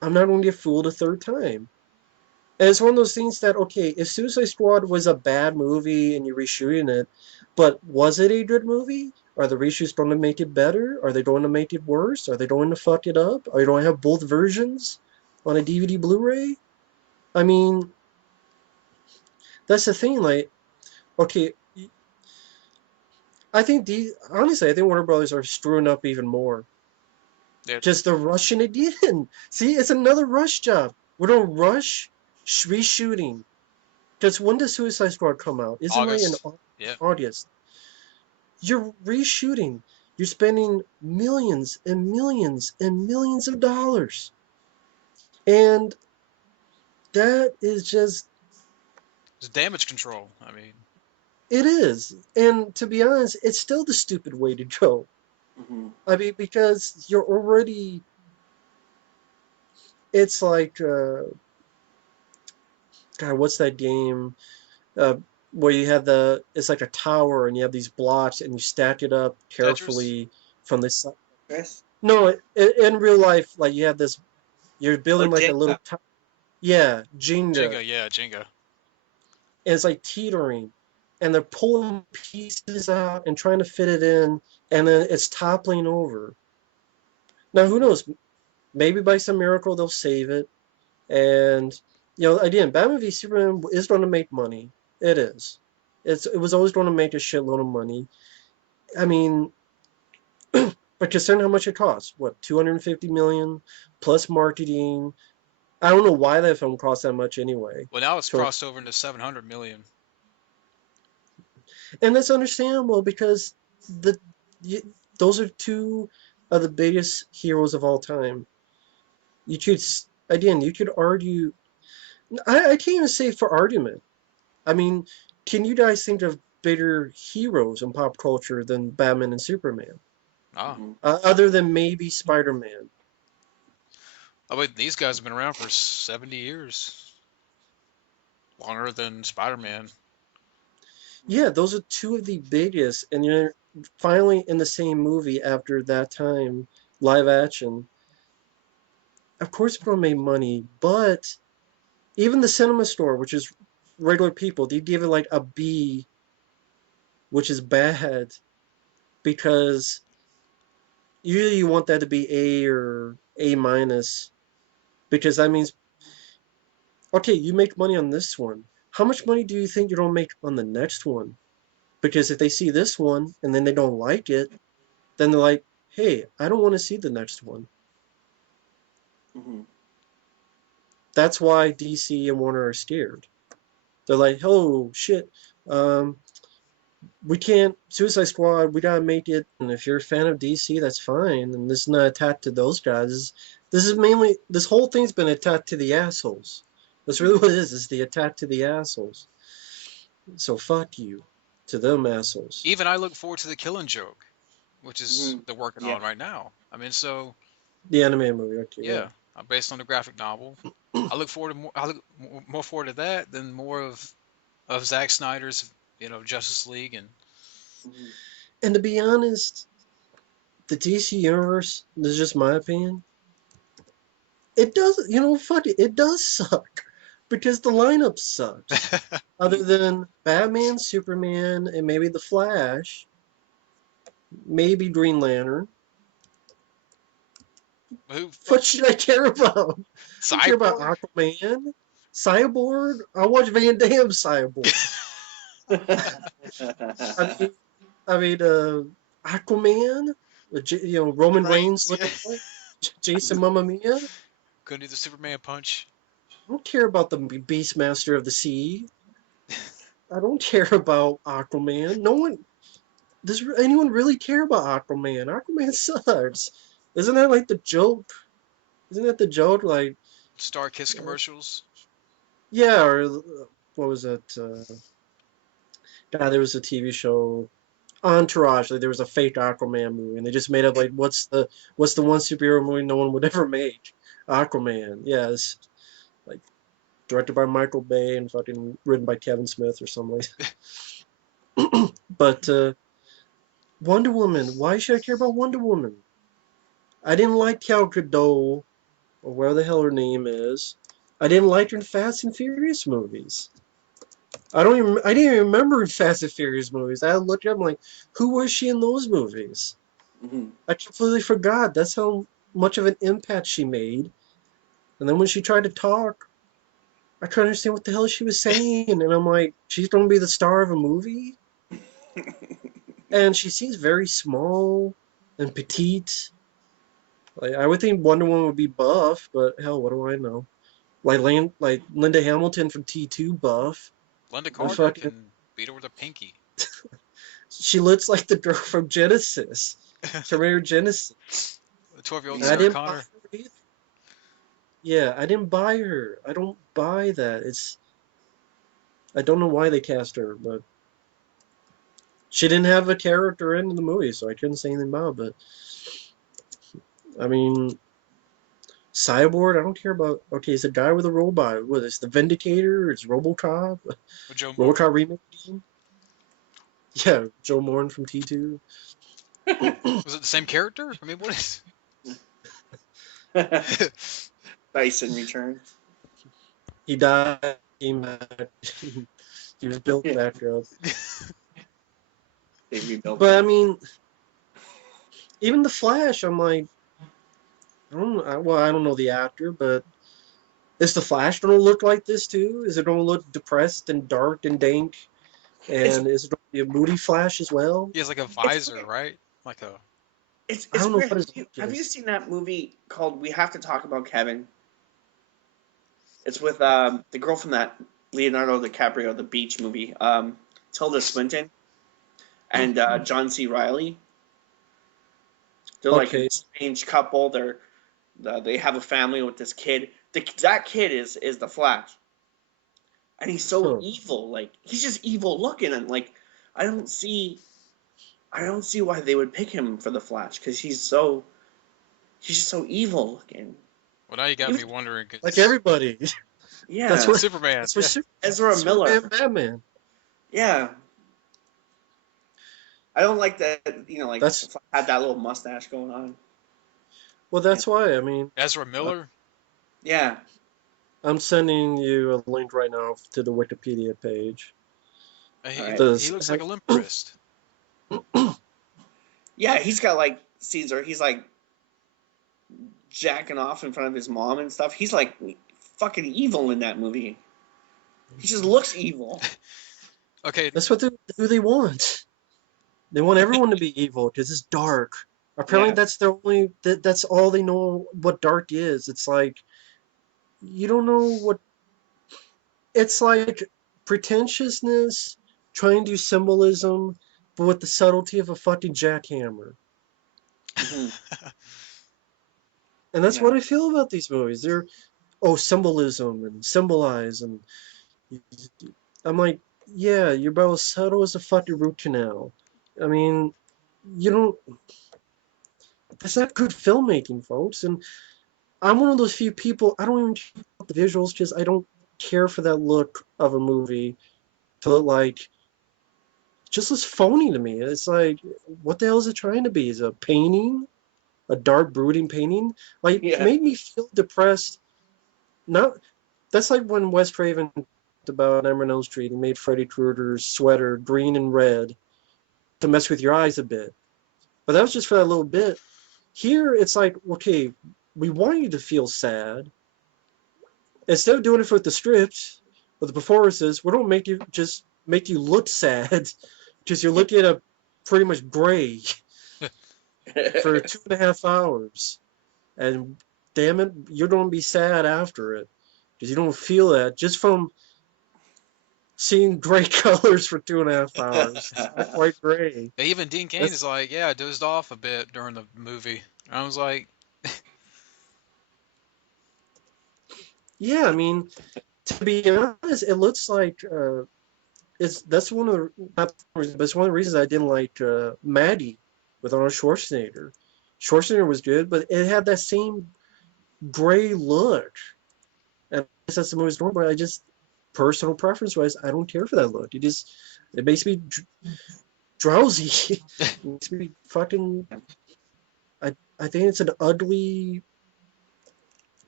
I'm not going to get fooled a third time. And it's one of those things that, okay, if Suicide Squad was a bad movie and you're reshooting it, but was it a good movie? Are the reshoots going to make it better? Are they going to make it worse? Are they going to fuck it up? Are you going to have both versions on a DVD Blu-ray? I mean, that's the thing. Like, okay, honestly, I think Warner Brothers are screwing up even more. Yeah, Just they're rushing it in. See, it's another rush job. We're going to rush reshooting. Because when does Suicide Squad come out? Isn't like in August. Yeah. August? You're reshooting. You're spending millions and millions and millions of dollars. And that is just, It's damage control. I mean, it is. And to be honest, it's still the stupid way to go. Mm-hmm. I mean, because you're already, it's like, God, what's that game? Uh, where you have it's like a tower and you have these blocks and you stack it up Tetris. carefully from the side. Chris? No, in real life, like you have this, you're Oh, building like a little, Jenga. Yeah, Jenga, Jenga. Yeah, Jenga. and it's like teetering, and they're pulling pieces out and trying to fit it in, and then it's toppling over. Now, who knows? Maybe by some miracle they'll save it, and again, Batman v Superman is going to make money. It is. It was always going to make a shitload of money. I mean, but considering how much it costs, what, 250 million plus marketing. I don't know why that film cost that much anyway. Well, now it's To crossed over into 700 million. And that's understandable because the y those are two of the biggest heroes of all time. You could again, you could argue. I can't even say for argument. I mean, can you guys think of bigger heroes in pop culture than Batman and Superman, Ah, Mm-hmm. other than maybe Spider-Man? I mean, these guys have been around for 70 years, longer than Spider-Man. Yeah, those are two of the biggest, and you're finally in the same movie after that time, live action. Of course, it's gonna make money, but even the cinema store, which is regular people, they give it like a B, which is bad because usually you want that to be A or A minus because that means, okay, you make money on this one. How much money do you think you're gonna make on the next one? Because if they see this one and then they don't like it, then they're like, hey, I don't want to see the next one. Mm-hmm. That's why DC and Warner are scared. They're like, oh shit, um, we can't Suicide Squad. We gotta make it. And if you're a fan of DC, that's fine. And this is not attacked to those guys. This is mainly this whole thing's been attacked to the assholes. That's really what it is. It's the attack to the assholes. So fuck you to them assholes. Even I look forward to the Killing Joke, which is Mm-hmm. they're working Yeah. on right now. I mean, so The anime movie. Okay, yeah. yeah, based on the graphic novel. I look forward to more. I look more forward to that than more of Zack Snyder's, Justice League and Mm-hmm. And to be honest, the DC universe. This is just my opinion. It does. Fuck it. It does suck because the lineup sucks. Other than Batman, Superman, and maybe The Flash, maybe Green Lantern. who What should I care about? I don't care about Cyborg. Aquaman, Cyborg. I watch Van Damme Cyborg. I mean, Aquaman. Roman Right. Reigns Yeah. looking like Jason Mamma Mia. I Couldn't do the Superman punch. don't care about the Beastmaster of the Sea. I don't care about Aquaman. No one. Does anyone really care about Aquaman? Aquaman sucks. Isn't that like the joke? Isn't that the joke? Like, Star Kiss uh, commercials. yeah, or what was it? God, there was a TV show, Entourage. Like, there was a fake Aquaman movie, and they just made up like, what's the one superhero movie no one would ever make? Aquaman. Yes, like directed by Michael Bay and fucking written by Kevin Smith or something like that. But Wonder Woman. Why should I care about Wonder Woman? I didn't like Gal Gadot or whatever the hell her name is. I didn't like her in Fast and Furious movies. I didn't even remember in Fast and Furious movies. I looked up, I'm like, who was she in those movies? Hmm. I completely forgot. That's how much of an impact she made. And then when she tried to talk, I couldn't understand what the hell she was saying. And I'm like, she's going to be the star of a movie? And she seems very small and petite. Like, I would think Wonder Woman would be buff, but hell, what do I know? Like Linda Hamilton from T2 buff. Linda The Carter fucking, can beat her with a pinky. she looks like the girl from Genesis. Terminator Genesis. The 12-year-old And I Yeah. Sarah didn't buy Connor. her either. Yeah, I didn't buy her. I don't buy that. I don't know why they cast her, but she didn't have a character in the movie, so I couldn't say anything about it. But I mean, Cyborg, I don't care about. Okay, it's a guy with a robot. What is the Vindicator? It's RoboCop. With Joe Moore. RoboCop remake game. Yeah, Joe Morton from T2. Was it the same character? I mean, what is? Dyson returns. He died. Came back. He was built Yeah. back up. They rebuilt. But I mean, even the Flash, I'm like, well, I don't know the actor, but is the Flash going to look like this too? Is it going to look depressed and dark and dank? It's And is it going to be a moody Flash as well? He has like a visor, right? Like a. it's I don't know weird. what his Have you, look have you is. seen that movie called We Have to Talk About Kevin? It's with the girl from that Leonardo DiCaprio, the beach movie, Tilda Swinton and John C. Riley. They're like Okay, a strange couple. They have a family with this kid. That kid is the Flash, and he's so huh. evil. Like he's just evil looking, and like I don't see I don't see why they would pick him for the Flash because he's just so evil looking. Well, now you got Even, me wondering. Like 'Cause everybody. That's yeah, what. Superman. That's what Yeah. Ezra Superman, Miller. Batman. Yeah, I don't like that. Like That's the Flash had that little mustache going on. well. Yeah, That's why. I mean, Ezra Miller. yeah, I'm sending you a link right now to the Wikipedia page. all He, right. he Does looks like a limp wrist. Yeah, he's got like Caesar. He's like jacking off in front of his mom and stuff. He's like fucking evil in that movie. He just looks evil. Okay. that's what who they want. They want everyone to be evil because it's dark. Apparently, Yeah, that's their only. That's all they know what dark is. It's like you don't know what. It's like pretentiousness, trying to do symbolism, but with the subtlety of a fucking jackhammer. hmm, And that's yeah, what I feel about these movies. They're symbolism and symbolize, and I'm like, yeah, you're about as subtle as a fucking root canal. I mean, you don't. That's not good filmmaking, folks. And I'm one of those few people. I don't even care about the visuals, just I don't care for that look of a movie to look like just looks phony to me. It's like, what the hell is it trying to be? Is it a painting, a dark, brooding painting? Like, it yeah, made me feel depressed. Not that's like when Wes Craven talked about Nightmare on Elm Street and made Freddy Krueger's sweater green and red to mess with your eyes a bit. But that was just for that little bit. Here, it's like, okay, we want you to feel sad. Instead of doing it with the scripts or the performances, we don't make you look sad because you're looking at a pretty much gray for 2.5 hours. And damn it, you're going to be sad after it because you don't feel that just from seeing gray colors for 2.5 hours. It's not quite gray. Even Dean Cain is That's like, yeah, I dozed off a bit during the movie. I was like, yeah. I mean, to be honest, it looks like it's that's one of the not the reason, but it's one of the reasons I didn't like Maddie with Arnold Schwarzenegger. Schwarzenegger was good, but it had that same gray look. And I guess that's the movie's normal, but I just personal preference wise, I don't care for that look. It makes me drowsy. It makes me fucking. I think it's an ugly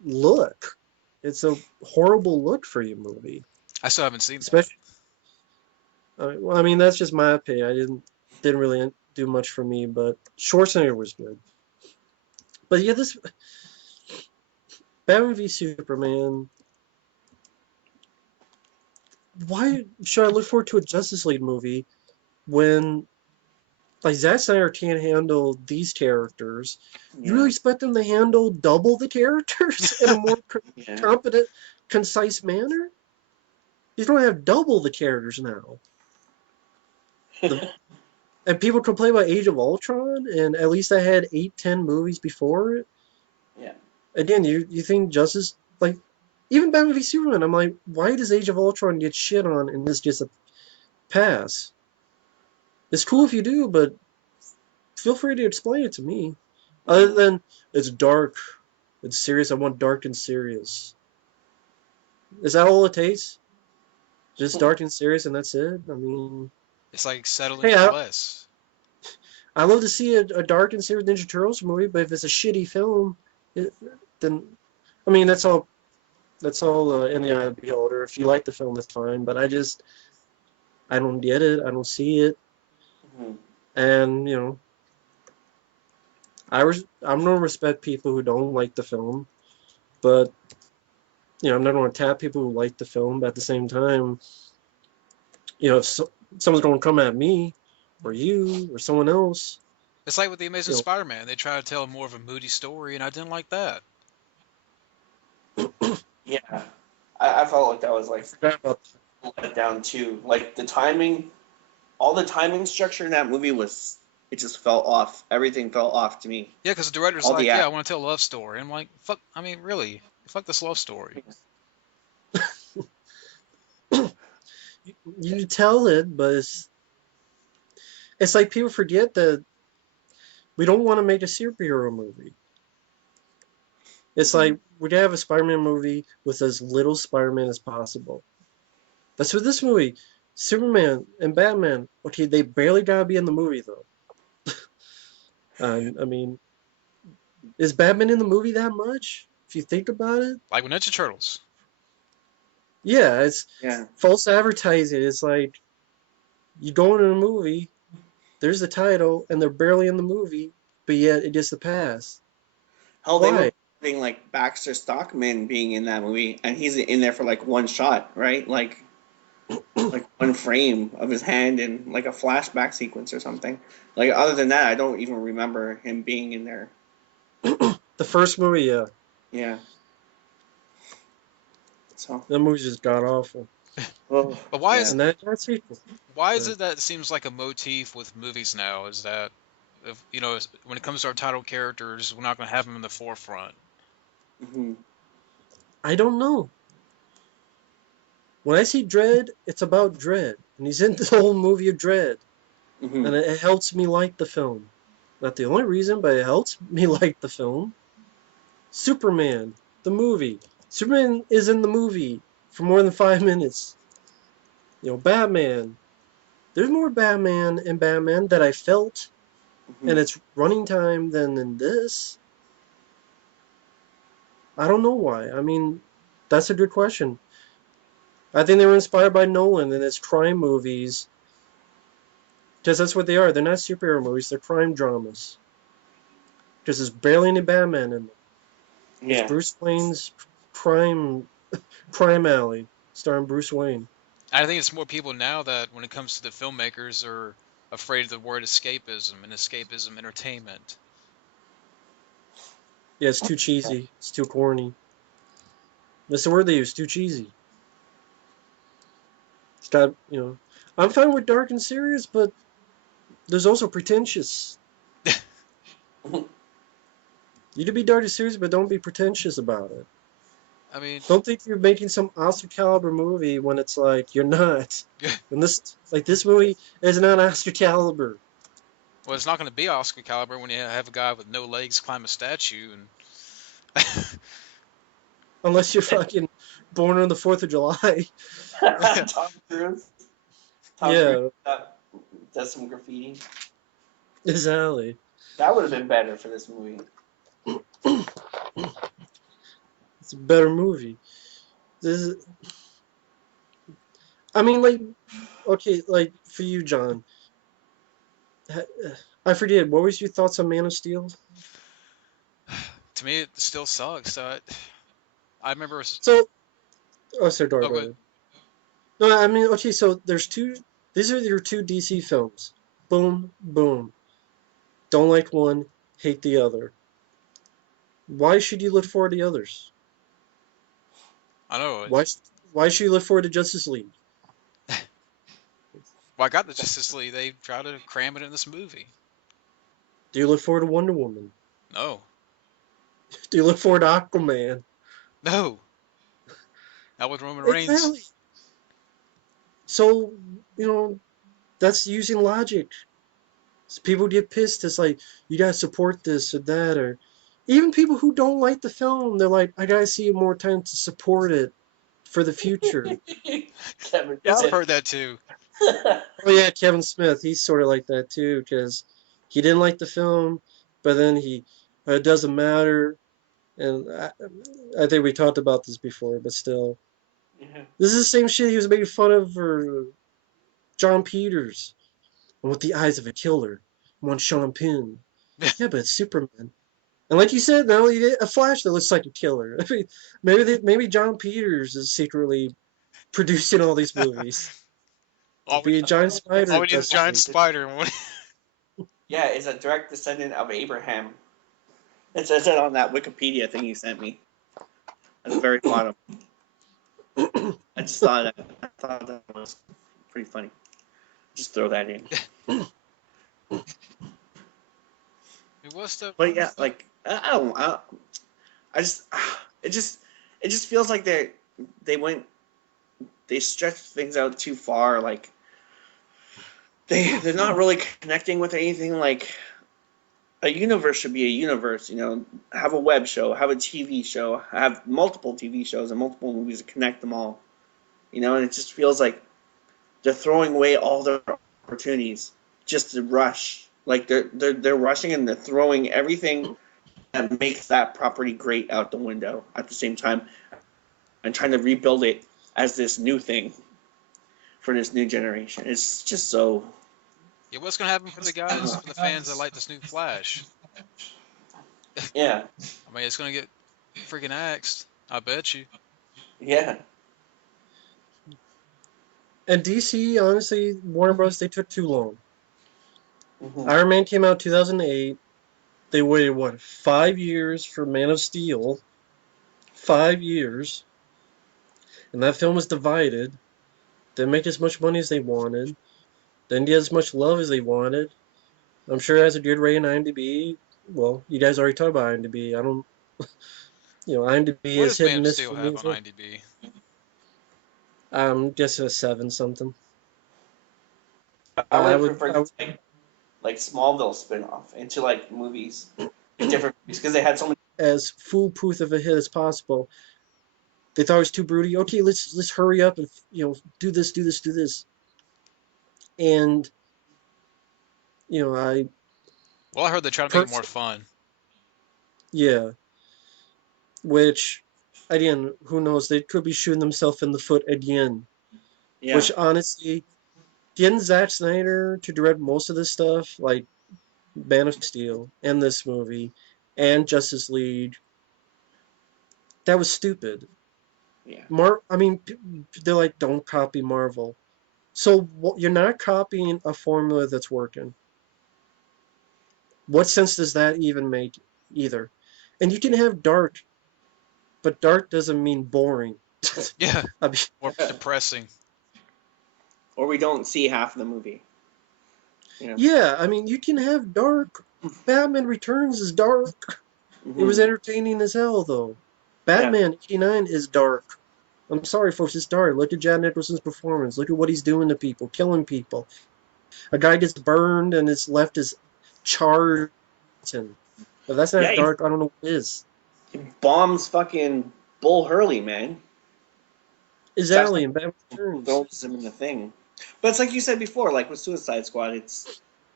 look. It's a horrible look for you movie. I still haven't seen that. Especially, well, I mean, that's just my opinion. I didn't really do much for me, but Schwarzenegger was good. But yeah, this Batman v Superman. Why should I look forward to a Justice League movie when like Zack Snyder can't handle these characters? You really expect them to handle double the characters in a more competent, concise manner? You don't have double the characters now. And people complain about Age of Ultron, and at least I had 8, 10 movies before it. Yeah. Again, you think Justice, like, even Batman v Superman, I'm like, why does Age of Ultron get shit on and this gets a pass? It's cool if you do, but feel free to explain it to me. Other than, it's dark, it's serious, I want dark and serious. Is that all it takes? Just dark and serious and that's it? I mean... It's like settling for less. I love to see a dark and serious Ninja Turtles movie, but if it's a shitty film, then... I mean, that's all in the eye of the beholder. If you like the film, that's fine, but I don't get it, I don't see it. And, you know... I'm gonna respect people who don't like the film, but you know, I'm not gonna tap people who like the film. But at the same time, you know, if someone's gonna come at me, or you, or someone else, it's like with the Amazing Spider-Man. They try to tell more of a moody story, and I didn't like that. Yeah, I felt like that was like let down too. Like the timing, all the timing structure in that movie was. It just fell off. Everything fell off to me. Yeah, because the director's like, yeah, I want to tell a love story. I'm like, fuck, I mean, really? Fuck this love story. You tell it, but it's like people forget that we don't want to make a superhero movie. It's like, we gotta have a Spider-Man movie with as little Spider-Man as possible. That's what this movie, Superman and Batman, okay, they barely gotta be in the movie, though. I mean, is Batman in the movie that much? If you think about it, like with Ninja Turtles. Yeah, it's false advertising. It's like you go into a movie, there's the title, and they're barely in the movie, but yet it gets the pass. Hell, they were having like Baxter Stockman being in that movie, and he's in there for like one shot, right? Like one frame of his hand in like a flashback sequence or something. Like other than that, I don't even remember him being in there. The first movie, yeah. Yeah. So that movie just got awful. Well, but why is that's equal. Why is it that it seems like a motif with movies now? Is that if, you know, when it comes to our title characters, we're not going to have them in the forefront. I don't know. When I see Dredd, it's about Dredd, and he's in the whole movie of Dredd, and it helps me like the film. Not the only reason, but it helps me like the film. Superman, the movie. Superman is in the movie for more than 5 minutes. You know, Batman. There's more Batman in Batman that I felt in its running time than in this. I don't know why. I mean, that's a good question. I think they were inspired by Nolan and his crime movies. Because that's what they are. They're not superhero movies. They're crime dramas. Because there's barely any Batman in them. Yeah. It's Bruce Wayne's crime alley, starring Bruce Wayne. I think it's more people now that when it comes to the filmmakers are afraid of the word escapism and escapism entertainment. Yeah, it's too cheesy. It's too corny. That's the word they use, too cheesy. It's got, you know... I'm fine with dark and serious, but there's also pretentious. You can be dark and serious, but don't be pretentious about it. I mean... Don't think you're making some Oscar caliber movie when it's like, you're not. And this movie is not Oscar caliber. Well, it's not going to be Oscar caliber when you have a guy with no legs climb a statue and... Unless you're fucking born on the 4th of July. Tom Cruise. Tom Cruise does some graffiti. Exactly. That would have been better for this movie. It's a better movie. This is, I mean, like, okay, like for you, John. I forget. What was your thoughts on Man of Steel? To me, it still sucks. I remember. So, oh, sorry, Dora, Oh, go good. ahead. No, I mean, okay, so there's two. These are your two DC films. Boom, boom. Don't like one, hate the other. Why should you look forward to the others? I know. Why? Why should you look forward to Justice League? Well, I got the Justice League. They try to cram it in this movie. Do you look forward to Wonder Woman? No, Do you look forward to Aquaman? no. Not with Roman Reigns. Exactly. So, you know, that's using logic. So people get pissed. It's like, you gotta support this or that, or even people who don't like the film, they're like, I gotta see it more time to support it for the future. Kevin Yeah, I've Smith. heard that too. Oh yeah, Kevin Smith, he's sort of like that too, because he didn't like the film, but then it doesn't matter. And I think we talked about this before, but still, Yeah. this is the same shit he was making fun of for John Peters. And with the eyes of a killer, one Sean Penn. Yeah, but it's Superman. And like you said, now you get a Flash that looks like a killer. I mean, maybe John Peters is secretly producing all these movies. all we Be a need, giant spider. all we need is a giant Justice League. spider. Yeah, is a direct descendant of Abraham. It says it on that Wikipedia thing you sent me. At the very bottom. I thought that was pretty funny. Just throw that in. What's the? But yeah, like I don't. I just it just feels like they stretched things out too far. Like they're not really connecting with anything. Like a universe should be a universe. You know, have a web show, have a TV show, have multiple TV shows and multiple movies to connect them all. You know, and it just feels like they're throwing away all their opportunities just to rush. Like they're rushing and they're throwing everything that makes that property great out the window at the same time and trying to rebuild it as this new thing for this new generation. It's just so. Yeah, what's gonna happen for the guys, for the fans that like this new Flash? Yeah. I mean, it's gonna get freaking axed. I bet you. Yeah. And DC, honestly, Warner Bros. They took too long. Mm-hmm. Iron Man came out 2008. They waited what 5 years for Man of Steel. 5 years, and that film was divided. Didn't make as much money as they wanted. Didn't get as much love as they wanted. I'm sure it has a good rating on IMDb. Well, you guys already talked about IMDb. I don't, IMDb What is does hit Man and of miss Steel for me have as on well. IMDb? I'm guessing a 7 something. I would I have would, preferred I to take like Smallville spin-off into like movies, different movies, because they had so many. as foolproof of a hit as possible. They thought it was too broody. Okay, let's hurry up and do this, do this, do this. And I Well, I heard they try to make it more fun. yeah, which again, who knows? They could be shooting themselves in the foot again. Yeah. Which honestly, getting Zack Snyder to direct most of this stuff, like Man of Steel and this movie and Justice League, that was stupid. Yeah. I mean, they're like, don't copy Marvel. So you're not copying a formula that's working. What sense does that even make either? And you can have dark, but dark doesn't mean boring. Yeah, I mean, more depressing. Or we don't see half of the movie. yeah, I mean, you can have dark. Batman Returns is dark. Mm-hmm. It was entertaining as hell, though. Batman 89 is dark. I'm sorry, folks, it's dark. Look at Jack Nicholson's performance. Look at what he's doing to people, killing people. A guy gets burned and his left is charred. If that's not dark, I don't know what is. He bombs fucking Bull Hurley, man. Exactly, and Batman Returns. Throws him in the thing. But it's like you said before, like with Suicide Squad, it's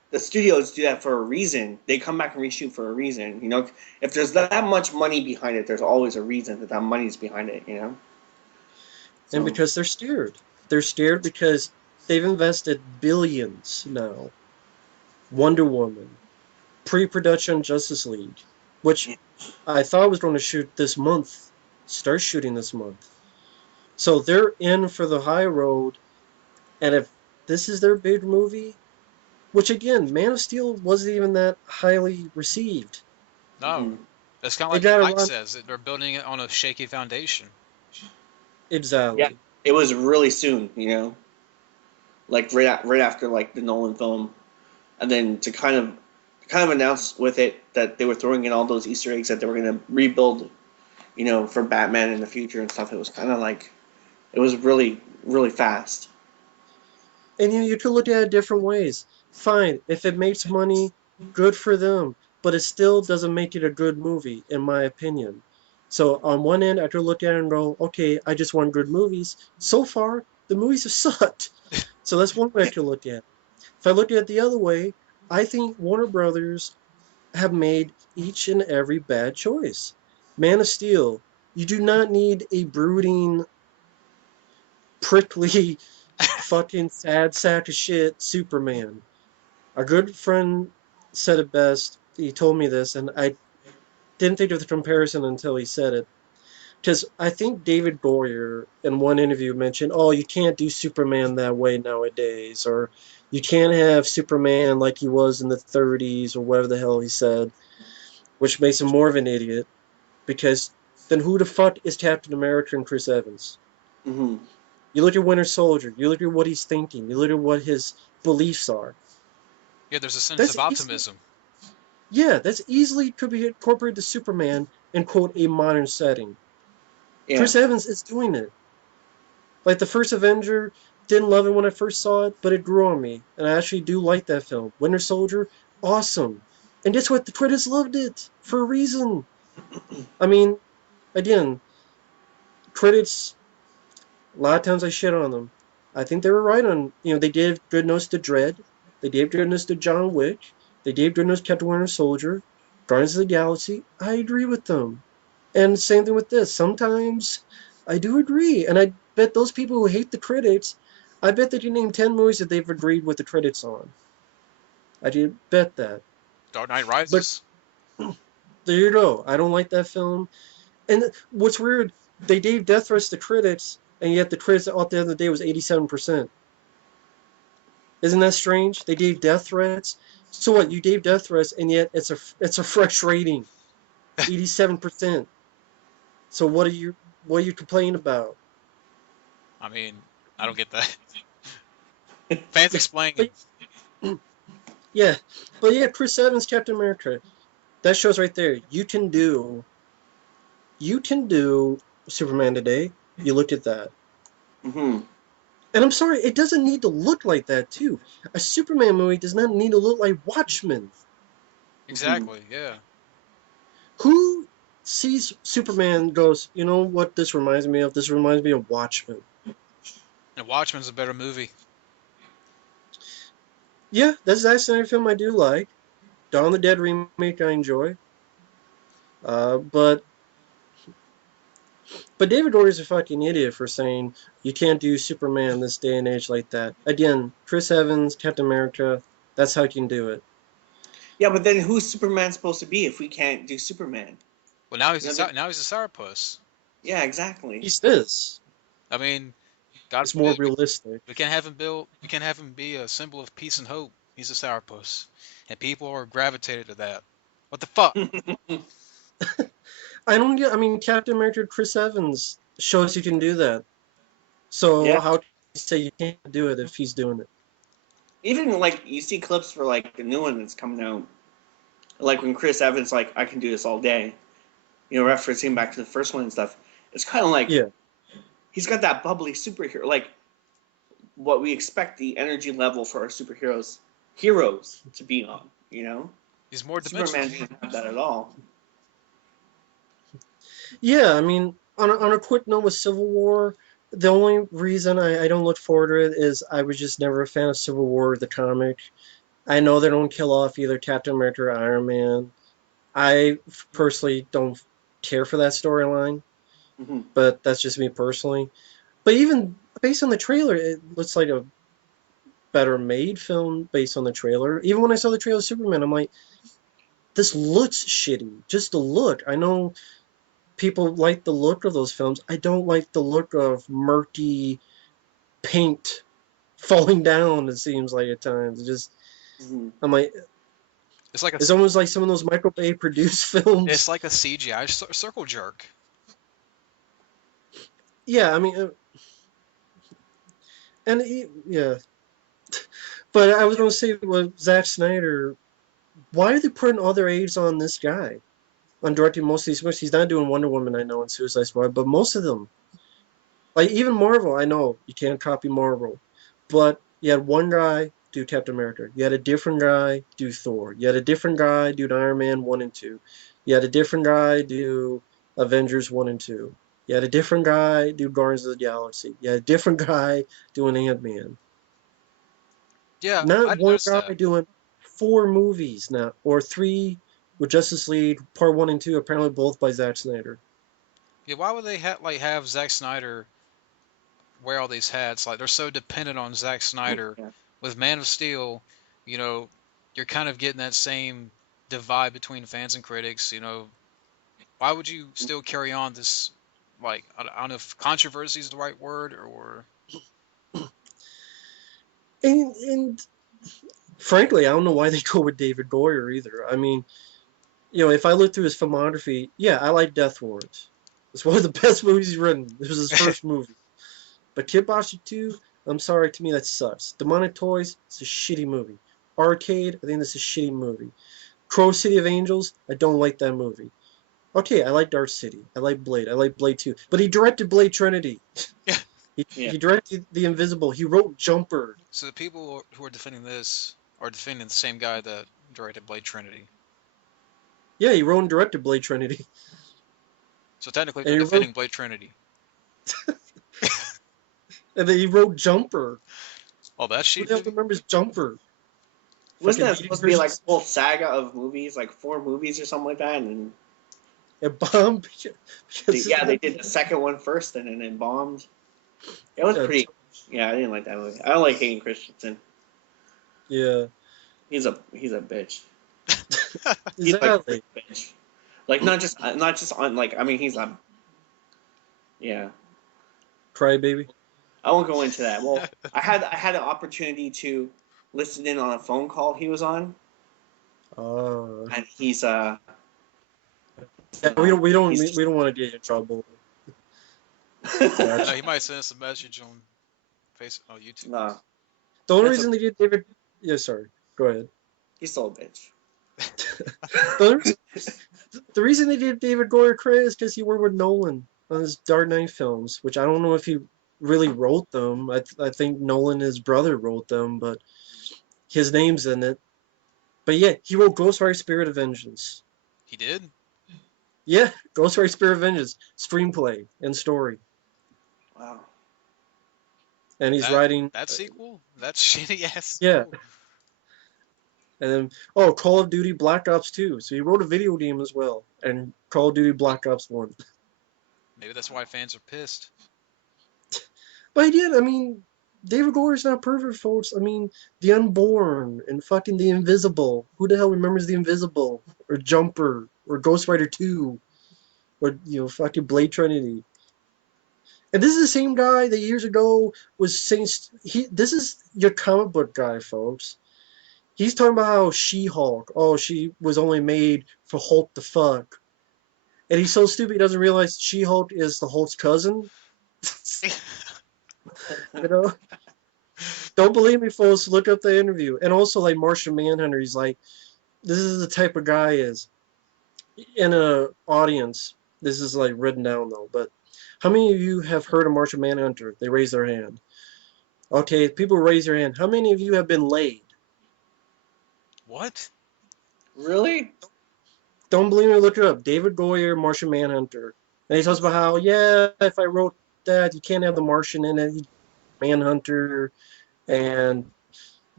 the studios do that for a reason. They come back and reshoot for a reason. You know, if there's that much money behind it, there's always a reason that money's behind it. You know. And So because they're steered. They're steered because they've invested billions now. Wonder Woman, pre-production Justice League, which I thought was going to shoot this month, start shooting this month. So they're in for the high road, and if this is their big movie, which again, Man of Steel wasn't even that highly received. No, it's kind of It like got Mike around says that they're building it on a shaky foundation. yeah, exactly. it was really soon. You know, like right after like the Nolan film, and then to kind of announce with it that they were throwing in all those Easter eggs that they were going to rebuild, you know, for Batman in the future and stuff. It was kind of like it was really really fast. And you could look at it different ways. Fine, if it makes money, good for them, but it still doesn't make it a good movie, in my opinion. So on one end, I could look at it and go, okay, I just want good movies. So far, the movies have sucked. So that's one way I could look at it. If I look at it the other way, I think Warner Brothers have made each and every bad choice. Man of Steel, you do not need a brooding, prickly, fucking sad sack of shit Superman. Our good friend said it best. He told me this, and I didn't think of the comparison until he said it. Because I think David Goyer in one interview mentioned, oh, you can't do Superman that way nowadays, or you can't have Superman like he was in the 30s, or whatever the hell he said, which makes him more of an idiot. Because then who the fuck is Captain America and Chris Evans? Hmm. You look at Winter Soldier, you look at what he's thinking, you look at what his beliefs are. Yeah, there's a sense That's of easily, optimism. yeah, that's easily could be incorporated to Superman in quote a modern setting. Yeah. Chris Evans is doing it. Like the first Avenger, didn't love it when I first saw it, but it grew on me, and I actually do like that film. Winter Soldier, awesome, and guess what? The critics loved it for a reason. I mean, again, critics. A lot of times I shit on them. I think they were right on. They gave good notes to Dread, they gave good notes to John Wick, they gave good notes to Captain Winter Soldier, Guardians of the Galaxy. I agree with them. And same thing with this. Sometimes I do agree. And I bet those people who hate the critics, I bet that you name 10 movies that they've agreed with the critics on. I do bet that. Dark Knight But Rises. there you go. I don't like that film. And what's weird, they gave death threats to critics, and yet the critics at the end of the day was 87%. Isn't that strange? They gave death threats. So what? You gave death threats, and yet it's a fresh rating, 87%. So what are you complaining about? I mean, I don't get that. Fans explaining. But yeah, but yeah, Chris Evans, Captain America. That shows right there. You can do Superman today. You look at that. Hmm. And I'm sorry, it doesn't need to look like that too. A Superman movie does not need to look like Watchmen. Hmm. Exactly. Yeah. Who sees Superman and goes, you know what this reminds me of? This reminds me of Watchmen. And Watchmen's a better movie. Yeah, that's actually a film I do like. Dawn of the Dead remake I enjoy. But David Goyer's a fucking idiot for saying you can't do Superman this day and age like that. Again, Chris Evans, Captain America, that's how you can do it. Yeah, but then who's Superman supposed to be if we can't do Superman? Well, now he's You know, now he's a sourpuss. yeah, exactly. He's this. I mean, God It's more forbid realistic. we can't have him build. We can't have him be a symbol of peace and hope. He's a sourpuss, and people are gravitated to that. What the fuck? I don't get. I mean, Captain America, Chris Evans shows you can do that. So Yeah. how can you say you can't do it if he's doing it? Even like you see clips for like the new one that's coming out, like when Chris Evans like I can do this all day, you know, referencing back to the first one and stuff. It's kind of like Yeah. he's got that bubbly superhero, like what we expect the energy level for our heroes to be on. You know, He's more Superman dimensional. doesn't have that at all. Yeah, I mean, on a quick note with Civil War, the only reason I don't look forward to it is I was just never a fan of Civil War, the comic. I know they don't kill off either Captain America or Iron Man. I personally don't care for that storyline, Hmm. but that's just me personally. But even based on the trailer, it looks like a better made film based on the trailer. Even when I saw the trailer of Superman, I'm like, this looks shitty. Just the look. I know people like the look of those films. I don't like the look of murky paint falling down, it seems like at times. It just, Hmm. I'm like, It's like a it's almost like some of those Michael Bay produced it's films. like a CGI circle jerk. Yeah, I mean, yeah. But I was going to say, with Zack Snyder, why are they putting all their eggs on this guy? On directing most of these movies. He's not doing Wonder Woman, I know, and Suicide Squad, but most of them. Like, even Marvel, I know, you can't copy Marvel. But you had one guy do Captain America. You had a different guy do Thor. You had a different guy do Iron Man 1 and 2. You had a different guy do Avengers 1 and 2. You had a different guy do Guardians of the Galaxy. You had a different guy doing Ant-Man. Yeah, I Not one noticed guy that. doing 4 movies now, or 3 with Justice League Part 1 and 2, apparently both by Zack Snyder. Yeah, why would they have Zack Snyder wear all these hats? Like they're so dependent on Zack Snyder. Yeah. With Man of Steel, you know, you're kind of getting that same divide between fans and critics. Why would you still carry on this? Like I don't know if controversy is the right word or And frankly, I don't know why they go with David Goyer either. I mean, if I look through his filmography, yeah, I like Death Warrant. It's one of the best movies he's written. This was his first movie. But Kickboxer 2, I'm sorry, to me that sucks. Demonic Toys, it's a shitty movie. Arcade, I think that's a shitty movie. Crow City of Angels, I don't like that movie. Okay, I like Dark City. I like Blade. I like Blade 2. But he directed Blade Trinity. yeah. He, Yeah. he directed The Invisible. He wrote Jumper. So the people who are defending this are defending the same guy that directed Blade Trinity. Yeah, he wrote and directed Blade Trinity. So technically, And they're he wrote, defending Blade Trinity. and then he wrote Jumper. Oh, that Who shit the hell movie. remembers Jumper? Wasn't Fucking that Hayden supposed to be like a Christensen. whole saga of movies, like 4 movies or something like that? And It bombed because yeah, they did the second one first, and then it bombed. It was yeah, pretty. Yeah, I didn't like that movie. I don't like Hayden Christensen. yeah, He's a bitch. He's like a exactly. bitch. Like not just on like I mean he's a yeah. Crybaby. I won't go into that. Well, I had an opportunity to listen in on a phone call he was on, Uh, and he's yeah, he's just we don't want to get in trouble. Yeah. No, he might send us a message on YouTube. no, The only that's a reason they did David, yeah, sorry, go ahead. he's still a bitch. The, only reason, the reason they did David Goyer credit is because he worked with Nolan on his Dark Knight films, which I don't know if he really wrote them. I think Nolan, his brother, wrote them, but his name's in it. But yeah, he wrote Ghost Rider Spirit of Vengeance. He did. Yeah, Ghost Rider Spirit of Vengeance, screenplay and story. Wow. And he's That writing, that sequel. That shitty ass yeah. sequel. And then, Call of Duty Black Ops 2. So he wrote a video game as well. And Call of Duty Black Ops 1. Maybe that's why fans are pissed. But he did, I mean, David Goyer's not perfect, folks. I mean, The Unborn and fucking The Invisible. Who the hell remembers The Invisible? Or Jumper? Or Ghost Rider 2? Or, fucking Blade Trinity. And this is the same guy that years ago was saying, this is your comic book guy, folks. He's talking about how She-Hulk, she was only made for Hulk to fuck. And he's so stupid he doesn't realize She-Hulk is the Hulk's cousin. You know? Don't believe me, folks. Look up the interview. And also, like, Martian Manhunter, he's like, this is the type of guy he is. In a audience, this is, like, written down, though, but how many of you have heard of Martian Manhunter? They raise their hand. Okay, people raise their hand. How many of you have been laid? What? Really? Don't believe me, look it up. David Goyer, Martian Manhunter. And he talks about how, yeah, if I wrote that, you can't have the Martian in it. Manhunter. And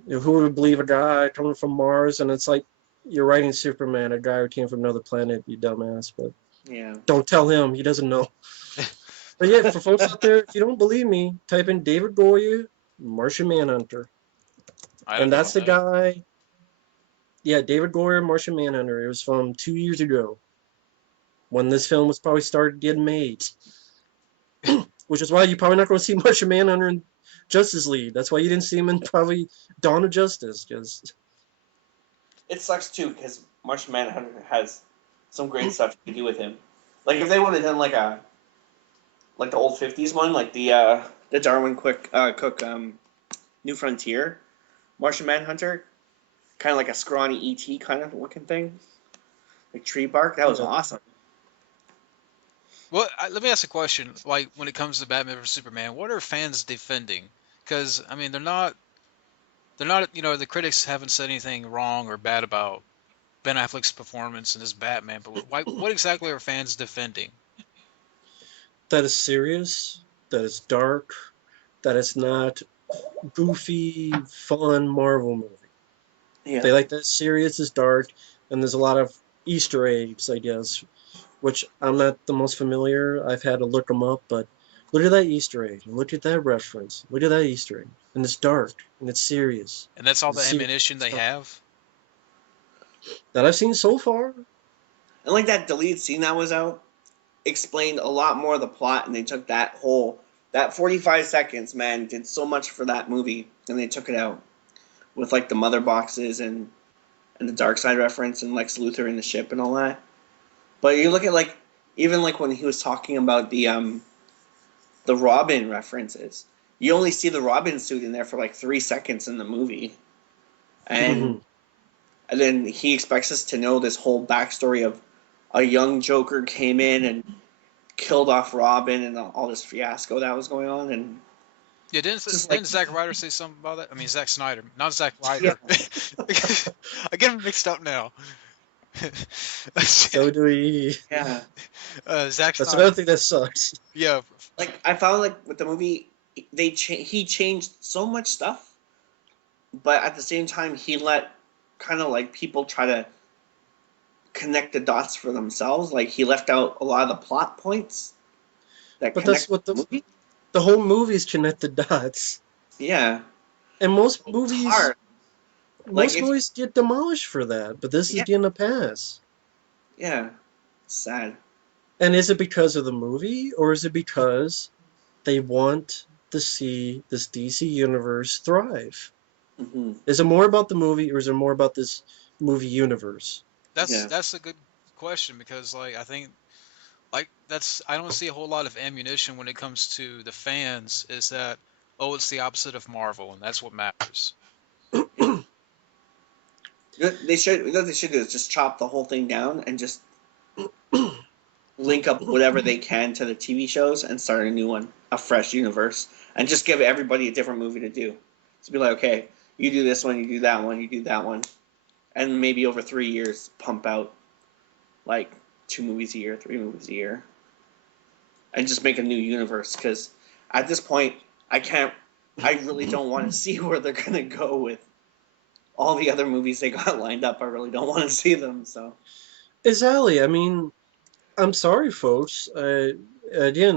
Who would believe a guy coming from Mars? And it's like you're writing Superman, a guy who came from another planet, you dumbass. But Yeah. don't tell him; he doesn't know. But yeah, for folks out there, if you don't believe me, type in David Goyer, Martian Manhunter, I don't and know that's about the that. guy. Yeah, David Goyer, Martian Manhunter. It was from 2 years ago when this film was probably started getting made. Which is why you're probably not going to see Martian Manhunter in Justice League. That's why you didn't see him in probably Dawn of Justice. Because It sucks too because Martian Manhunter has some great stuff you can do with him. Like if they would have done like the old '50s one, like the Darwin Cook New Frontier Martian Manhunter, kind of like a scrawny ET kind of looking thing, like tree bark. That was yeah. awesome. Well, let me ask a question. Like when it comes to Batman vs Superman, what are fans defending? Because I mean, they're not. The critics haven't said anything wrong or bad about Ben Affleck's performance in his Batman. But what exactly are fans defending? That is serious. That is dark. That is not goofy, fun Marvel movie. Yeah. They like that serious is dark, and there's a lot of Easter eggs, I guess, which I'm not the most familiar. I've had to look them up, but look at that Easter egg. Look at that reference. Look at that Easter egg. And it's dark, and it's serious. And that's all It's the serious ammunition they stuff have. that I've seen so far. And like that deleted scene that was out explained a lot more of the plot, and they took that 45 seconds, man, did so much for that movie, and they took it out with like the mother boxes and the dark side reference and Lex Luthor in the ship and all that. But you look at like even like when he was talking about the Robin references, you only see the Robin suit in there for like 3 seconds in the movie, and Mhm. and then he expects us to know this whole backstory of a young Joker came in and killed off Robin and all this fiasco that was going on, and Yeah, didn't just like didn't Zack Ryder say something about that? I mean, Zack Snyder, not Zack yeah, Ryder. I get him mixed up now. So do we. yeah. Zack That's Snyder. another thing that sucks. Yeah, Like I found like with the movie, he changed so much stuff, but at the same time he let kind of like people try to connect the dots for themselves. Like he left out a lot of the plot points that But that's connect what the movie. the whole movie's connect the dots. Yeah, And it's hard. Like most if movies get demolished for that, but this is yeah, getting a pass. yeah, sad. And is it because of the movie, or is it because they want to see this DC universe thrive? Hmm. Is it more about the movie, or is it more about this movie universe? that's Yeah. that's a good question because like I think like that's I don't see a whole lot of ammunition when it comes to the fans. Is that it's the opposite of Marvel and that's what matters. Yeah. They should. What they should do is just chop the whole thing down and just link up whatever they can to the TV shows and start a new one, a fresh universe, and just give everybody a different movie to do. So be like, okay, you do this one, you do that one, you do that one, and maybe over 3 years pump out like 2 movies a year, 3 movies a year, and just make a new universe. Because at this point, I can't. I really don't want to see where they're gonna go with all the other movies they got lined up. I really don't want to see them. So Exactly. I mean, I'm sorry, folks. Again,